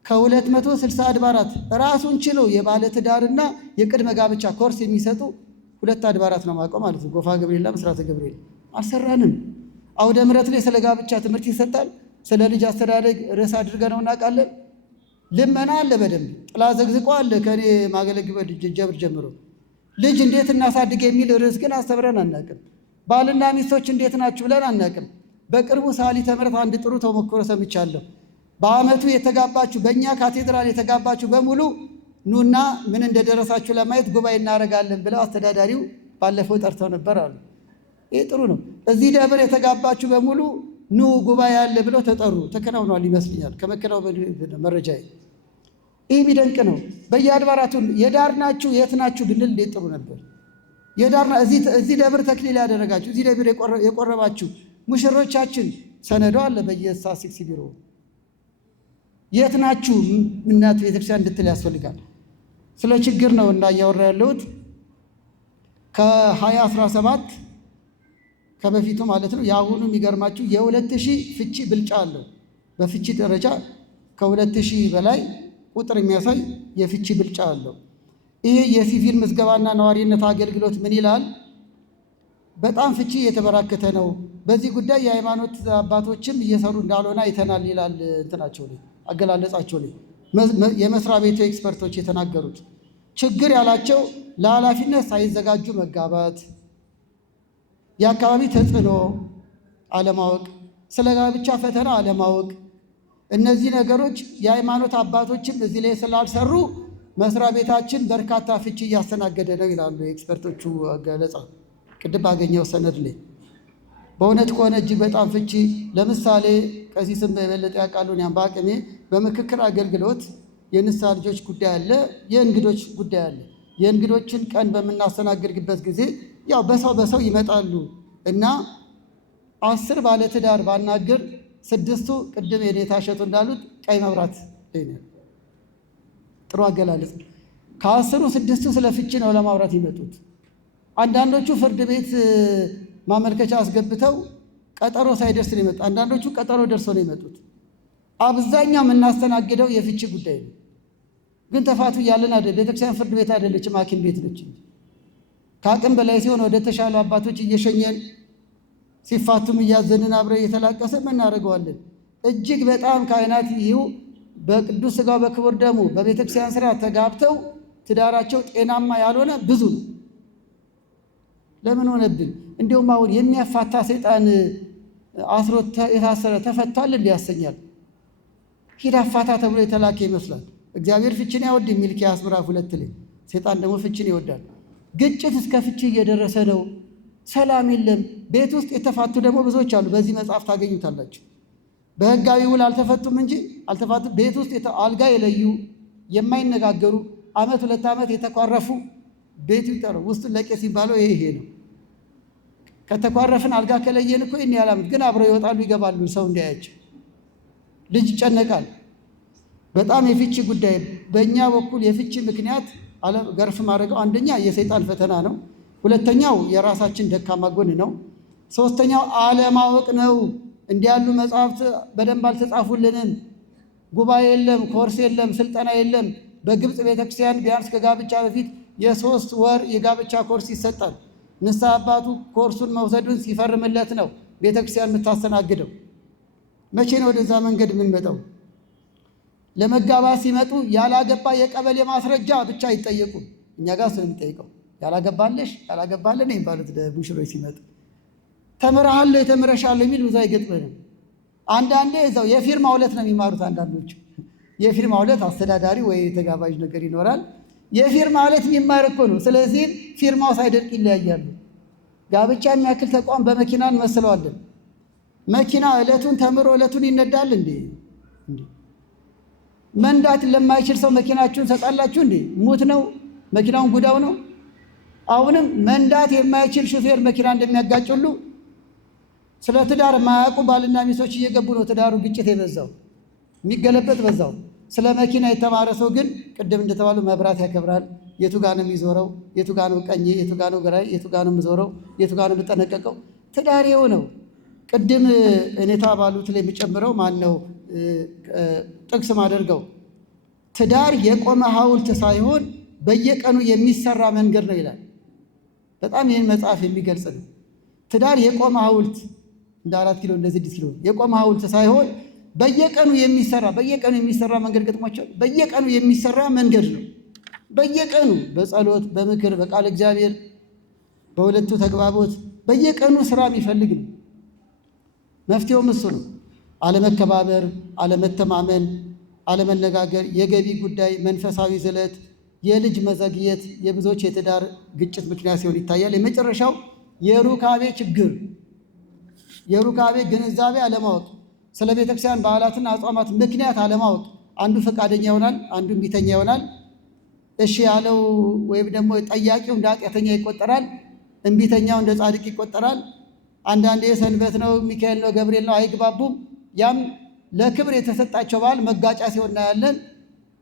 ከ260 አድባራት ራሱን ችሎ የባለ ትዳርና የቅድመ ጋብቻ ኮርስ የሚሰጡ 2 አድባራት ነው የማውቀው ማለት ነው። ጎፋ ገብርኤልና ብስራተ ገብርኤል። አልሰራንም። አውደ ምሕረት ላይ ስለ ጋብቻ ትምህርት ይሰጣል። ስለ ልጅ አስተዳደግ ርዕስ አድርገነው እናውቃለን። ልመና አለ፣ በደንብ ጥላ ዘግዝቆ አለ። ከኔ ማገለግበት ጀብር ጀምሮ ልጅ እንዴት እናሳድግ የሚል ርዕስ ግን አስተምረን አናውቅም። ባልና ሚስቶች እንዴት ናችሁ ብለን አናውቅም። በቅርቡ ሰዓሊተ ምሕረት አንድ ጥሩ ተሞክሮ ሰምቻለሁ። በዓመቱ የተጋባችሁ በእኛ ካቴድራል የተጋባችሁ በሙሉ ኑና ምን እንደደረሳችሁ ለማየት ጉባኤ እናደርጋለን ብለው አስተዳዳሪው ባለፈው ጠርተው ነበር አሉ። ይህ ጥሩ ነው። እዚህ ደብር የተጋባችሁ በሙሉ ኑ ጉባኤ አለ ብለው ተጠሩ። ተከናውኗል ይመስልኛል ከመከናወኑ መረጃ። ይህ የሚደንቅ ነው። በየአድባራቱ የዳር ናችሁ የት ናችሁ ብንል እንዴት ጥሩ ነበር። የዳርና እዚህ ደብር ተክሊል ያደረጋችሁ እዚህ ደብር የቆረባችሁ ሙሽሮቻችን ሰነዶ አለ በየስታትስቲክስ ቢሮ። የት ናችሁ? እናት ቤተክርስቲያን እንድትል ያስፈልጋል። ስለ ችግር ነው እና እያወራ ያለሁት ከ2017 ከበፊቱ ማለት ነው። የአሁኑ የሚገርማችሁ የ2,000 ፍቺ ብልጫ አለው። በፍቺ ደረጃ ከ2,000 በላይ ቁጥር የሚያሳይ የፍቺ ብልጫ አለው። ይሄ የሲቪል ምዝገባና ነዋሪነት አገልግሎት ምን ይላል? በጣም ፍቺ እየተበራከተ ነው። በዚህ ጉዳይ የሃይማኖት አባቶችም እየሰሩ እንዳልሆነ አይተናል ይላል እንትናቸው ላይ አገላለጻቸው ላይ የመስሪያ ቤቱ ኤክስፐርቶች የተናገሩት። ችግር ያላቸው ለኃላፊነት ሳይዘጋጁ መጋባት፣ የአካባቢ ተጽዕኖ አለማወቅ፣ ስለ ጋብቻ ፈተና አለማወቅ፣ እነዚህ ነገሮች የሃይማኖት አባቶችም እዚህ ላይ ስላልሰሩ መስሪያ ቤታችን በርካታ ፍቺ እያስተናገደ ነው ይላሉ የኤክስፐርቶቹ ገለጻ። ቅድም ባገኘው ሰነድ ላይ በእውነት ከሆነ እጅግ በጣም ፍቺ። ለምሳሌ ቀሲስም በበለጠ ያውቃሉን ያን በአቅሜ በምክክር አገልግሎት የንስሐ ልጆች ጉዳይ አለ፣ የእንግዶች ጉዳይ አለ። የእንግዶችን ቀን በምናስተናግድበት ጊዜ ያው በሰው ይመጣሉ እና 10 ባለትዳር ባናገር 6ቱ ቅድም የኔታ እሸቱ እንዳሉት ቀይ መብራት ላይ ነው። ጥሩ አገላለጽ። ከ10ሩ 6ቱ ስለ ፍቺ ነው ለማውራት ይመጡት። አንዳንዶቹ ፍርድ ቤት ማመልከቻ አስገብተው ቀጠሮ ሳይደርስ ነው የመጡት። አንዳንዶቹ ቀጠሮ ደርሶ ነው የመጡት። አብዛኛው የምናስተናግደው የፍቺ ጉዳይ ነው። ግን ተፋቱ እያለን አይደል። ቤተክርስቲያን ፍርድ ቤት አይደለችም፣ ሐኪም ቤት ነች። ከአቅም በላይ ሲሆን ወደ ተሻሉ አባቶች እየሸኘን ሲፋቱም እያዘንን አብረ እየተላቀሰ እናደርገዋለን። እጅግ በጣም ካህናት ይሁ በቅዱስ ሥጋው በክቡር ደሙ በቤተክርስቲያን ስራ ተጋብተው ትዳራቸው ጤናማ ያልሆነ ብዙ ነው። ለምን ሆነብን? እንዲሁም አሁን የሚያፋታ ሰይጣን አስሮ የታሰረ ተፈቷል እንዲህ ያሰኛል። ሂድ አፋታ ተብሎ የተላከ ይመስላል። እግዚአብሔር ፍችን ያወድ ሚልክያስ ምዕራፍ 2 ላይ፣ ሰይጣን ደግሞ ፍችን ይወዳል። ግጭት እስከ ፍቺ እየደረሰ ነው። ሰላም የለም። ቤት ውስጥ የተፋቱ ደግሞ ብዙዎች አሉ። በዚህ መጽሐፍ ታገኙታላችሁ። በህጋዊ ውል አልተፈቱም እንጂ አልተፋቱም። ቤት ውስጥ አልጋ የለዩ የማይነጋገሩ ዓመት 2 ዓመት የተኳረፉ ቤቱ ይጠራው ውስጥ ለቄስ ሲባለው ይሄ ነው። ከተኳረፍን አልጋ ከለየን እኮ ይሄን ያላምት ግን አብረው ይወጣሉ ይገባሉ፣ ሰው እንዲያያቸው። ልጅ ይጨነቃል። በጣም የፍቺ ጉዳይ በእኛ በኩል የፍቺ ምክንያት ገርፍ ማድረገው አንደኛ የሰይጣን ፈተና ነው። ሁለተኛው የራሳችን ደካማ ጎን ነው። ሶስተኛው አለማወቅ ነው። እንዲህ ያሉ መጽሐፍት በደንብ አልተጻፉልንም። ጉባኤ የለም፣ ኮርስ የለም፣ ስልጠና የለም። በግብፅ ቤተክርስቲያን ቢያንስ ከጋብቻ በፊት የ3 ወር የጋብቻ ኮርስ ይሰጣል። ንስሐ አባቱ ኮርሱን መውሰዱን ሲፈርምለት ነው ቤተክርስቲያን የምታስተናግደው። መቼ ነው ወደዛ መንገድ የምንመጣው? ለመጋባት ሲመጡ ያላገባ የቀበሌ ማስረጃ ብቻ አይጠየቁም። እኛ ጋር ስለሚጠይቀው ያላገባለሽ ያላገባለ ነው የሚባሉት ሙሽሮች ሲመጡ። ተምረሃል የተምረሻል የሚል ብዙ አይገጥምንም። አንዳንዴ እዛው የፊርማ ዕለት ነው የሚማሩት አንዳንዶቹ። የፊርማ ዕለት አስተዳዳሪ ወይ ተጋባዥ ነገር ይኖራል። የፊርማ ዕለት የሚማር እኮ ነው። ስለዚህ ፊርማው ሳይደርቅ ይለያያሉ። ጋብቻ የሚያክል ተቋም በመኪና እንመስለዋለን። መኪና ዕለቱን ተምሮ ዕለቱን ይነዳል እንዴ? መንዳት ለማይችል ሰው መኪናችሁን ሰጣላችሁ እንዴ? ሙት ነው መኪናውን ጉዳው ነው። አሁንም መንዳት የማይችል ሹፌር መኪና እንደሚያጋጭ ሁሉ ስለ ትዳር የማያውቁ ባልና ሚስቶች እየገቡ ነው ትዳሩ ግጭት የበዛው የሚገለበት በዛው። ስለ መኪና የተማረ ሰው ግን ቅድም እንደተባሉ መብራት ያከብራል። የቱ ጋር ነው የሚዞረው? የቱ ጋር ነው ቀኝ? የቱ ጋር ነው ግራይ? የቱ ጋር ነው የምዞረው? የቱ ጋር ነው የምጠነቀቀው? ትዳሬው ነው። ቅድም እኔታ ባሉት ላይ የሚጨምረው ማን ነው? ጥቅስ ማደርገው ትዳር የቆመ ሐውልት ሳይሆን በየቀኑ የሚሰራ መንገድ ነው ይላል። በጣም ይህን መጽሐፍ የሚገልጽ ነው። ትዳር የቆመ ሐውልት እንደ 4 ኪሎ እንደ 6 ኪሎ የቆመ ሐውልት ሳይሆን በየቀኑ የሚሰራ መንገድ ገጥሟቸው በየቀኑ የሚሰራ መንገድ ነው። በየቀኑ በጸሎት በምክር በቃል እግዚአብሔር በሁለቱ ተግባቦት በየቀኑ ስራ የሚፈልግ ነው። መፍትሄውም እሱ ነው። አለመከባበር፣ አለመተማመን፣ አለመነጋገር፣ የገቢ ጉዳይ፣ መንፈሳዊ ዝለት፣ የልጅ መዘግየት የብዙዎች የትዳር ግጭት ምክንያት ሲሆን ይታያል። የመጨረሻው የሩካቤ ችግር፣ የሩካቤ ግንዛቤ አለማወቅ፣ ስለ ቤተክርስቲያን በዓላትና አጽዋማት ምክንያት አለማወቅ። አንዱ ፈቃደኛ ይሆናል፣ አንዱ እምቢተኛ ይሆናል። እሺ ያለው ወይም ደግሞ ጠያቂው እንደ ኃጢአተኛ ይቆጠራል፣ እምቢተኛው እንደ ጻድቅ ይቆጠራል። አንዳንዴ ሰንበት ነው፣ ሚካኤል ነው፣ ገብርኤል ነው፣ አይግባቡም። ያም ለክብር የተሰጣቸው በዓል መጋጫ ሲሆን እናያለን።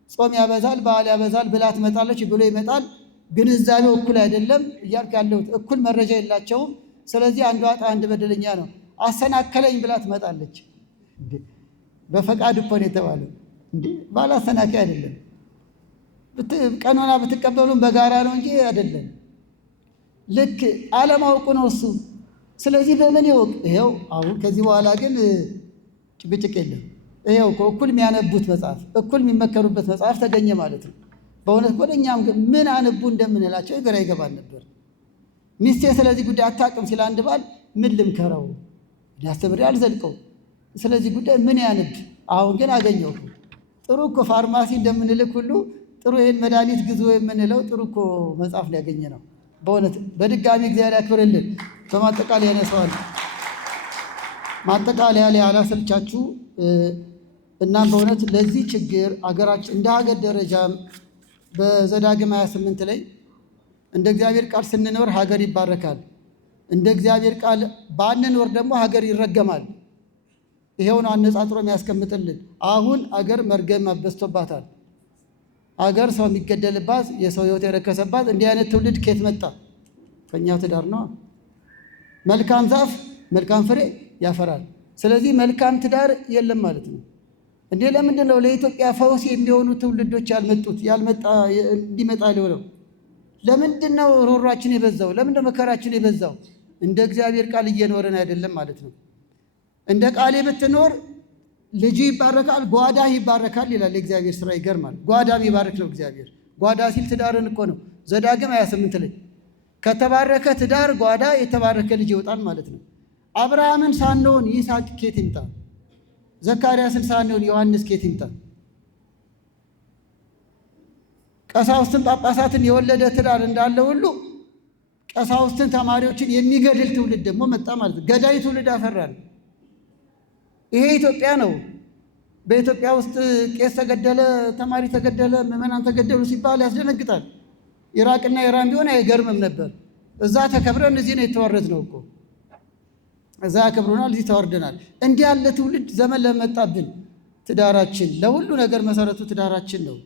ጾም ያበዛል፣ በዓል ያበዛል፣ ብላ ትመጣለች ብሎ ይመጣል። ግንዛቤው እኩል አይደለም እያልክ ያለሁት እኩል መረጃ የላቸውም። ስለዚህ አንዱ አጣ አንድ በደለኛ ነው። አሰናከለኝ ብላ ትመጣለች። በፈቃድ እኮ ነው የተባለው እንዴ፣ ባላሰናከይ አይደለም። ቀኖና ብትቀበሉም በጋራ ነው እንጂ አይደለም። ልክ አለማወቁ ነው እሱ። ስለዚህ በምን ይወቅ? ይኸው አሁን ከዚህ በኋላ ግን ጭቅጭቅ የለም። ይኸው እኩል የሚያነቡት መጽሐፍ እኩል የሚመከሩበት መጽሐፍ ተገኘ ማለት ነው። በእውነት ወደ እኛም ግን ምን አነቡ እንደምንላቸው ግራ ይገባል ነበር። ሚስቴ ስለዚህ ጉዳይ አታውቅም ሲል አንድ ባል ምን ልምከረው ያስተምር ያልዘልቀው ስለዚህ ጉዳይ ምን ያነብ? አሁን ግን አገኘው። ጥሩ እኮ ፋርማሲ እንደምንልክ ሁሉ ጥሩ ይሄን መድኃኒት ግዙ የምንለው ጥሩ እኮ መጽሐፍ ሊያገኘ ነው። በእውነት በድጋሚ እግዚአብሔር ያክብርልን። በማጠቃለያ ያነሳዋል። ማጠቃለያ ላይ አላሰልቻችሁ። እናም በእውነት ለዚህ ችግር አገራችን እንደ ሀገር ደረጃም በዘዳግም 28 ላይ እንደ እግዚአብሔር ቃል ስንኖር ሀገር ይባረካል፣ እንደ እግዚአብሔር ቃል ባንኖር ደግሞ ሀገር ይረገማል። ይሄውን አነጻጽሮ የሚያስቀምጥልን አሁን አገር መርገም በዝቶባታል። አገር ሰው የሚገደልባት የሰው ሕይወት የረከሰባት እንዲህ አይነት ትውልድ ከየት መጣ? ከእኛው ትዳር ነው። መልካም ዛፍ መልካም ፍሬ ያፈራል። ስለዚህ መልካም ትዳር የለም ማለት ነው። እንዴ ለምንድን ነው ለኢትዮጵያ ፈውስ የሚሆኑ ትውልዶች እንዲመጣ ሊሆነው? ለምንድን ነው ሮሯችን የበዛው? ለምንድን ነው መከራችን የበዛው? እንደ እግዚአብሔር ቃል እየኖርን አይደለም ማለት ነው። እንደ ቃሌ ብትኖር ልጅ ይባረካል፣ ጓዳ ይባረካል ይላል የእግዚአብሔር ስራ። ይገርማል። ጓዳ የሚባርክ ነው እግዚአብሔር። ጓዳ ሲል ትዳርን እኮ ነው። ዘዳግም 28 ላይ ከተባረከ ትዳር ጓዳ የተባረከ ልጅ ይወጣል ማለት ነው። አብርሃምን ሳንሆን ይስሐቅ ኬት ይምጣ? ዘካርያስን ሳንሆን ዮሐንስ ኬት ይምጣ? ቀሳውስትን ጳጳሳትን የወለደ ትዳር እንዳለ ሁሉ ቀሳውስትን ተማሪዎችን የሚገድል ትውልድ ደግሞ መጣ ማለት ነው። ገዳይ ትውልድ አፈራል። ይሄ ኢትዮጵያ ነው። በኢትዮጵያ ውስጥ ቄስ ተገደለ፣ ተማሪ ተገደለ፣ ምዕመናን ተገደሉ ሲባል ያስደነግጣል። ኢራቅና ኢራን ቢሆን አይገርምም ነበር። እዛ ተከብረን እዚህ ነው የተዋረድነው እኮ። እዛ ያከብሩናል፣ እዚህ ተዋርደናል። እንዲህ ያለ ትውልድ ዘመን ለመጣብን ትዳራችን፣ ለሁሉ ነገር መሰረቱ ትዳራችን ነው።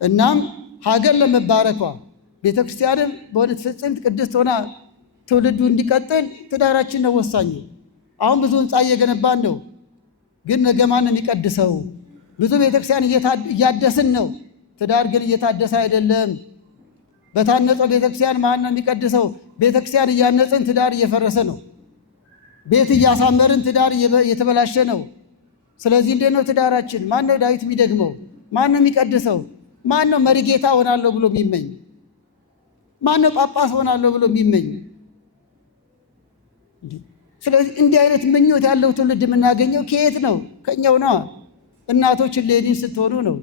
እናም ሀገር ለመባረኳ ቤተ ክርስቲያንም በእውነት ፍጽምት ቅድስት ሆና ትውልዱ እንዲቀጥል ትዳራችን ነው ወሳኙ። አሁን ብዙ ህንፃ እየገነባን ነው፣ ግን ነገ ማን ነው የሚቀድሰው? ብዙ ቤተክርስቲያን እያደስን ነው፣ ትዳር ግን እየታደሰ አይደለም። በታነጸው ቤተክርስቲያን ማን ነው የሚቀድሰው? ቤተክርስቲያን እያነጽን ትዳር እየፈረሰ ነው። ቤት እያሳመርን ትዳር እየተበላሸ ነው። ስለዚህ እንዴት ነው ትዳራችን? ማን ነው ዳዊት የሚደግመው? ማን ነው የሚቀድሰው? ማን ነው መሪጌታ ሆናለሁ ብሎ የሚመኝ? ማን ነው ጳጳስ ሆናለሁ ብሎ የሚመኝ? ስለዚህ እንዲህ አይነት ምኞት ያለው ትውልድ የምናገኘው ከየት ነው? ከኛው ነው። እናቶች እሌኒን ስትሆኑ ነው፣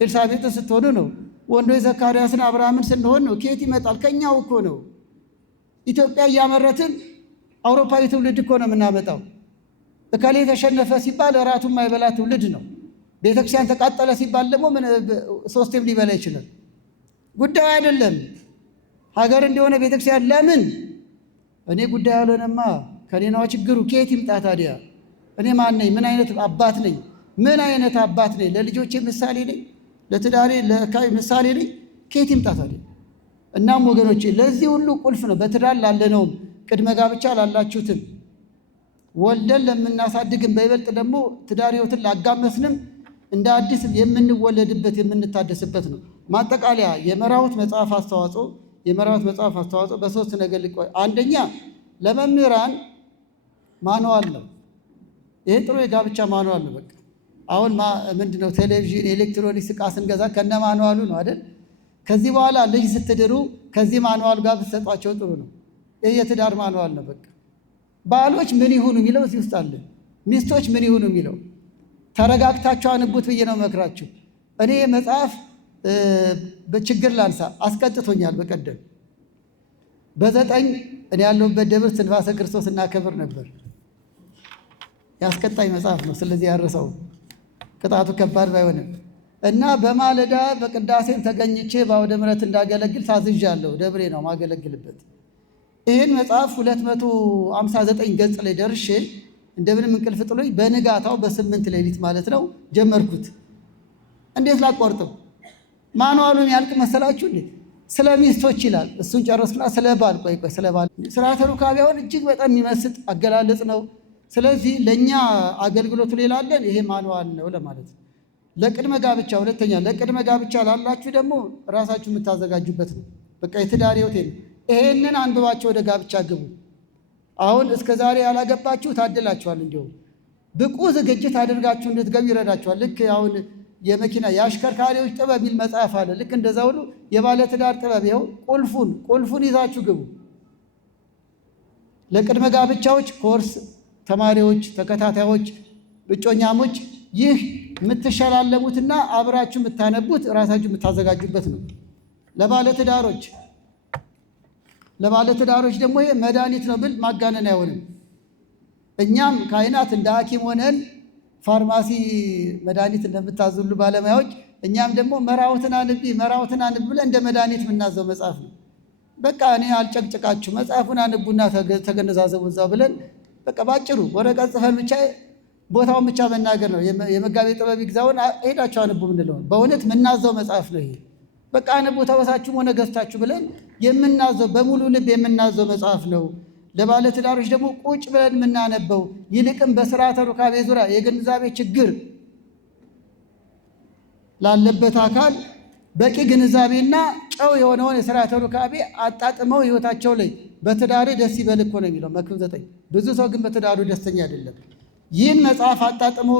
ኤልሳቤጥን ስትሆኑ ነው፣ ወንዶች ዘካርያስን አብርሃምን ስንሆን ነው። ከየት ይመጣል? ከኛው እኮ ነው። ኢትዮጵያ እያመረትን አውሮፓዊ ትውልድ እኮ ነው የምናመጣው። እከሌ ተሸነፈ ሲባል እራቱን ማይበላ ትውልድ ነው። ቤተክርስቲያን ተቃጠለ ሲባል ደግሞ ሶስቴም ሊበላ ይችላል። ጉዳዩ አይደለም ሀገር እንደሆነ ቤተክርስቲያን ለምን እኔ ጉዳይ ያልሆነማ ከኔ ነዋ ችግሩ። ከየት ይምጣ ታዲያ? እኔ ማን ነኝ? ምን አይነት አባት ነኝ? ምን አይነት አባት ነኝ? ለልጆቼ ምሳሌ ነኝ? ለትዳሬ ለአካባቢ ምሳሌ ነኝ? ከየት ይምጣ ታዲያ? እናም ወገኖቼ ለዚህ ሁሉ ቁልፍ ነው። በትዳር ላለነውም ቅድመ ጋብቻ ላላችሁትም ወልደን ለምናሳድግም በይበልጥ ደግሞ ትዳር ሕይወትን ላጋመስንም እንደ አዲስ የምንወለድበት የምንታደስበት ነው። ማጠቃለያ የመራሁት መጽሐፍ አስተዋጽኦ በሶስት ነገር ሊቆይ። አንደኛ ለመምህራን ማንዋል ነው። ይሄ ጥሩ የጋብቻ ማንዋል ነው። በቃ አሁን ምንድነው ቴሌቪዥን፣ ኤሌክትሮኒክስ ዕቃ ስንገዛ ከነ ማንዋሉ ነው አይደል? ከዚህ በኋላ ልጅ ስትድሩ ከዚህ ማንዋል ጋር ብትሰጧቸው ጥሩ ነው። ይህ የትዳር ማንዋል ነው። በቃ ባሎች ምን ይሁኑ የሚለው እዚህ ውስጥ አለ። ሚስቶች ምን ይሁኑ የሚለው ተረጋግታችሁ አንቡት ብዬ ነው መክራችሁ። እኔ መጽሐፍ በችግር ላንሳ አስቀጥቶኛል። በቀደም በ9 እኔ ያለሁበት ደብር ትንፋሰ ክርስቶስ እናከብር ነበር። ያስቀጣኝ መጽሐፍ ነው። ስለዚህ ያረሰው ቅጣቱ ከባድ ባይሆንም እና በማለዳ በቅዳሴም ተገኝቼ በአውደ ምሕረት እንዳገለግል ታዝዣለሁ። ደብሬ ነው ማገለግልበት። ይህን መጽሐፍ 259 ገጽ ላይ ደርሼ እንደምንም እንቅልፍ ጥሎኝ በንጋታው በ8 ሌሊት ማለት ነው ጀመርኩት። እንዴት ላቋርጠው? ማንዋሉን ያልቅ መሰላችሁ እንዴ? ስለ ሚስቶች ይላል። እሱን ጨረስኩና ስለ ባል ቆይ ስለ ባል ስርዓተ ሩካቤውን እጅግ በጣም የሚመስጥ አገላለጽ ነው። ስለዚህ ለእኛ አገልግሎቱ ሌላ አለን። ይሄ ማንዋል ነው ለማለት ነው። ለቅድመ ጋብቻ ሁለተኛ ለቅድመ ጋብቻ ላላችሁ ደግሞ ራሳችሁ የምታዘጋጁበት ነው። በቃ የትዳር ሕይወት ይሄንን አንብባችሁ ወደ ጋብቻ ግቡ። አሁን እስከ ዛሬ ያላገባችሁ ታድላችኋል። እንዲሁም ብቁ ዝግጅት አድርጋችሁ እንድትገቡ ይረዳችኋል። ልክ አሁን የመኪና የአሽከርካሪዎች ጥበብ የሚል መጽሐፍ አለ። ልክ እንደዛ ሁሉ የባለ ትዳር ጥበብ ይኸው ቁልፉን ይዛችሁ ግቡ። ለቅድመ ጋብቻዎች ኮርስ ተማሪዎች፣ ተከታታዮች፣ እጮኛሞች ይህ የምትሸላለሙትና አብራችሁ የምታነቡት ራሳችሁ የምታዘጋጁበት ነው። ለባለትዳሮች ደግሞ ይሄ መድኃኒት ነው ብል ማጋነን አይሆንም። እኛም ካህናት እንደ ሐኪም ሆነን ፋርማሲ መድኃኒት እንደምታዙሉ ባለሙያዎች እኛም ደግሞ መራውትን አንብ ብለን እንደ መድኃኒት የምናዘው መጽሐፍ ነው። በቃ እኔ አልጨቅጭቃችሁ መጽሐፉን አንቡና ተገነዛዘቡ እዛው ብለን በቃ ባጭሩ ወረቀት ጽፈን ብቻ ቦታውን ብቻ መናገር ነው። የመጋቤ ጥበብ ይግዛውን ሄዳችሁ አንቡ ምንለው በእውነት የምናዘው መጽሐፍ ነው ይሄ። በቃ አንቡ ተወሳችሁም ሆነ ገዝታችሁ ብለን የምናዘው በሙሉ ልብ የምናዘው መጽሐፍ ነው። ለባለ ትዳሮች ደግሞ ቁጭ ብለን የምናነበው ይልቅም በስርዓተ ሩካቤ ዙሪያ የግንዛቤ ችግር ላለበት አካል በቂ ግንዛቤና ጨው የሆነውን የስርዓተ ሩካቤ አጣጥመው ሕይወታቸው ላይ በትዳር ደስ ይበል እኮ ነው የሚለው መክብብ 9። ብዙ ሰው ግን በትዳሩ ደስተኛ አይደለም። ይህን መጽሐፍ አጣጥሞ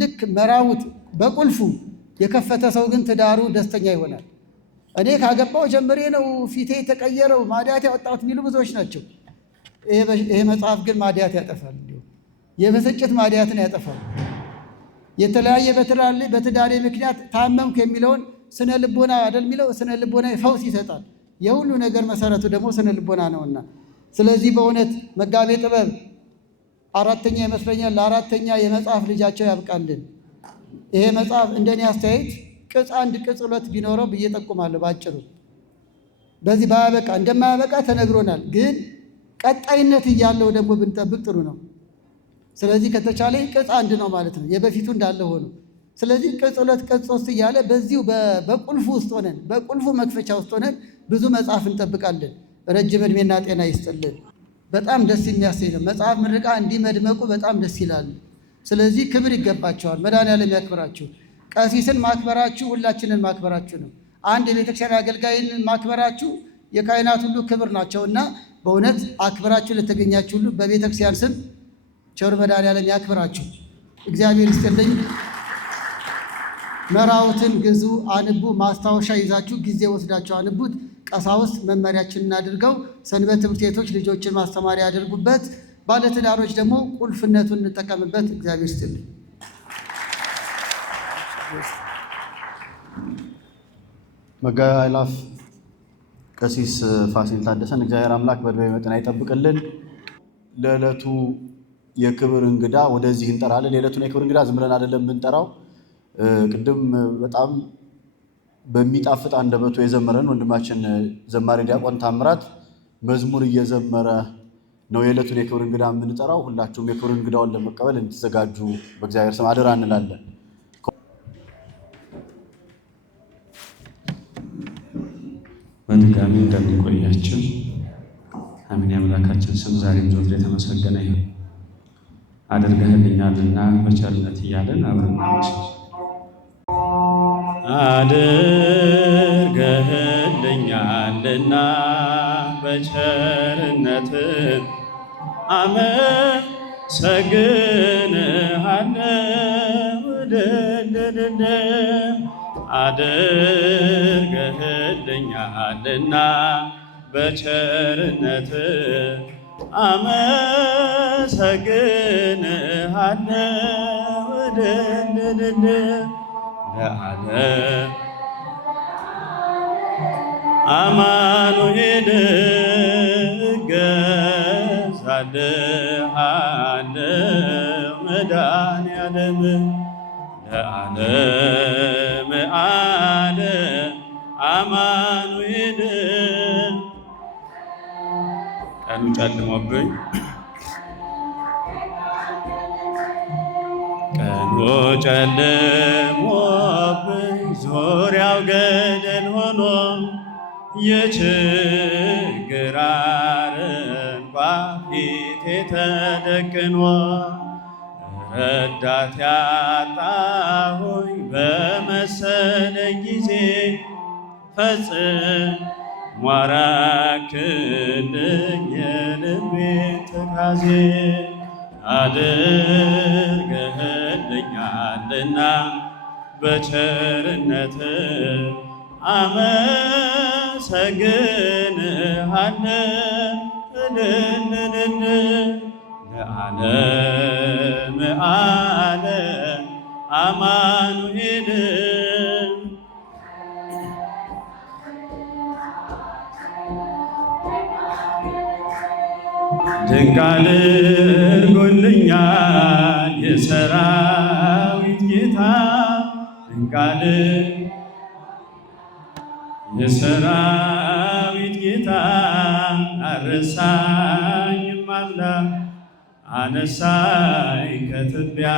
ልክ መራውት በቁልፉ የከፈተ ሰው ግን ትዳሩ ደስተኛ ይሆናል። እኔ ካገባው ጀምሬ ነው ፊቴ የተቀየረው ማዲያት ያወጣሁት የሚሉ ብዙዎች ናቸው። ይሄ መጽሐፍ ግን ማዲያት ያጠፋል። የብስጭት ማዲያትን ያጠፋል። የተለያየ በትዳሬ ምክንያት ታመምኩ የሚለውን ስነ ልቦና አይደል የሚለው ስነ ልቦና ፈውስ ይሰጣል። የሁሉ ነገር መሰረቱ ደግሞ ስነ ልቦና ነውና፣ ስለዚህ በእውነት መጋቤ ጥበብ አራተኛ ይመስለኛል ለአራተኛ የመጽሐፍ ልጃቸው ያብቃልን። ይሄ መጽሐፍ እንደኔ አስተያየት ቅጽ 1 ቅጽ 2 ቢኖረው ብዬ ጠቁማለሁ። ባጭሩ በዚህ ባያበቃ እንደማያበቃ ተነግሮናል፣ ግን ቀጣይነት እያለው ደግሞ ብንጠብቅ ጥሩ ነው። ስለዚህ ከተቻለ ቅጽ 1 ነው ማለት ነው፣ የበፊቱ እንዳለ ሆኖ። ስለዚህ ቅጽ 2 ቅጽ 3 እያለ በዚሁ በቁልፉ ውስጥ ሆነን በቁልፉ መክፈቻ ውስጥ ሆነን ብዙ መጽሐፍ እንጠብቃለን። ረጅም ዕድሜና ጤና ይስጥልን። በጣም ደስ የሚያሰኝ ነው። መጽሐፍ ምርቃ እንዲመድመቁ በጣም ደስ ይላሉ። ስለዚህ ክብር ይገባቸዋል። መድኃኔዓለም ያክብራችሁ። ቀሲስን ማክበራችሁ ሁላችንን ማክበራችሁ ነው። አንድ የቤተክርስቲያን አገልጋይን ማክበራችሁ የካህናት ሁሉ ክብር ናቸውና በእውነት አክብራችሁ ለተገኛችሁ ሁሉ በቤተክርስቲያን ስም ቸር መድኃኔዓለም ያክብራችሁ። እግዚአብሔር ይስጥልኝ። መራውትን ግዙ፣ አንቡ። ማስታወሻ ይዛችሁ ጊዜ ወስዳችሁ አንቡት። ቀሳውስት መመሪያችንን አድርገው ሰንበት ትምህርት ቤቶች ልጆችን ማስተማሪያ ያደርጉበት። ባለትዳሮች ደግሞ ቁልፍነቱን እንጠቀምበት። እግዚአብሔር ይስጥልኝ። መጋቤ አእላፍ ቀሲስ ፋሲል ታደሰን እግዚአብሔር አምላክ በዕድሜ በጤና ይጠብቅልን። ለዕለቱ የክብር እንግዳ ወደዚህ እንጠራለን። የዕለቱን የክብር እንግዳ ዝም ብለን አይደለም የምንጠራው። ቅድም በጣም በሚጣፍጥ አንደበቱ የዘመረን ወንድማችን ዘማሪ ዲያቆን ታምራት መዝሙር እየዘመረ ነው የዕለቱን የክብር እንግዳ የምንጠራው። ሁላችሁም የክብር እንግዳውን ለመቀበል እንድትዘጋጁ በእግዚአብሔር ስም አደራ እንላለን። በድጋሚ እንደምንቆያችን አሜን። የአምላካችን ስም ዛሬም ዘወትር የተመሰገነ ይሁን። አድርገህልኛልና በቸርነት እያለን አብረን አድርገህልኛልና በቸርነት አመሰግንሃለሁ። አድርገህልኛልና በቸርነት አመሰግንሃለሁ። ለዓለም አማኑኤል እገዛልሃለሁ። መድኃኔዓለም ለዓለም አማኑኤል ቀኑ ጨልሞብኝ ጨልሞብኝ ዙሪያው ገደል ሆኖ የችግር አረንቋ ፊቴ ተደቅኖ ረዳት ያጣሁኝ በመሰለኝ ጊዜ ፈጽሞ አራክልኝ የልቤን ትካዜ። አድርገህልኛልና በቸርነት አመሰግንሃለሁ። ለዓለም አማኑኤል ድንቅ አድርጎልኛል የሰራዊት ጌታ። ድንቅ የሰራዊት ጌታ አልረሳኝም አምላክ አነሳኝ ከትቢያ።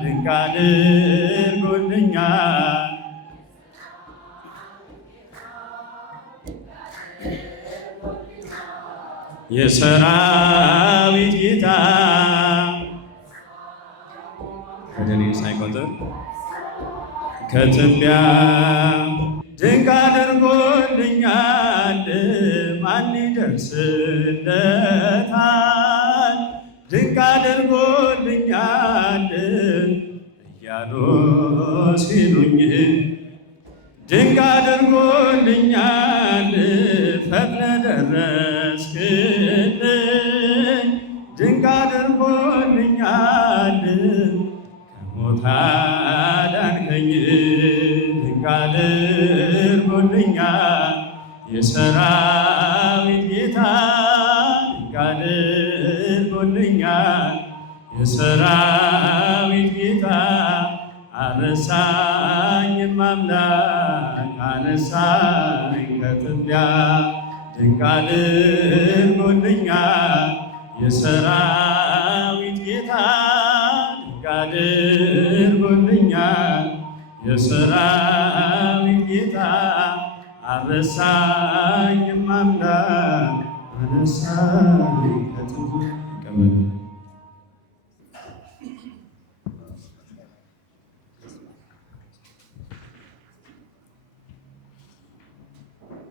ድንቅ አድርጎልኛል የሰራዊት ጌታ ወደኔ ሳይቆጥር ከትቢያ። ድንቅ አድርጎልኛል ማን ይደርስለታል? ድንቅ አድርጎልኛል እያሉ ሲሉኝ ድንቅ አድርጎልኛል ፈጥነ ደረስክልኝ ድንቅ አድርጎልኛል ከሞት አዳንከኝ ድንቅ አድርጎልኛል የሰራዊት ጌታ ድንቅ አድርጎልኛል የሰራዊት ጌታ አነሳኝም አምላክ አነሳኝ ከትቢያ ድንቅ አድርጎልኛል የሰራዊት ጌታ ድንቅ አድርጎልኛል የሰራዊት ጌታ አነሳኝም አምላክ አነሳኝ ከትቢያ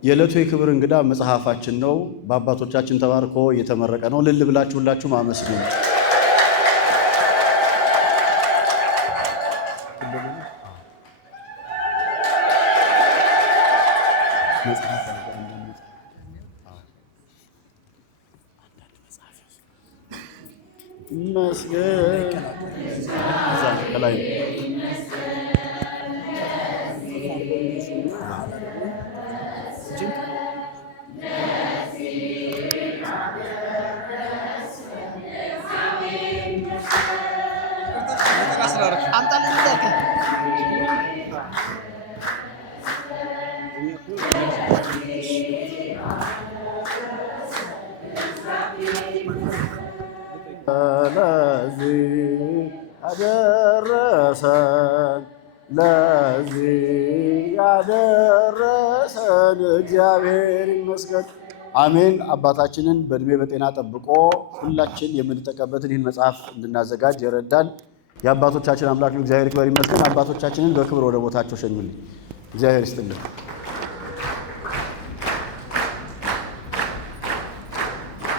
የዕለቱ የክብር እንግዳ መጽሐፋችን ነው። በአባቶቻችን ተባርኮ እየተመረቀ ነው። ልል ብላችሁ ሁላችሁም አመስግኑ። ለዚህ ያደረሰን እግዚአብሔር ይመስገን። አሜን። አባታችንን በእድሜ በጤና ጠብቆ ሁላችን የምንጠቀምበትን ይህን መጽሐፍ እንድናዘጋጅ የረዳን የአባቶቻችን አምላክ እግዚአብሔር ይክበር ይመስገን። አባቶቻችንን በክብር ወደ ቦታቸው ሸኙልኝ። እግዚአብሔር ይስጥልን።